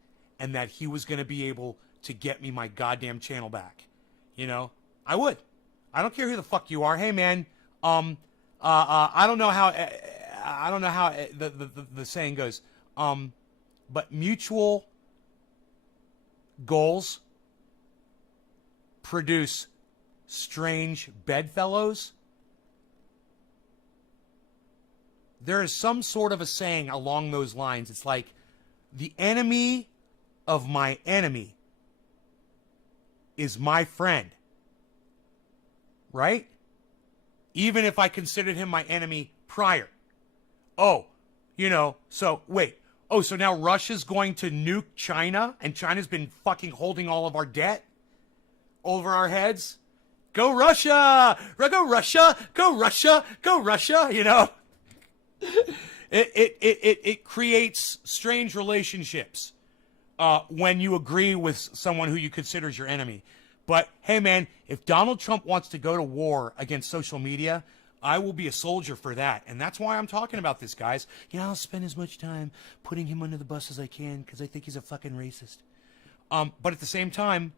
and that he was going to be able to get me my goddamn channel back. I would. I don't care who the fuck you are. Hey, man, I don't know how the saying goes. But mutual goals produce strange bedfellows. There is some sort of a saying along those lines. It's like, the enemy of my enemy is my friend. Right? Even if I considered him my enemy prior. So wait. So now Russia's going to nuke China, and China's been fucking holding all of our debt over our heads? Go Russia! Go Russia! Go Russia! Go Russia! It creates strange relationships when you agree with someone who you consider as your enemy. But, hey, man, if Donald Trump wants to go to war against social media, I will be a soldier for that. And that's why I'm talking about this, guys. I'll spend as much time putting him under the bus as I can because I think he's a fucking racist. But at the same time,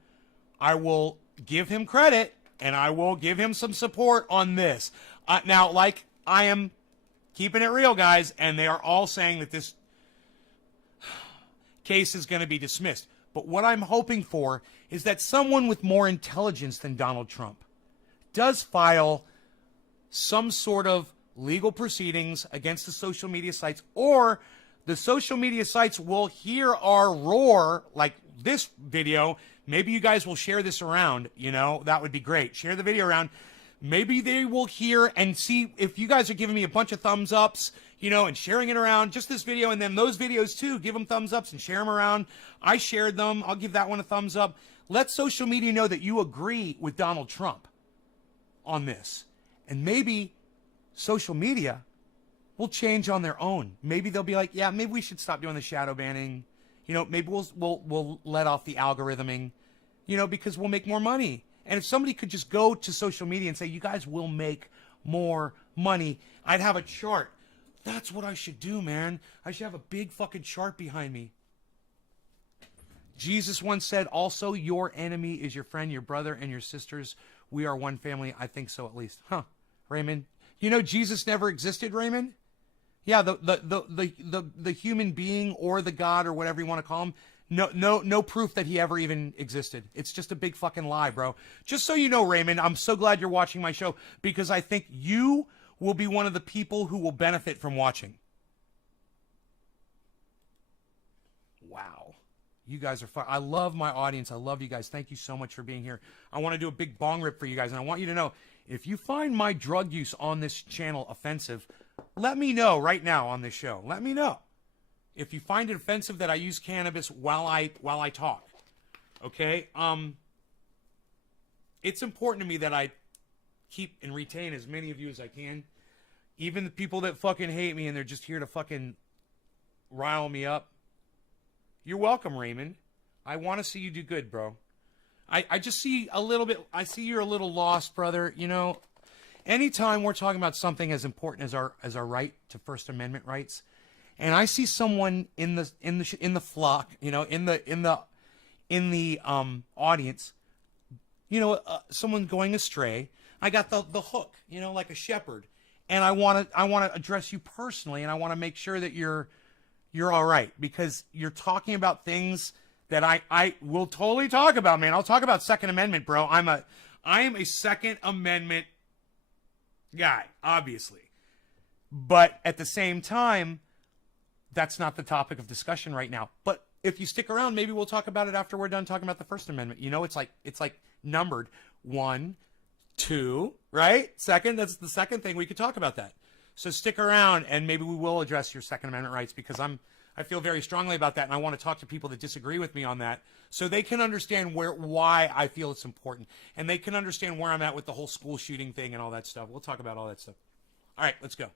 I will give him credit and I will give him some support on this. Now, like, I am keeping it real, guys, and they are all saying that this... case is going to be dismissed. But what I'm hoping for is that someone with more intelligence than Donald Trump does file some sort of legal proceedings against the social media sites, or the social media sites will hear our roar like this video. Maybe you guys will share this around, that would be great. Share the video around. Maybe they will hear and see if you guys are giving me a bunch of thumbs ups, and sharing it around, just this video, and then those videos too, give them thumbs ups and share them around. I shared them. I'll give that one a thumbs up. Let social media know that you agree with Donald Trump on this. And maybe social media will change on their own. Maybe they'll be like, yeah, maybe we should stop doing the shadow banning. Maybe we'll let off the algorithming, because we'll make more money. And if somebody could just go to social media and say, you guys will make more money, I'd have a chart. That's what I should do, man. I should have a big fucking chart behind me. Jesus once said, also, your enemy is your friend, your brother, and your sisters. We are one family. I think so, at least. Huh, Raymond? Jesus never existed, Raymond? Yeah, the human being or the God or whatever you want to call him. No proof that he ever even existed. It's just a big fucking lie, bro. Just so you know, Raymond, I'm so glad you're watching my show, because I think you will be one of the people who will benefit from watching. Wow. You guys are fun. I love my audience. I love you guys. Thank you so much for being here. I want to do a big bong rip for you guys, and I want you to know, if you find my drug use on this channel offensive, let me know right now on this show. Let me know. If you find it offensive that I use cannabis while I talk. Okay? It's important to me that I keep and retain as many of you as I can. Even the people that fucking hate me and they're just here to fucking rile me up. You're welcome, Raymond. I want to see you do good, bro. I just see a little bit, I see you're a little lost, brother. Anytime we're talking about something as important as our right to First Amendment rights, and I see someone in the flock, in the audience, someone going astray, I got the hook, like a shepherd, and I want to address you personally, and I want to make sure that you're all right, because you're talking about things that I will totally talk about, man. I'll talk about Second Amendment, bro. I am a Second Amendment guy, obviously, but at the same time, that's not the topic of discussion right now. But if you stick around, maybe we'll talk about it after we're done talking about the First Amendment. It's like numbered 1, 2, right? Second, that's the second thing. We could talk about that. So stick around, and maybe we will address your Second Amendment rights, because I feel very strongly about that, and I want to talk to people that disagree with me on that, so they can understand why I feel it's important, and they can understand where I'm at with the whole school shooting thing and all that stuff. We'll talk about all that stuff. All right, let's go.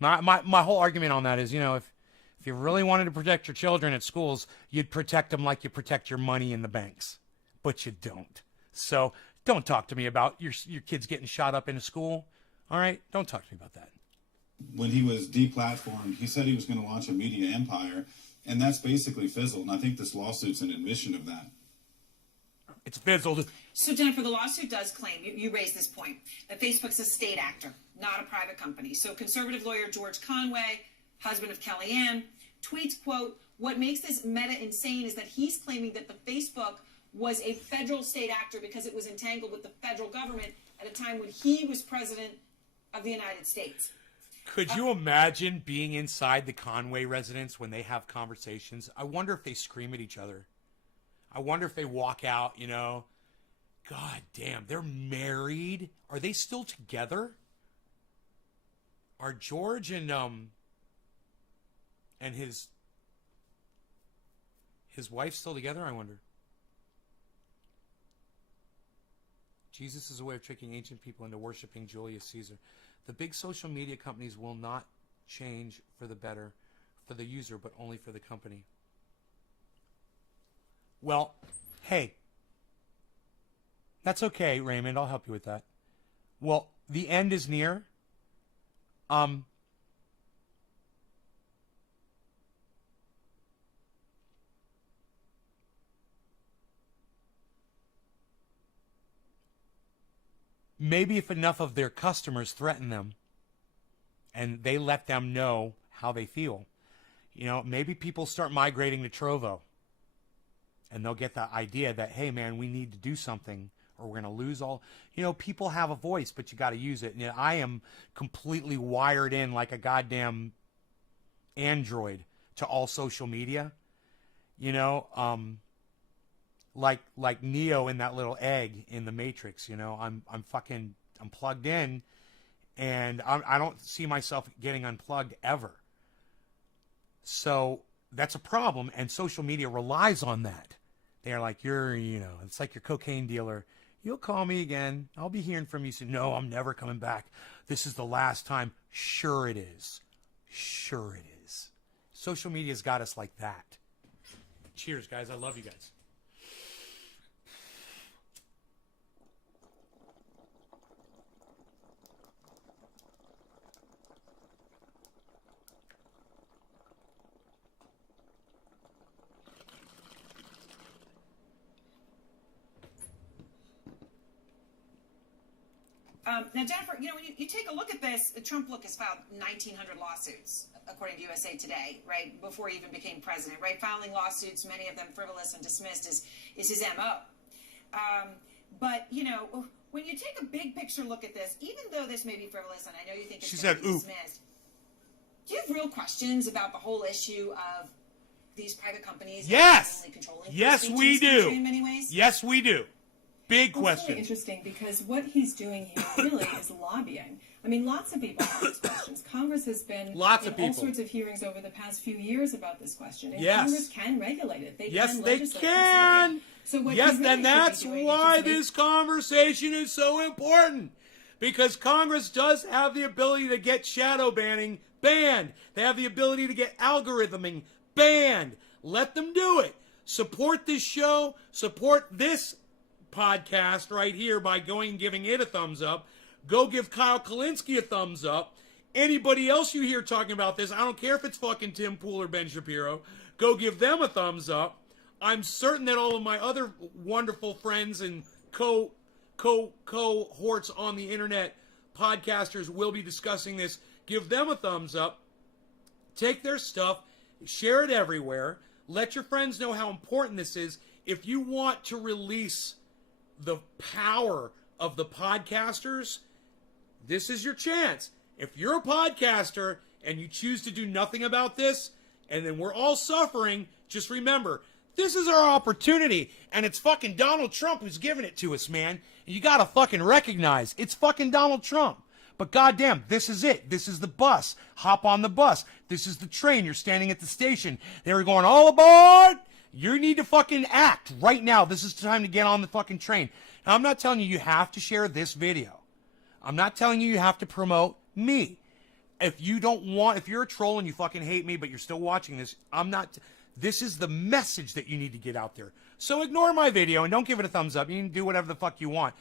My whole argument on that is, if you really wanted to protect your children at schools, you'd protect them like you protect your money in the banks, but you don't. So don't talk to me about your kids getting shot up in a school. All right, don't talk to me about that. When he was deplatformed, he said he was going to launch a media empire, and that's basically fizzled. And I think this lawsuit's an admission of that. It's fizzled. So, Jennifer, the lawsuit does claim, you raised this point, that Facebook's a state actor, not a private company. So conservative lawyer George Conway, husband of Kellyanne, tweets, quote, what makes this meta insane is that he's claiming that the Facebook was a federal state actor because it was entangled with the federal government at a time when he was president of the United States. Could you imagine being inside the Conway residence when they have conversations? I wonder if they scream at each other. I wonder if they walk out, God damn, they're married. Are they still together? Are George and his wife still together, I wonder? Jesus is a way of tricking ancient people into worshiping Julius Caesar. The big social media companies will not change for the better for the user, but only for the company. Well, hey, that's okay, Raymond. I'll help you with that. Well, the end is near. Maybe if enough of their customers threaten them and they let them know how they feel, You know, maybe people start migrating to Trovo. And they'll get the idea that, hey, man, we need to do something or we're going to lose all. You know, people have a voice, but you got to use it. And I am completely wired in like a goddamn android to all social media. You know, like Neo in that little egg in the Matrix. You know, I'm plugged in, and I don't see myself getting unplugged ever. So that's a problem, and social media relies on that. They're like, it's like your cocaine dealer. You'll call me again. I'll be hearing from you soon. No, I'm never coming back. This is the last time. Sure it is. Sure it is. Social media's got us like that. Cheers, guys. I love you guys. Now, Jennifer, when you take a look at this, Trump has filed 1,900 lawsuits, according to USA Today, right, before he even became president, right? Filing lawsuits, many of them frivolous and dismissed, is his M.O. But, when you take a big picture look at this, even though this may be frivolous, and I know you think it's dismissed, do you have real questions about the whole issue of these private companies? Yes. Controlling Yes, we do. In many ways? Yes, we do. Big question. It's really interesting because what he's doing here really is lobbying. I mean, lots of people have these questions. Congress has been in all sorts of hearings over the past few years about this question. And Congress can regulate it. They can. So what yes, and that's why this conversation is so important. Because Congress does have the ability to get shadow banning banned. They have the ability to get algorithming banned. Let them do it. Support this show. Support this podcast right here by going and giving it a thumbs up. Go give Kyle Kalinske a thumbs up. Anybody else you hear talking about this, I don't care if it's fucking Tim Pool or Ben Shapiro, go give them a thumbs up. I'm certain that all of my other wonderful friends and cohorts on the internet, podcasters, will be discussing this. Give them a thumbs up. Take their stuff, share it everywhere. Let your friends know how important this is. If you want to release the power of the podcasters, this is your chance. If you're a podcaster and you choose to do nothing about this, and then we're all suffering, just remember, this is our opportunity, and it's fucking Donald Trump who's giving it to us, man. And you gotta fucking recognize it's fucking Donald Trump. But goddamn, this is it. This is the bus. Hop on the bus. This is the train. You're standing at the station. They were going, all aboard! You need to fucking act right now. This is the time to get on the fucking train. Now, I'm not telling you have to share this video. I'm not telling you have to promote me. If you're a troll and you fucking hate me, but you're still watching this, this is the message that you need to get out there. So ignore my video and don't give it a thumbs up. You can do whatever the fuck you want.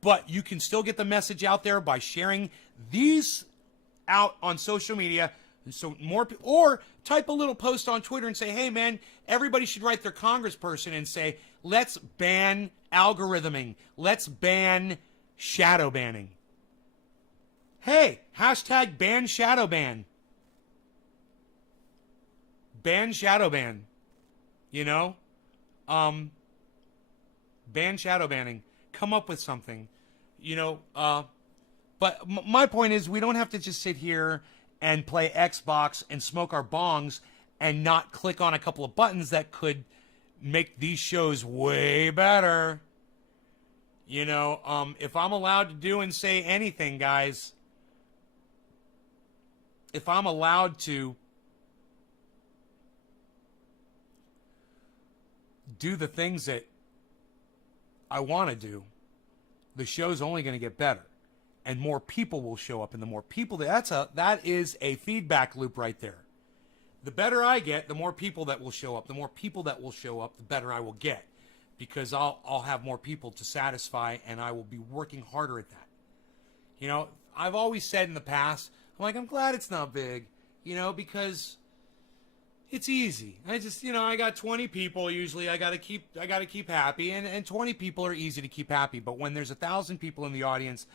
But you can still get the message out there by sharing these out on social media. So or type a little post on Twitter and say, hey, man, everybody should write their congressperson and say, let's ban algorithming. Let's ban shadow banning. Hey, hashtag ban shadow ban. Ban shadow ban. Ban shadow banning. Come up with something. But my point is we don't have to just sit here and play Xbox and smoke our bongs and not click on a couple of buttons that could make these shows way better. If I'm allowed to do and say anything, guys, if I'm allowed to do the things that I want to do, the show's only going to get better. And more people will show up, and the more people that is a feedback loop right there. The better I get, the more people that will show up. The more people that will show up, the better I will get, because I'll have more people to satisfy, and I will be working harder at that. I've always said in the past, I'm glad it's not big, because it's easy. I just, I got 20 people usually. I got to keep happy, and 20 people are easy to keep happy. But when there's 1,000 people in the audience,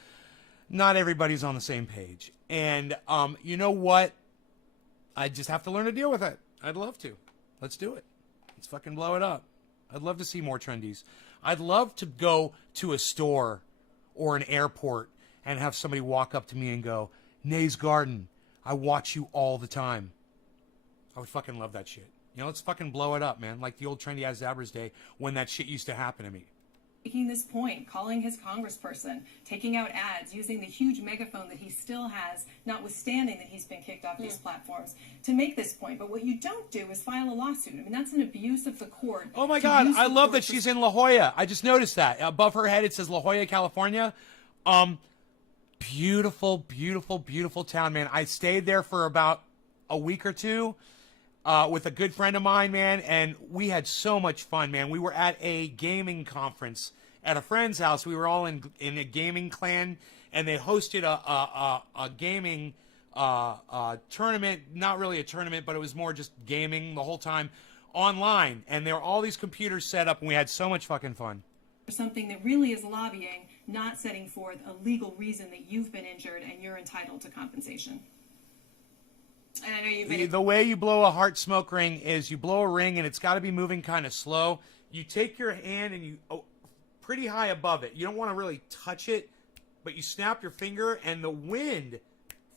not everybody's on the same page. And you know what? I just have to learn to deal with it. I'd love to. Let's do it. Let's fucking blow it up. I'd love to see more trendies. I'd love to go to a store or an airport and have somebody walk up to me and go, Nay's Garden, I watch you all the time. I would fucking love that shit. You know, let's fucking blow it up, man. Like the old Trendy as Zabbers day when that shit used to happen to me. Making this point, calling his congressperson, taking out ads, using the huge megaphone that he still has, notwithstanding that he's been kicked off these platforms, to make this point. But what you don't do is file a lawsuit. I mean, that's an abuse of the court. Oh my God, I love that she's in La Jolla. I just noticed that. Above her head it says La Jolla, California. Beautiful, beautiful, beautiful town, man. I stayed there for about a week or two with a good friend of mine, man, and we had so much fun, man. We were at a gaming conference at a friend's house. We were all in a gaming clan, and they hosted a gaming tournament. Not really a tournament, but it was more just gaming the whole time online. And there were all these computers set up, and we had so much fucking fun. Something that really is lobbying, not setting forth a legal reason that you've been injured and you're entitled to compensation. And I know you've been The way you blow a heart smoke ring is you blow a ring and it's got to be moving kind of slow. You take your hand and you pretty high above it. You don't want to really touch it, but you snap your finger and the wind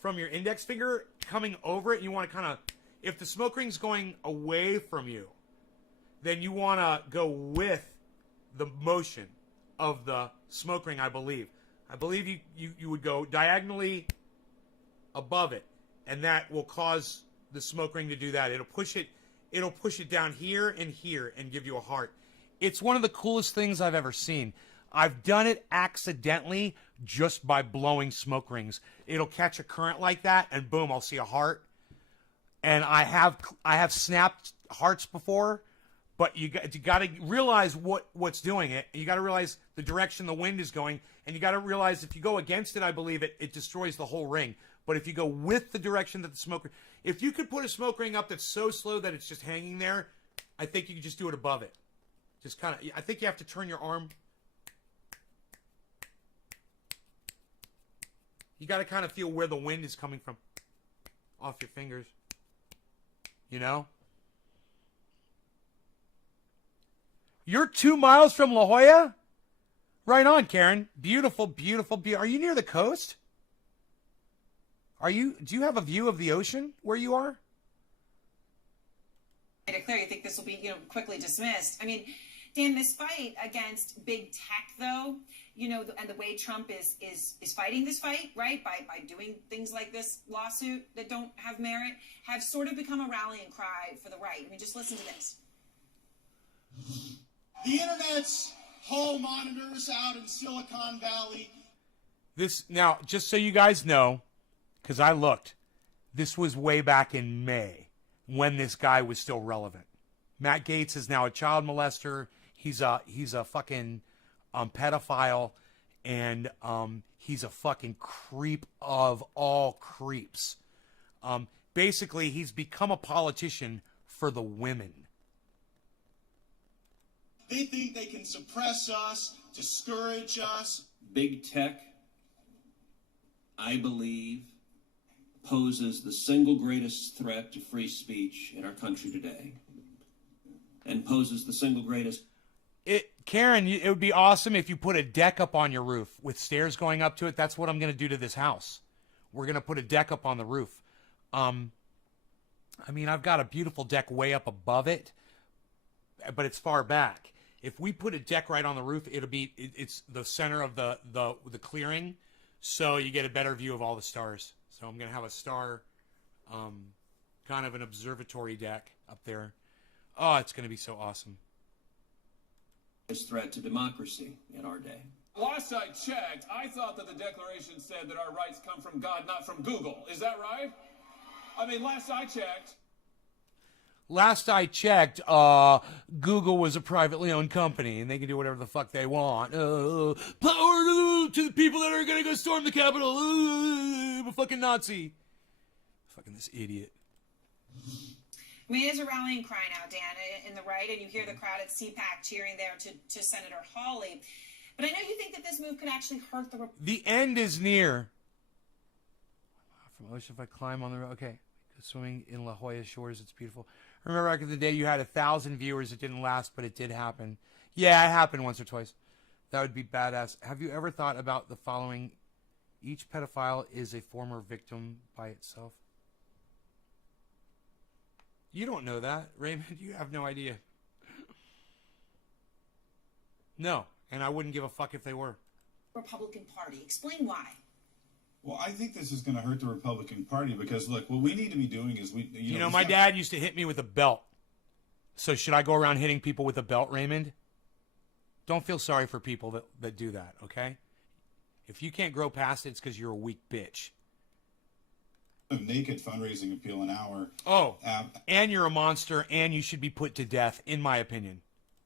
from your index finger coming over it. You want to kind of, if the smoke ring's going away from you, then you want to go with the motion of the smoke ring, I believe. I believe you would go diagonally above it. And that will cause the smoke ring to do that. It'll push it down here and give you a heart. It's one of the coolest things I've ever seen. I've done it accidentally just by blowing smoke rings. It'll catch a current like that and boom, I'll see a heart. And I have snapped hearts before, but you got to realize what's doing it. You got to realize the direction the wind is going, and you got to realize if you go against it, I believe it destroys the whole ring. But if you go with the direction that the smoke ring, if you could put a smoke ring up that's so slow that it's just hanging there, I think you could just do it above it. Just kind of, I think you have to turn your arm. You got to kind of feel where the wind is coming from off your fingers. You know? You're 2 miles from La Jolla? Right on, Karen. Beautiful, beautiful, beautiful. Are you near the coast? Do you have a view of the ocean where you are? I declare, you think this will be, quickly dismissed. I mean, Dan, this fight against big tech, though, and the way Trump is fighting this fight, right, by doing things like this lawsuit that don't have merit, have sort of become a rallying cry for the right. I mean, just listen to this. The internet's hall monitors out in Silicon Valley. Now, just so you guys know, because I looked, this was way back in May when this guy was still relevant. Matt Gaetz is now a child molester. He's a fucking pedophile, and he's a fucking creep of all creeps. Basically, he's become a politician for the women. They think they can suppress us, discourage us. Big tech, I believe, poses the single greatest threat to free speech in our country today, and poses the single greatest. Karen, it would be awesome if you put a deck up on your roof with stairs going up to it. That's what I'm going to do to this house. We're going to put a deck up on the roof. I mean, I've got a beautiful deck way up above it, but it's far back. If we put a deck right on the roof, it's the center of the clearing, so you get a better view of all the stars. So I'm going to have a star, kind of an observatory deck up there. Oh, it's going to be so awesome. Threat to democracy in our day. Last I checked, I thought that the Declaration said that our rights come from God, not from Google. Is that right? I mean, last I checked, Google was a privately owned company, and they can do whatever the fuck they want. Power to the people that are going to go storm the Capitol. I'm a fucking Nazi. Fucking this idiot. I mean, it is a rallying cry now, Dan, in the right, and you hear the crowd at CPAC cheering there to Senator Hawley. But I know you think that this move could actually hurt the... The end is near. From ocean, if I climb on the road. Okay. Swimming in La Jolla shores, it's beautiful. Remember back in the day you had 1,000 viewers. It didn't last, but it did happen. Yeah, it happened once or twice. That would be badass. Have you ever thought about the following? Each pedophile is a former victim by itself. You don't know that, Raymond. You have no idea. No, and I wouldn't give a fuck if they were. Republican Party. Explain why. Well, I think this is going to hurt the Republican Party because, look, what we need to be doing is You know, my dad used to hit me with a belt. So should I go around hitting people with a belt, Raymond? Don't feel sorry for people that do that, okay? If you can't grow past it, it's because you're a weak bitch. A naked fundraising appeal an hour. Oh, and you're a monster, and you should be put to death, in my opinion.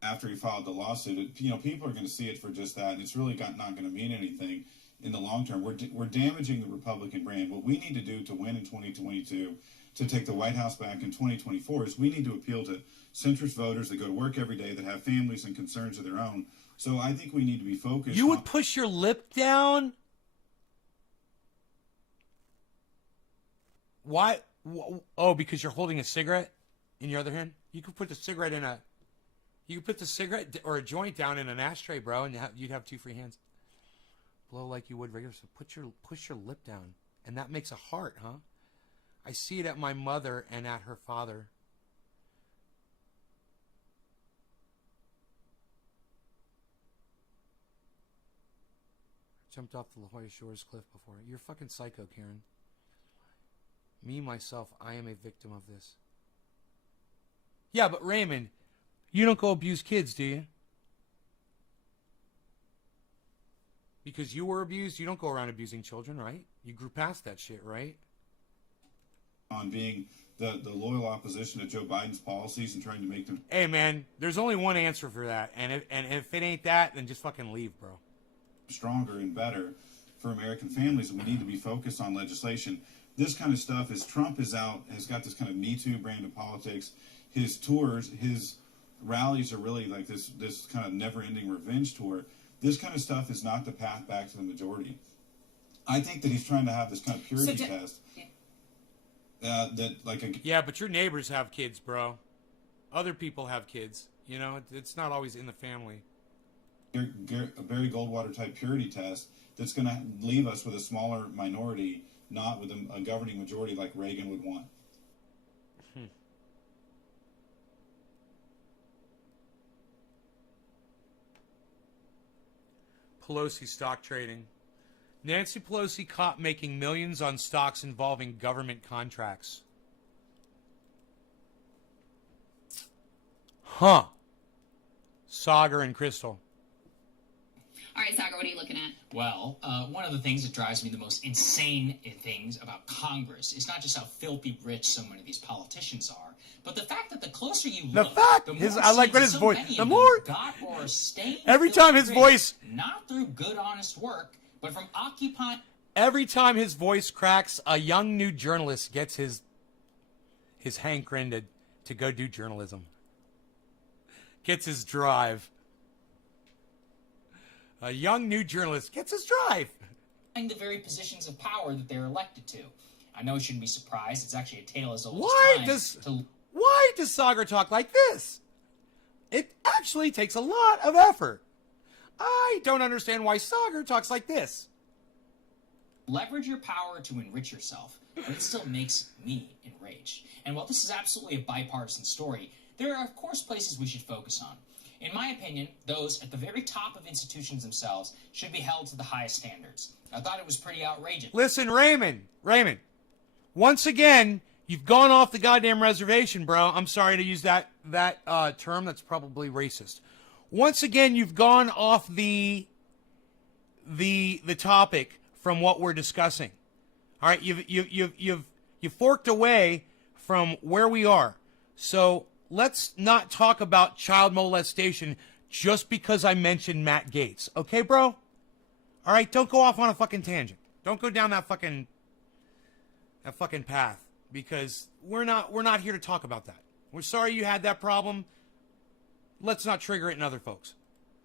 After he filed the lawsuit, people are going to see it for just that, and it's really not going to mean anything in the long term. We're damaging the Republican brand. What we need to do to win in 2022, to take the White House back in 2024, is we need to appeal to centrist voters that go to work every day, that have families and concerns of their own. So I think we need to be focused. You would push your lip down? Why? Oh, because you're holding a cigarette in your other hand? You could put the cigarette in You could put the cigarette or a joint down in an ashtray, bro, and you'd have 2 free hands. Blow like you would regular. So push your lip down, and that makes a heart, huh? I see it at my mother and at her father. Jumped off the La Jolla Shores cliff before. You're fucking psycho, Karen. Me, myself, I am a victim of this. Yeah, but Raymond, you don't go abuse kids, do you? Because you were abused, you don't go around abusing children, right? You grew past that shit, right? On being the loyal opposition to Joe Biden's policies and trying to make them... Hey, man, there's only one answer for that. And if it ain't that, then just fucking leave, bro. Stronger and better for American families, and we need to be focused on legislation. This kind of stuff, as Trump is out, has got this kind of Me Too brand of politics. His tours, his rallies are really like this kind of never-ending revenge tour. This kind of stuff is not the path back to the majority. I think that he's trying to have this kind of purity test. Yeah, but your neighbors have kids, bro. Other people have kids. You know, it's not always in the family. A Barry Goldwater type purity test that's going to leave us with a smaller minority, not with a governing majority like Reagan would want. Pelosi stock trading. Nancy Pelosi caught making millions on stocks involving government contracts. Huh. Sagar and Crystal. All right, Sagar, what are you looking at? Well, one of the things that drives me the most insane things about Congress is not just how filthy rich so many of these politicians are, but the fact that the closer you look, the more I like what his so voice. many The of more them got or stayed every time his rich, voice, not through good, honest work, but from occupying. Every time his voice cracks, a young new journalist gets his hankering to go do journalism. Gets his drive. A young new journalist gets his drive. The very positions of power that they're elected to. I know you shouldn't be surprised. It's actually a tale as old as time. Why does Sagar talk like this? It actually takes a lot of effort. I don't understand why Sagar talks like this. Leverage your power to enrich yourself, but it still makes me enraged. And while this is absolutely a bipartisan story, there are, of course, places we should focus on. In my opinion, those at the very top of institutions themselves should be held to the highest standards. I thought it was pretty outrageous. Listen, Raymond, once again, you've gone off the goddamn reservation, bro. I'm sorry to use that term. That's probably racist. Once again, you've gone off the topic from what we're discussing. All right, you've forked away from where we are. So let's not talk about child molestation just because I mentioned Matt Gaetz. Okay, bro? All right, don't go off on a fucking tangent. Don't go down that fucking path, because we're not here to talk about that. We're sorry you had that problem. Let's not trigger it in other folks.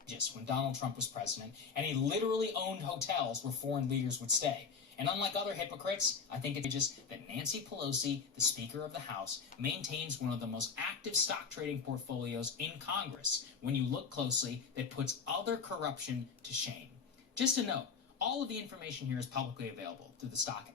Just when Donald Trump was president, and he literally owned hotels where foreign leaders would stay. And unlike other hypocrites, I think it's just that Nancy Pelosi, the Speaker of the House, maintains one of the most active stock trading portfolios in Congress. When you look closely, that puts other corruption to shame. Just a note, all of the information here is publicly available through the Stock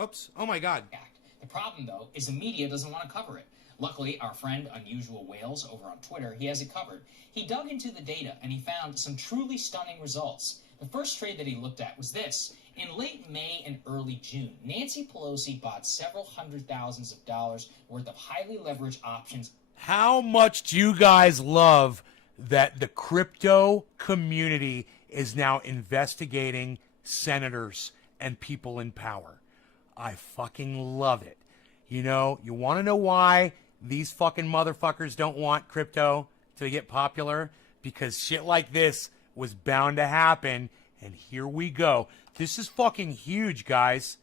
Oops. Oh my God. Act. The problem, though, is the media doesn't want to cover it. Luckily, our friend Unusual Whales over on Twitter, he has it covered. He dug into the data and he found some truly stunning results. The first trade that he looked at was this. In late May and early June, Nancy Pelosi bought several hundred thousands of dollars worth of highly leveraged options. How much do you guys love that the crypto community is now investigating senators and people in power? I fucking love it. You know, you want to know why these fucking motherfuckers don't want crypto to get popular? Because shit like this was bound to happen, and here we go. This is fucking huge, guys.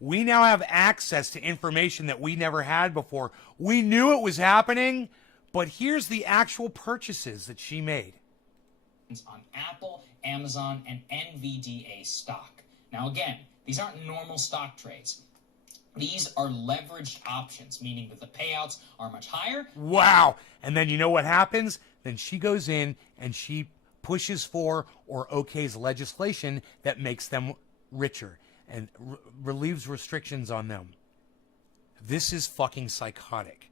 We now have access to information that we never had before. We knew it was happening, but here's the actual purchases that she made. On Apple, Amazon, and NVDA stock. Now again, these aren't normal stock trades. These are leveraged options, meaning that the payouts are much higher. Wow. And then you know what happens? Then she goes in and she pushes for or okays legislation that makes them richer and relieves restrictions on them. This is fucking psychotic.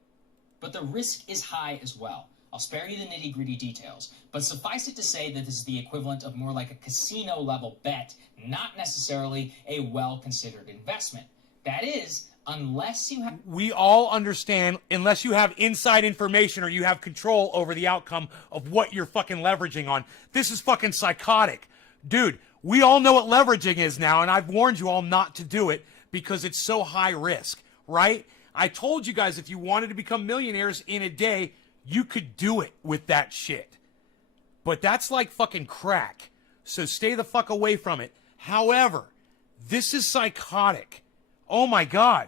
But the risk is high as well. I'll spare you the nitty-gritty details, but suffice it to say that this is the equivalent of more like a casino-level bet, not necessarily a well-considered investment. That is, unless you have... We all understand, unless you have inside information or you have control over the outcome of what you're fucking leveraging on. This is fucking psychotic. Dude, we all know what leveraging is now, and I've warned you all not to do it because it's so high risk, right? I told you guys if you wanted to become millionaires in a day, you could do it with that shit. But that's like fucking crack. So stay the fuck away from it. However, this is psychotic. Oh my God.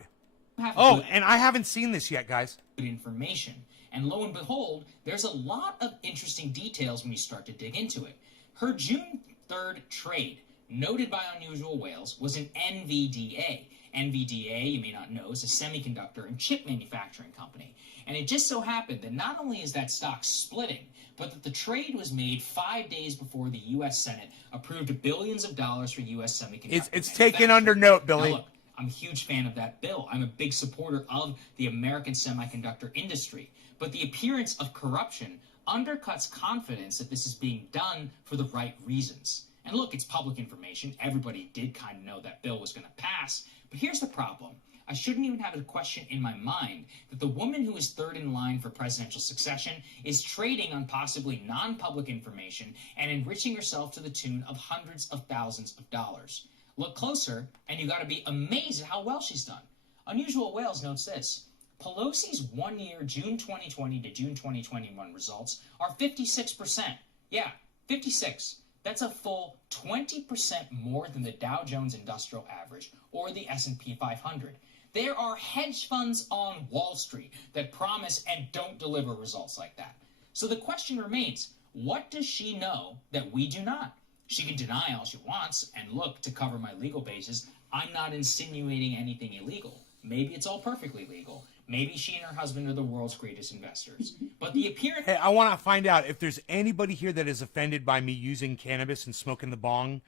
Oh, and I haven't seen this yet, guys. Information. And lo and behold, there's a lot of interesting details when you start to dig into it. Her June 3rd trade, noted by Unusual Whales, was an NVDA. NVDA, you may not know, is a semiconductor and chip manufacturing company. And it just so happened that not only is that stock splitting, but that the trade was made 5 days before the U.S. Senate approved billions of dollars for U.S. semiconductor It's taken under note, Billy. Now look, I'm a huge fan of that bill. I'm a big supporter of the American semiconductor industry. But the appearance of corruption undercuts confidence that this is being done for the right reasons. And look, it's public information. Everybody did kind of know that bill was going to pass. But here's the problem. I shouldn't even have a question in my mind that the woman who is third in line for presidential succession is trading on possibly non-public information and enriching herself to the tune of hundreds of thousands of dollars. Look closer, and you got to be amazed at how well she's done. Unusual Whales notes this. Pelosi's one-year June 2020 to June 2021 results are 56%. Yeah, 56. That's a full 20% more than the Dow Jones Industrial Average or the S&P 500. There are hedge funds on Wall Street that promise and don't deliver results like that. So the question remains, what does she know that we do not? She can deny all she wants, and look, to cover my legal basis, I'm not insinuating anything illegal. Maybe it's all perfectly legal. Maybe she and her husband are the world's greatest investors. But the appearance... Hey, I want to find out if there's anybody here that is offended by me using cannabis and smoking the bong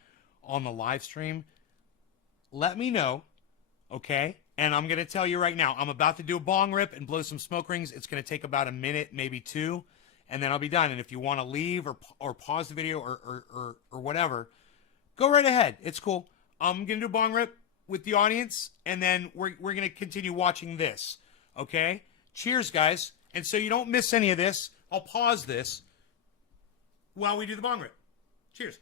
on the live stream. Let me know, okay? And I'm going to tell you right now, I'm about to do a bong rip and blow some smoke rings. It's going to take about a minute, maybe two, and then I'll be done. And if you want to leave or pause the video or whatever, go right ahead. It's cool. I'm going to do a bong rip with the audience, and then we're going to continue watching this. Okay? Cheers, guys. And so you don't miss any of this, I'll pause this while we do the bong rip. Cheers.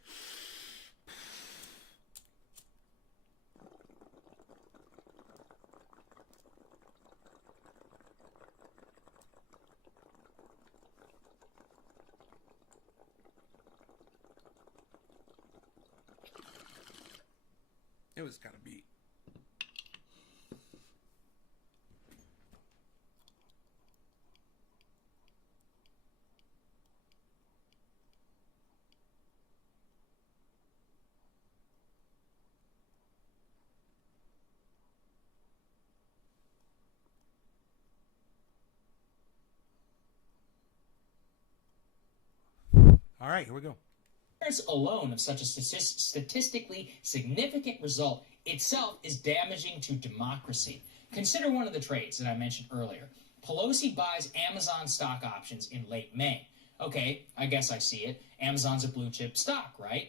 It was gotta be. All right, here we go. Appearance alone of such a statistically significant result itself is damaging to democracy. Consider one of the trades that I mentioned earlier. Pelosi buys Amazon stock options in late May. Okay, I guess I see it. Amazon's a blue chip stock, right?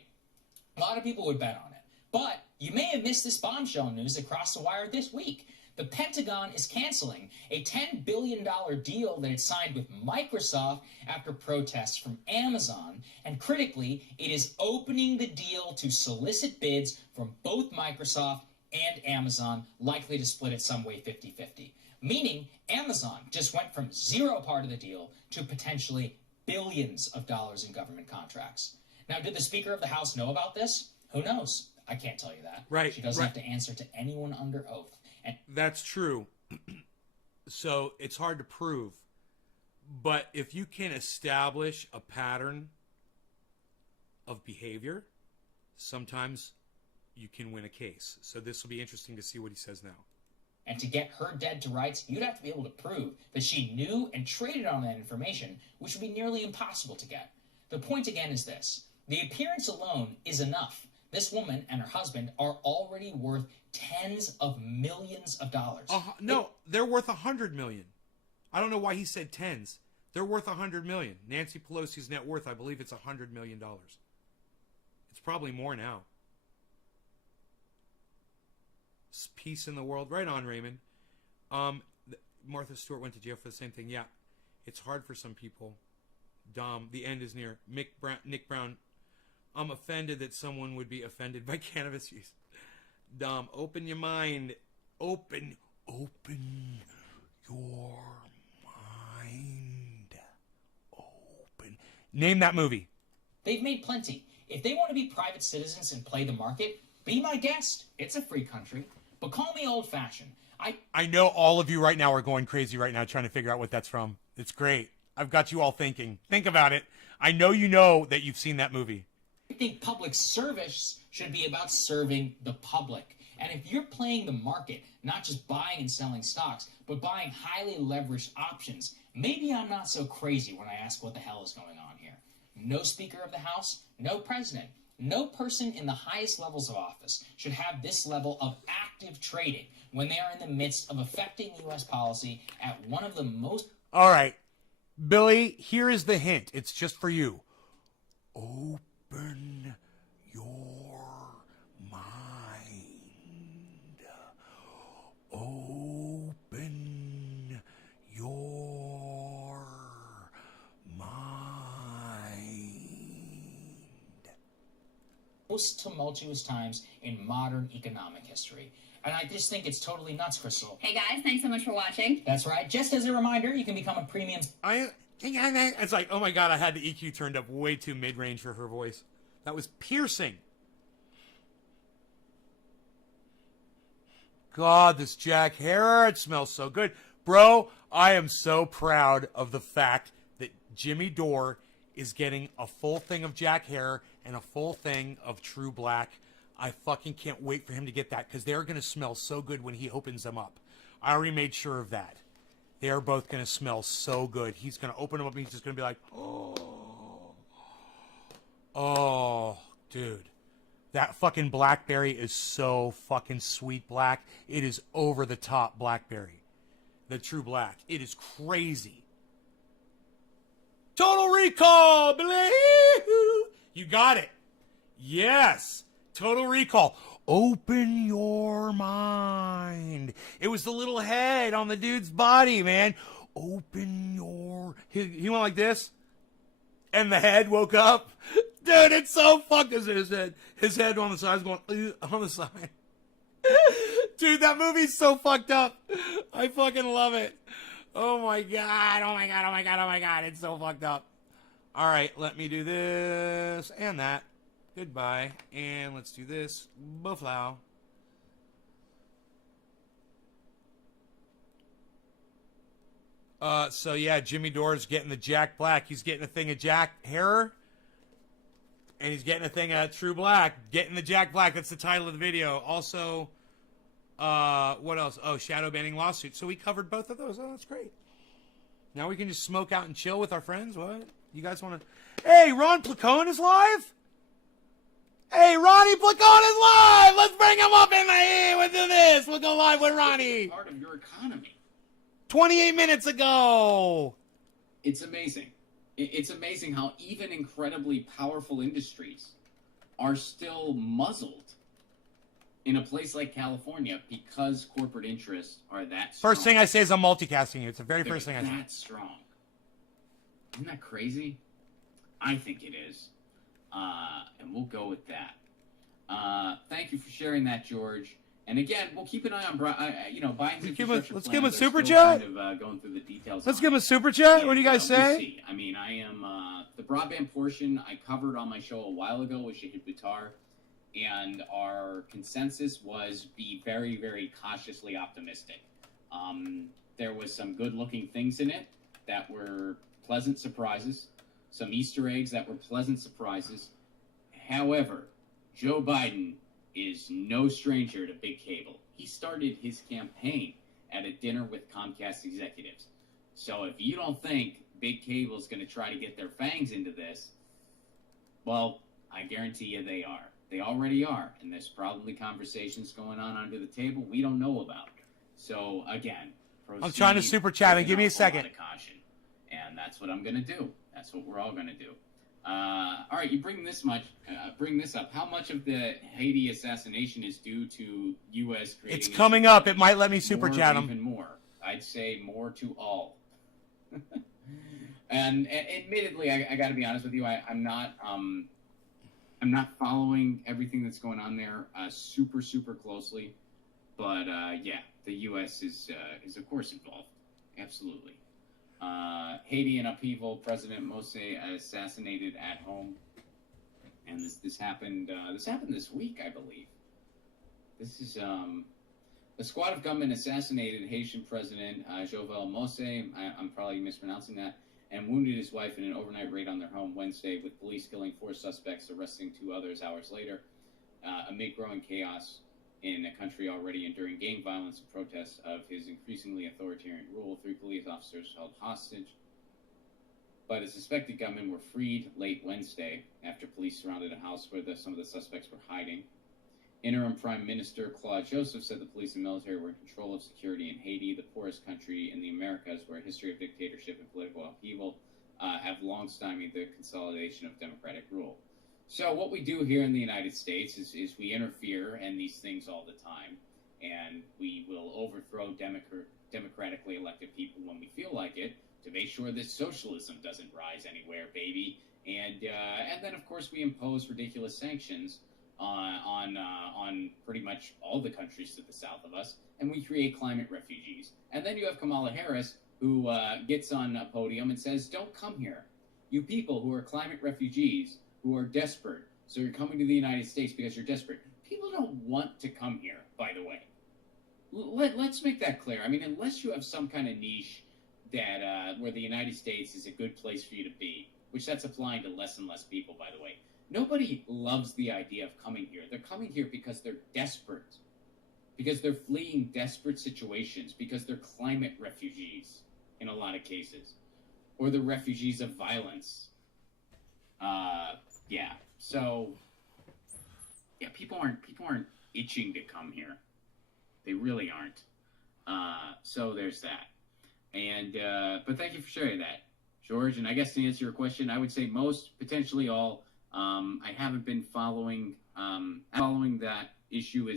A lot of people would bet on it. But you may have missed this bombshell news that crossed the wire this week. The Pentagon is canceling a $10 billion deal that it signed with Microsoft after protests from Amazon. And critically, it is opening the deal to solicit bids from both Microsoft and Amazon, likely to split it some way 50-50. Meaning, Amazon just went from zero part of the deal to potentially billions of dollars in government contracts. Now, did the Speaker of the House know about this? Who knows? I can't tell you that. Right. She doesn't right. have to answer to anyone under oath. And that's true. So it's hard to prove. But if you can establish a pattern of behavior, sometimes you can win a case. So this will be interesting to see what he says now. And to get her dead to rights, you'd have to be able to prove that she knew and traded on that information, which would be nearly impossible to get. The point again is this. The appearance alone is enough. This woman and her husband are already worth tens of millions of dollars. No, they're worth $100 million. I don't know why he said tens. They're worth $100 million. Nancy Pelosi's net worth, I believe it's $100 million. It's probably more now. Peace in the world. Right on, Raymond. Martha Stewart went to jail for the same thing. Yeah, it's hard for some people. Dom, the end is near. Nick Brown, I'm offended that someone would be offended by cannabis use. Dom, open your mind. Open your mind. Open. Name that movie. They've made plenty. If they want to be private citizens and play the market, be my guest. It's a free country. But call me old-fashioned. I know all of you right now are going crazy right now trying to figure out what that's from. It's great. I've got you all thinking. Think about it. I know you know that you've seen that movie. I think public service should be about serving the public. And if you're playing the market, not just buying and selling stocks, but buying highly leveraged options, maybe I'm not so crazy when I ask what the hell is going on here. No Speaker of the House, no President. No person in the highest levels of office should have this level of active trading when they are in the midst of affecting U.S. policy at one of the most... All right. Billy, here is the hint. It's just for you. Open your mind. Open your most tumultuous times in modern economic history. And I just think it's totally nuts, Crystal. Hey guys, thanks so much for watching. That's right. Just as a reminder, you can become a premium... It's like, oh my God, I had the EQ turned up way too mid-range for her voice. That was piercing. God, this Jack Herer, it smells so good. Bro, I am so proud of the fact that Jimmy Dore is getting a full thing of Jack Herer and a full thing of True Black. I fucking can't wait for him to get that because they're going to smell so good when he opens them up. I already made sure of that. They're both going to smell so good. He's going to open them up and he's just going to be like, oh, dude. That fucking blackberry is so fucking sweet black. It is over the top blackberry. The True Black. It is crazy. Total Recall! You got it. Yes. Total Recall. Open your mind. It was the little head on the dude's body, man. Open your... He went like this. And the head woke up. Dude, it's so fucking... His head on the side's going... on the side. Dude, that movie's so fucked up. I fucking love it. Oh my God. Oh my God. Oh my God. Oh my God. It's so fucked up. All right, let me do this and that. Goodbye. And let's do this. Buffalo. So yeah, Jimmy Dore's getting the Jack Black. He's getting a thing of Jack Herer. And he's getting a thing of True Black. Getting the Jack Black. That's the title of the video. Also, what else? Oh, shadow banning lawsuit. So we covered both of those. Oh, that's great. Now we can just smoke out and chill with our friends. What? You guys want to? Hey, Ron Placone is live. Hey, Ronnie Placone is live. Let's bring him up in the. We'll do this. We'll go live with Ronnie. Part of your economy. 28 minutes ago. It's amazing. It's amazing how even incredibly powerful industries are still muzzled in a place like California because corporate interests are that strong. First thing I say is I'm multicasting you. It's the very first thing I say. That strong. Isn't that crazy? I think it is. And we'll go with that. Thank you for sharing that, George. And again, we'll keep an eye on Biden's infrastructure let's plan. give him a They're super still chat. Kind of, going through the details. Let's give him a super chat. What do you guys We'll say? see. I mean, I am the broadband portion I covered on my show a while ago with Shahid Buttar, and our consensus was be very, very cautiously optimistic. There was some good-looking things in it that were pleasant surprises, some Easter eggs that were pleasant surprises. However, Joe Biden is no stranger to big cable. He started his campaign at a dinner with Comcast executives. So if you don't think big cable is going to try to get their fangs into this, well, I guarantee you they are. They already are. And there's probably conversations going on under the table we don't know about. So again, I'm trying to super chat and give me a second. Caution. And that's what I'm going to do. That's what we're all going to do. All right, you bring this up. How much of the Haiti assassination is due to U.S. creating? It's coming up. It might let me super chat him. Even more. I'd say more to all. and admittedly, I got to be honest with you. I'm not following everything that's going on there super closely. But yeah, the U.S. is of course involved. Absolutely. Haiti in upheaval. President Moshe assassinated at home, and this happened. This happened this week, I believe. This is a squad of gunmen assassinated Haitian President Jovenel Moise. I'm probably mispronouncing that, and wounded his wife in an overnight raid on their home Wednesday, with police killing 4 suspects, arresting 2 others hours later, amid growing chaos in a country already enduring gang violence and protests of his increasingly authoritarian rule. 3 police officers held hostage, but the suspected gunmen were freed late Wednesday after police surrounded a house where some of the suspects were hiding. Interim Prime Minister Claude Joseph said the police and military were in control of security in Haiti, the poorest country in the Americas, where a history of dictatorship and political upheaval have long stymied the consolidation of democratic rule. So what we do here in the United States is we interfere in these things all the time, and we will overthrow democratically elected people when we feel like it to make sure that socialism doesn't rise anywhere, baby. And then, of course, we impose ridiculous sanctions on pretty much all the countries to the south of us, and we create climate refugees. And then you have Kamala Harris, who gets on a podium and says, don't come here. You people who are climate refugees, who are desperate, so you're coming to the United States because you're desperate. People don't want to come here, by the way. Let's make that clear. I mean, unless you have some kind of niche that where the United States is a good place for you to be, which that's applying to less and less people, by the way. Nobody loves the idea of coming here. They're coming here because they're desperate, because they're fleeing desperate situations, because they're climate refugees in a lot of cases, or the refugees of violence. Yeah. So, yeah, people aren't itching to come here. They really aren't. So there's that. And but thank you for sharing that, George. And I guess to answer your question, I would say most, potentially all. I haven't been following that issue as